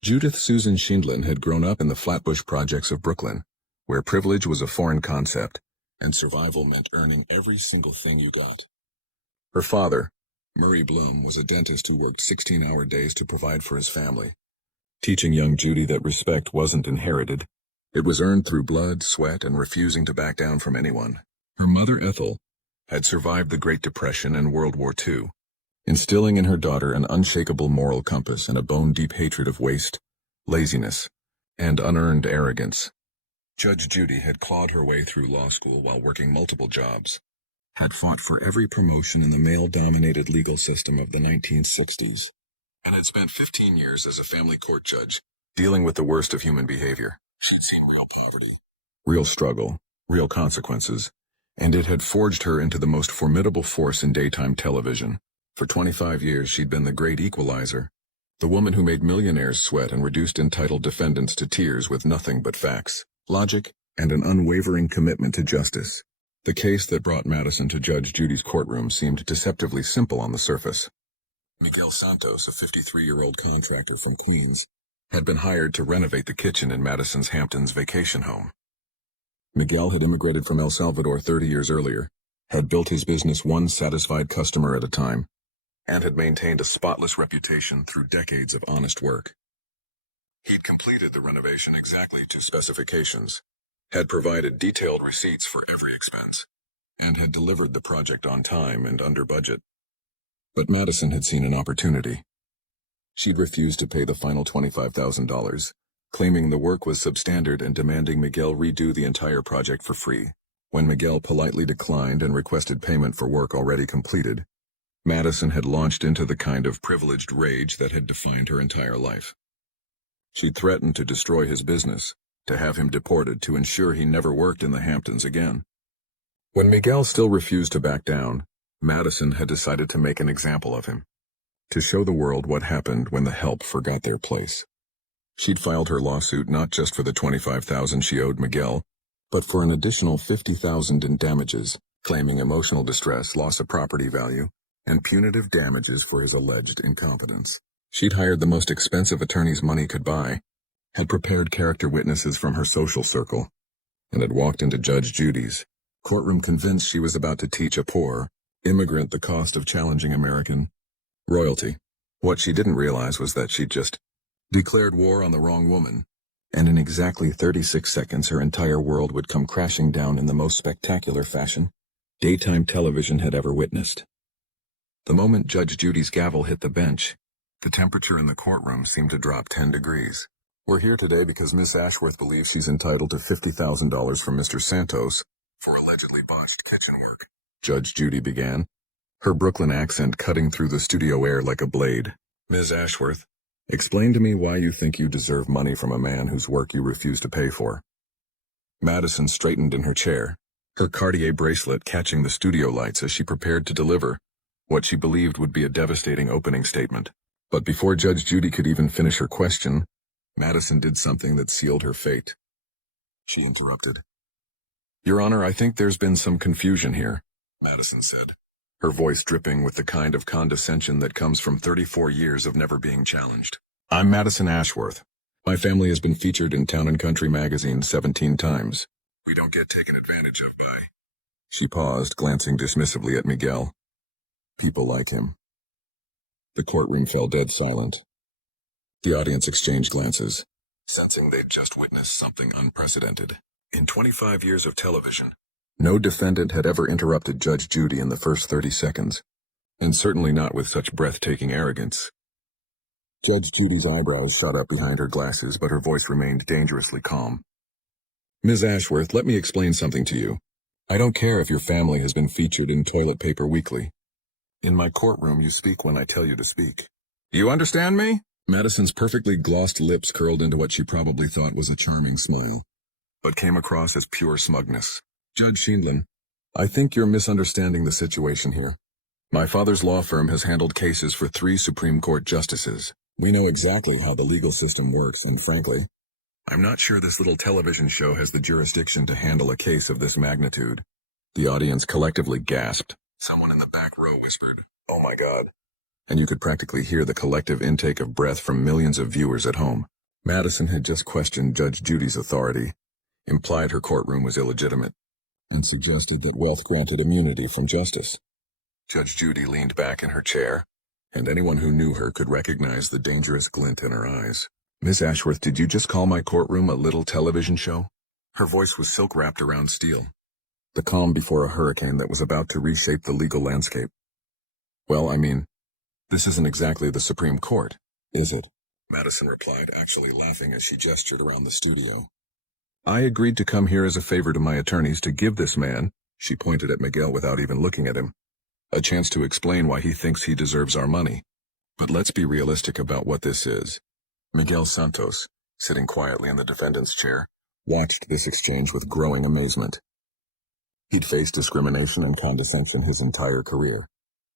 Judith Susan Shendlin had grown up in the Flatbush projects of Brooklyn, where privilege was a foreign concept, and survival meant earning every single thing you got. Her father, Murray Bloom, was a dentist who worked 16-hour days to provide for his family, teaching young Judy that respect wasn't inherited. It was earned through blood, sweat, and refusing to back down from anyone. Her mother, Ethel, had survived the Great Depression and World War II, instilling in her daughter an unshakable moral compass and a bone-deep hatred of waste, laziness, and unearned arrogance. Judge Judy had clawed her way through law school while working multiple jobs, had fought for every promotion in the male-dominated legal system of the 1960s, and had spent 15 years as a family court judge, dealing with the worst of human behavior. She'd seen real poverty, real struggle, real consequences, and it had forged her into the most formidable force in daytime television. For 25 years, she'd been the great equalizer, the woman who made millionaires sweat and reduced entitled defendants to tears with nothing but facts, logic, and an unwavering commitment to justice. The case that brought Madison to Judge Judy's courtroom seemed deceptively simple on the surface. Miguel Santos, a 53-year-old contractor from Queens, had been hired to renovate the kitchen in Madison's Hamptons vacation home. Miguel had immigrated from El Salvador 30 years earlier, had built his business one satisfied customer at a time, and had maintained a spotless reputation through decades of honest work. He'd completed the renovation exactly to specifications, had provided detailed receipts for every expense, and had delivered the project on time and under budget. But Madison had seen an opportunity. She'd refused to pay the final $25,000, claiming the work was substandard and demanding Miguel redo the entire project for free. When Miguel politely declined and requested payment for work already completed, Madison had launched into the kind of privileged rage that had defined her entire life. She'd threatened to destroy his business, to have him deported to ensure he never worked in the Hamptons again. When Miguel still refused to back down, Madison had decided to make an example of him, to show the world what happened when the help forgot their place. She'd filed her lawsuit not just for the $25,000 she owed Miguel, but for an additional $50,000 in damages, claiming emotional distress, loss of property value, and punitive damages for his alleged incompetence. She'd hired the most expensive attorneys money could buy, had prepared character witnesses from her social circle, and had walked into Judge Judy's courtroom convinced she was about to teach a poor immigrant the cost of challenging American royalty. What she didn't realize was that she'd just declared war on the wrong woman, and in exactly 36 seconds her entire world would come crashing down in the most spectacular fashion daytime television had ever witnessed. The moment Judge Judy's gavel hit the bench, the temperature in the courtroom seemed to drop 10 degrees. We're here today because Miss Ashworth believes she's entitled to $50,000 from Mr. Santos for allegedly botched kitchen work, Judge Judy began, her Brooklyn accent cutting through the studio air like a blade. Ms. Ashworth, Explain to me why you think you deserve money from a man whose work you refuse to pay for. Madison straightened in her chair, her Cartier bracelet catching the studio lights as she prepared to deliver what she believed would be a devastating opening statement. But before Judge Judy could even finish her question, Madison did something that sealed her fate. She interrupted. Your Honor, I think there's been some confusion here, Madison said, her voice dripping with the kind of condescension that comes from 34 years of never being challenged. I'm Madison Ashworth. My family has been featured in Town & Country magazine 17 times. We don't get taken advantage of by. She paused, glancing dismissively at Miguel. People like him. The courtroom fell dead silent. The audience exchanged glances, sensing they'd just witnessed something unprecedented. In 25 years of television, no defendant had ever interrupted Judge Judy in the first 30 seconds, and certainly not with such breathtaking arrogance. Judge Judy's eyebrows shot up behind her glasses, but her voice remained dangerously calm. Ms. Ashworth, let me explain something to you. I don't care if your family has been featured in Toilet Paper Weekly. In my courtroom, you speak when I tell you to speak. You understand me? Madison's perfectly glossed lips curled into what she probably thought was a charming smile, but came across as pure smugness. Judge Sheindlin, I think you're misunderstanding the situation here. My father's law firm has handled cases for 3 Supreme Court justices. We know exactly how the legal system works, and frankly, I'm not sure this little television show has the jurisdiction to handle a case of this magnitude. The audience collectively gasped. Someone in the back row whispered, "Oh my God." And you could practically hear the collective intake of breath from millions of viewers at home. Madison had just questioned Judge Judy's authority, implied her courtroom was illegitimate, and suggested that wealth granted immunity from justice. Judge Judy leaned back in her chair, and anyone who knew her could recognize the dangerous glint in her eyes. Miss Ashworth, did you just call my courtroom a little television show? Her voice was silk-wrapped around steel, the calm before a hurricane that was about to reshape the legal landscape. Well, I mean, this isn't exactly the Supreme Court, is it? Madison replied, actually laughing as she gestured around the studio. I agreed to come here as a favor to my attorneys to give this man, she pointed at Miguel without even looking at him, a chance to explain why he thinks he deserves our money. But let's be realistic about what this is. Miguel Santos, sitting quietly in the defendant's chair, watched this exchange with growing amazement. He'd faced discrimination and condescension his entire career,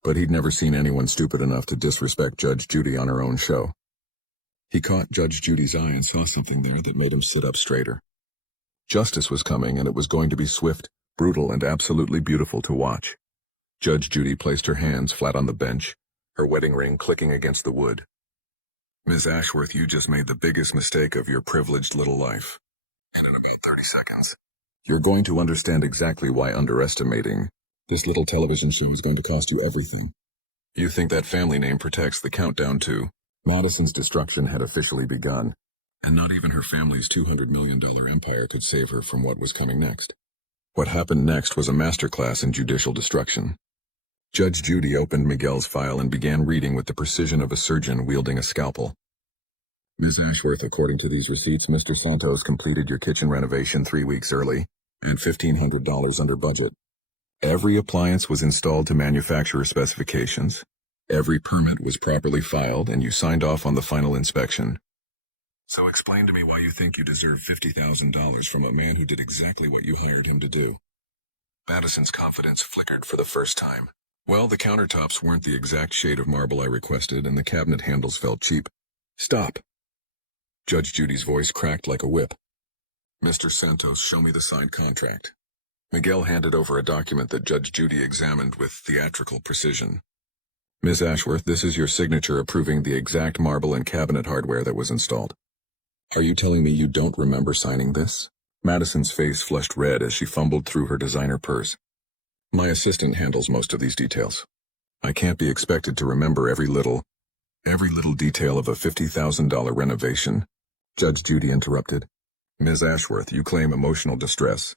but he'd never seen anyone stupid enough to disrespect Judge Judy on her own show. He caught Judge Judy's eye and saw something there that made him sit up straighter. Justice was coming, and it was going to be swift, brutal, and absolutely beautiful to watch. Judge Judy placed her hands flat on the bench, her wedding ring clicking against the wood. Ms. Ashworth, you just made the biggest mistake of your privileged little life. And in about 30 seconds, you're going to understand exactly why underestimating this little television show is going to cost you everything. You think that family name protects the countdown to Madison's destruction had officially begun, and not even her family's $200 million empire could save her from what was coming next. What happened next was a masterclass in judicial destruction. Judge Judy opened Miguel's file and began reading with the precision of a surgeon wielding a scalpel. Ms. Ashworth, according to these receipts, Mr. Santos completed your kitchen renovation 3 weeks early and $1,500 under budget. Every appliance was installed to manufacturer specifications. Every permit was properly filed, and you signed off on the final inspection. So explain to me why you think you deserve $50,000 from a man who did exactly what you hired him to do. Madison's confidence flickered for the first time. Well, the countertops weren't the exact shade of marble I requested, and the cabinet handles felt cheap. Stop. Judge Judy's voice cracked like a whip. Mr. Santos, show me the signed contract. Miguel handed over a document that Judge Judy examined with theatrical precision. Ms. Ashworth, this is your signature approving the exact marble and cabinet hardware that was installed. Are you telling me you don't remember signing this? Madison's face flushed red as she fumbled through her designer purse. My assistant handles most of these details. I can't be expected to remember every little detail of a $50,000 renovation. Judge Judy interrupted. Ms. Ashworth, you claim emotional distress,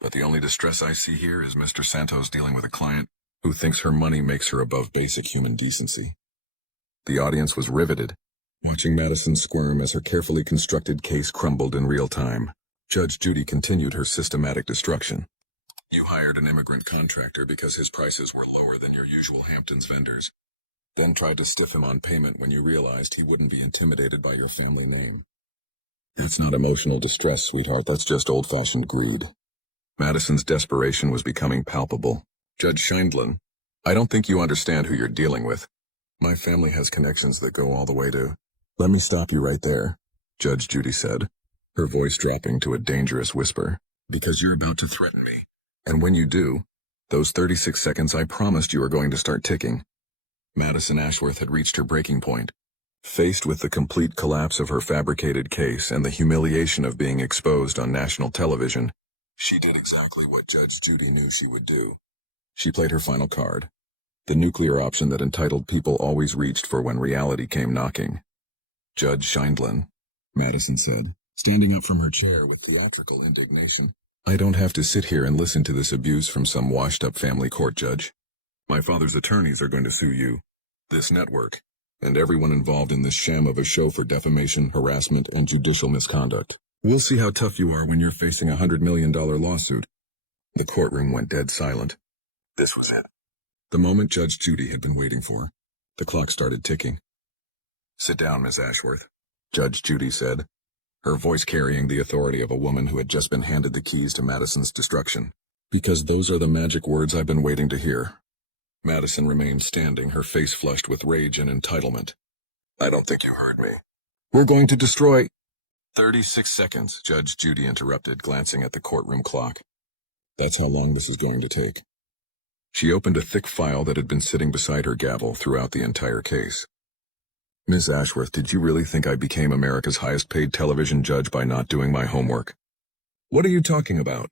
but the only distress I see here is Mr. Santos dealing with a client who thinks her money makes her above basic human decency. The audience was riveted, watching Madison squirm as her carefully constructed case crumbled in real time. Judge Judy continued her systematic destruction. You hired an immigrant contractor because his prices were lower than your usual Hamptons vendors. then tried to stiff him on payment when you realized he wouldn't be intimidated by your family name. That's not emotional distress, sweetheart. That's just old-fashioned greed. Madison's desperation was becoming palpable. Judge Scheindlin, I don't think you understand who you're dealing with. My family has connections that go all the way to... Let me stop you right there, Judge Judy said, her voice dropping to a dangerous whisper. Because you're about to threaten me. And when you do, those 36 seconds I promised you are going to start ticking. Madison Ashworth had reached her breaking point. Faced with the complete collapse of her fabricated case and the humiliation of being exposed on national television, she did exactly what Judge Judy knew she would do. She played her final card, the nuclear option that entitled people always reached for when reality came knocking. Judge Scheindlin, Madison said, standing up from her chair with theatrical indignation. I don't have to sit here and listen to this abuse from some washed-up family court judge. My father's attorneys are going to sue you, this network, and everyone involved in this sham of a show for defamation, harassment, and judicial misconduct. We'll see how tough you are when you're facing a $100 million lawsuit. The courtroom went dead silent. This was it. The moment Judge Judy had been waiting for. The clock started ticking. Sit down, Miss Ashworth, Judge Judy said, her voice carrying the authority of a woman who had just been handed the keys to Madison's destruction. Because those are the magic words I've been waiting to hear. Madison remained standing, her face flushed with rage and entitlement. I don't think you heard me. We're going to destroy... 36 seconds, Judge Judy interrupted, glancing at the courtroom clock. That's how long this is going to take. She opened a thick file that had been sitting beside her gavel throughout the entire case. Miss Ashworth, did you really think I became America's highest-paid television judge by not doing my homework? What are you talking about?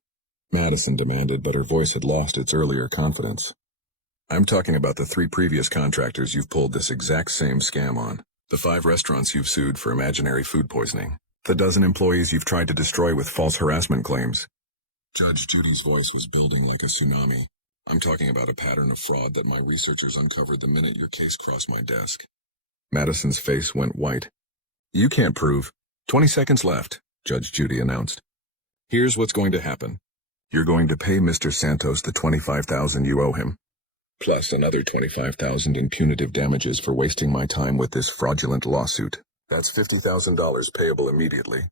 Madison demanded, but her voice had lost its earlier confidence. I'm talking about the 3 previous contractors you've pulled this exact same scam on, the 5 restaurants you've sued for imaginary food poisoning, the 12 employees you've tried to destroy with false harassment claims. Judge Judy's voice was building like a tsunami. I'm talking about a pattern of fraud that my researchers uncovered the minute your case crossed my desk. Madison's face went white. You can't prove. 20 seconds left, Judge Judy announced. Here's what's going to happen. You're going to pay Mr. Santos the $25,000 you owe him, plus another $25,000 in punitive damages for wasting my time with this fraudulent lawsuit. That's $50,000 payable immediately.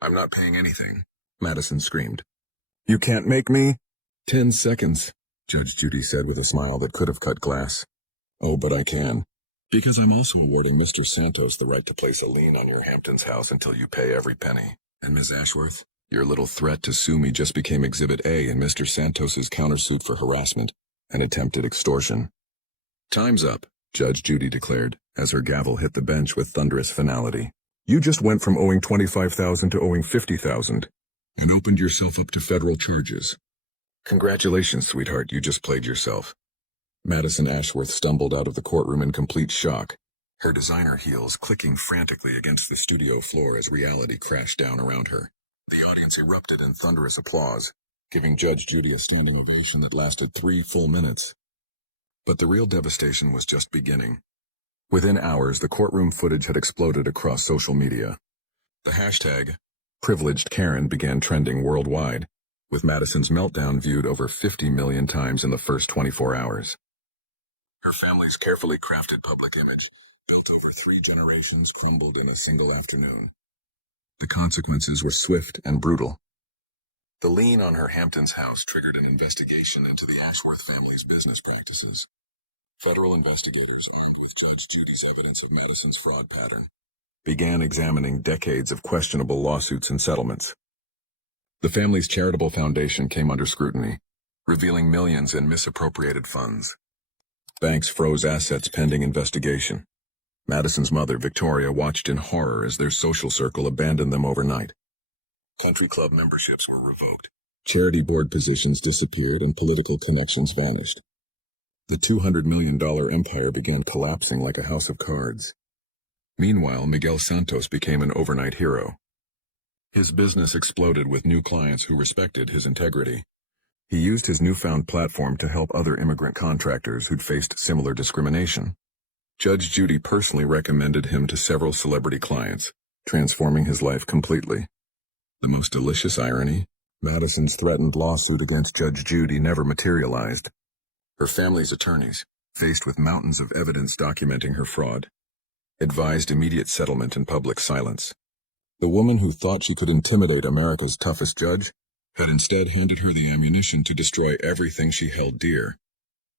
I'm not paying anything, Madison screamed. You can't make me? 10 seconds, Judge Judy said with a smile that could have cut glass. Oh, but I can. Because I'm also awarding Mr. Santos the right to place a lien on your Hamptons house until you pay every penny. And Ms. Ashworth, your little threat to sue me just became Exhibit A in Mr. Santos's countersuit for harassment and attempted extortion. Time's up, Judge Judy declared, as her gavel hit the bench with thunderous finality. You just went from owing $25,000 to owing $50,000 and opened yourself up to federal charges. Congratulations, sweetheart, you just played yourself. Madison Ashworth stumbled out of the courtroom in complete shock, her designer heels clicking frantically against the studio floor as reality crashed down around her. The audience erupted in thunderous applause, giving Judge Judy a standing ovation that lasted 3 full minutes. But the real devastation was just beginning. Within hours, the courtroom footage had exploded across social media. The hashtag, Privileged Karen, began trending worldwide, with Madison's meltdown viewed over 50 million times in the first 24 hours. Her family's carefully crafted public image, built over 3 generations, crumbled in a single afternoon. The consequences were swift and brutal. The lien on her Hamptons house triggered an investigation into the Ashworth family's business practices. Federal investigators, armed with Judge Judy's evidence of Madison's fraud pattern, began examining decades of questionable lawsuits and settlements. The family's charitable foundation came under scrutiny, revealing millions in misappropriated funds. Banks froze assets pending investigation. Madison's mother, Victoria, watched in horror as their social circle abandoned them overnight. Country club memberships were revoked. Charity board positions disappeared and political connections vanished. The $200 million empire began collapsing like a house of cards. Meanwhile, Miguel Santos became an overnight hero. His business exploded with new clients who respected his integrity. He used his newfound platform to help other immigrant contractors who'd faced similar discrimination. Judge Judy personally recommended him to several celebrity clients, transforming his life completely. The most delicious irony, Madison's threatened lawsuit against Judge Judy never materialized. Her family's attorneys, faced with mountains of evidence documenting her fraud, advised immediate settlement and public silence. The woman who thought she could intimidate America's toughest judge had instead handed her the ammunition to destroy everything she held dear.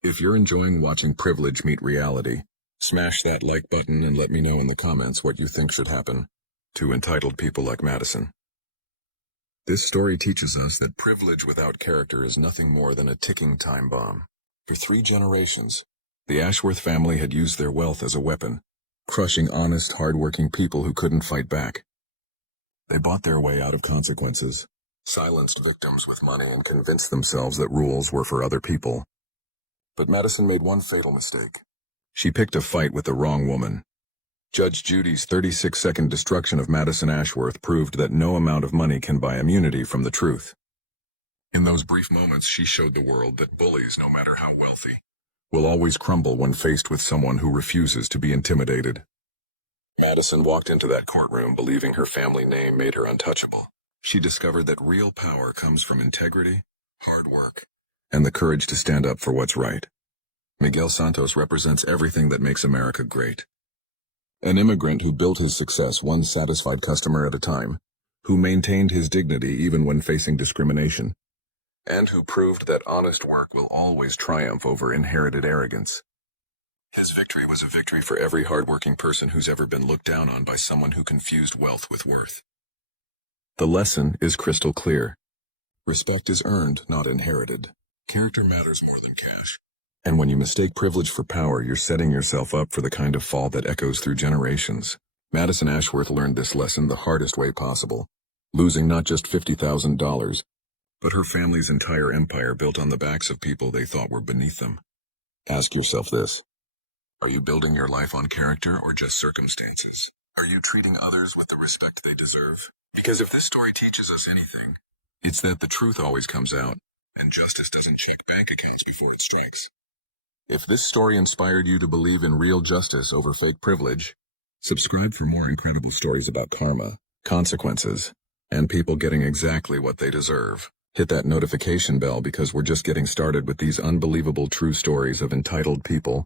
If you're enjoying watching privilege meet reality, smash that like button and let me know in the comments what you think should happen to entitled people like Madison. This story teaches us that privilege without character is nothing more than a ticking time bomb. For 3 generations, the Ashworth family had used their wealth as a weapon, crushing honest, hard-working people who couldn't fight back. They bought their way out of consequences, silenced victims with money, and convinced themselves that rules were for other people. But Madison made one fatal mistake. She picked a fight with the wrong woman. Judge Judy's 36-second destruction of Madison Ashworth proved that no amount of money can buy immunity from the truth. In those brief moments, she showed the world that bullies, no matter how wealthy, will always crumble when faced with someone who refuses to be intimidated. Madison walked into that courtroom believing her family name made her untouchable. She discovered that real power comes from integrity, hard work, and the courage to stand up for what's right. Miguel Santos represents everything that makes America great. An immigrant who built his success one satisfied customer at a time, who maintained his dignity even when facing discrimination, and who proved that honest work will always triumph over inherited arrogance. His victory was a victory for every hardworking person who's ever been looked down on by someone who confused wealth with worth. The lesson is crystal clear. Respect is earned, not inherited. Character matters more than cash. And when you mistake privilege for power, you're setting yourself up for the kind of fall that echoes through generations. Madison Ashworth learned this lesson the hardest way possible, losing not just $50,000, but her family's entire empire built on the backs of people they thought were beneath them. Ask yourself this. Are you building your life on character or just circumstances? Are you treating others with the respect they deserve? Because if this story teaches us anything, it's that the truth always comes out, and justice doesn't check bank accounts before it strikes. If this story inspired you to believe in real justice over fake privilege, subscribe for more incredible stories about karma, consequences, and people getting exactly what they deserve. Hit that notification bell because we're just getting started with these unbelievable true stories of entitled people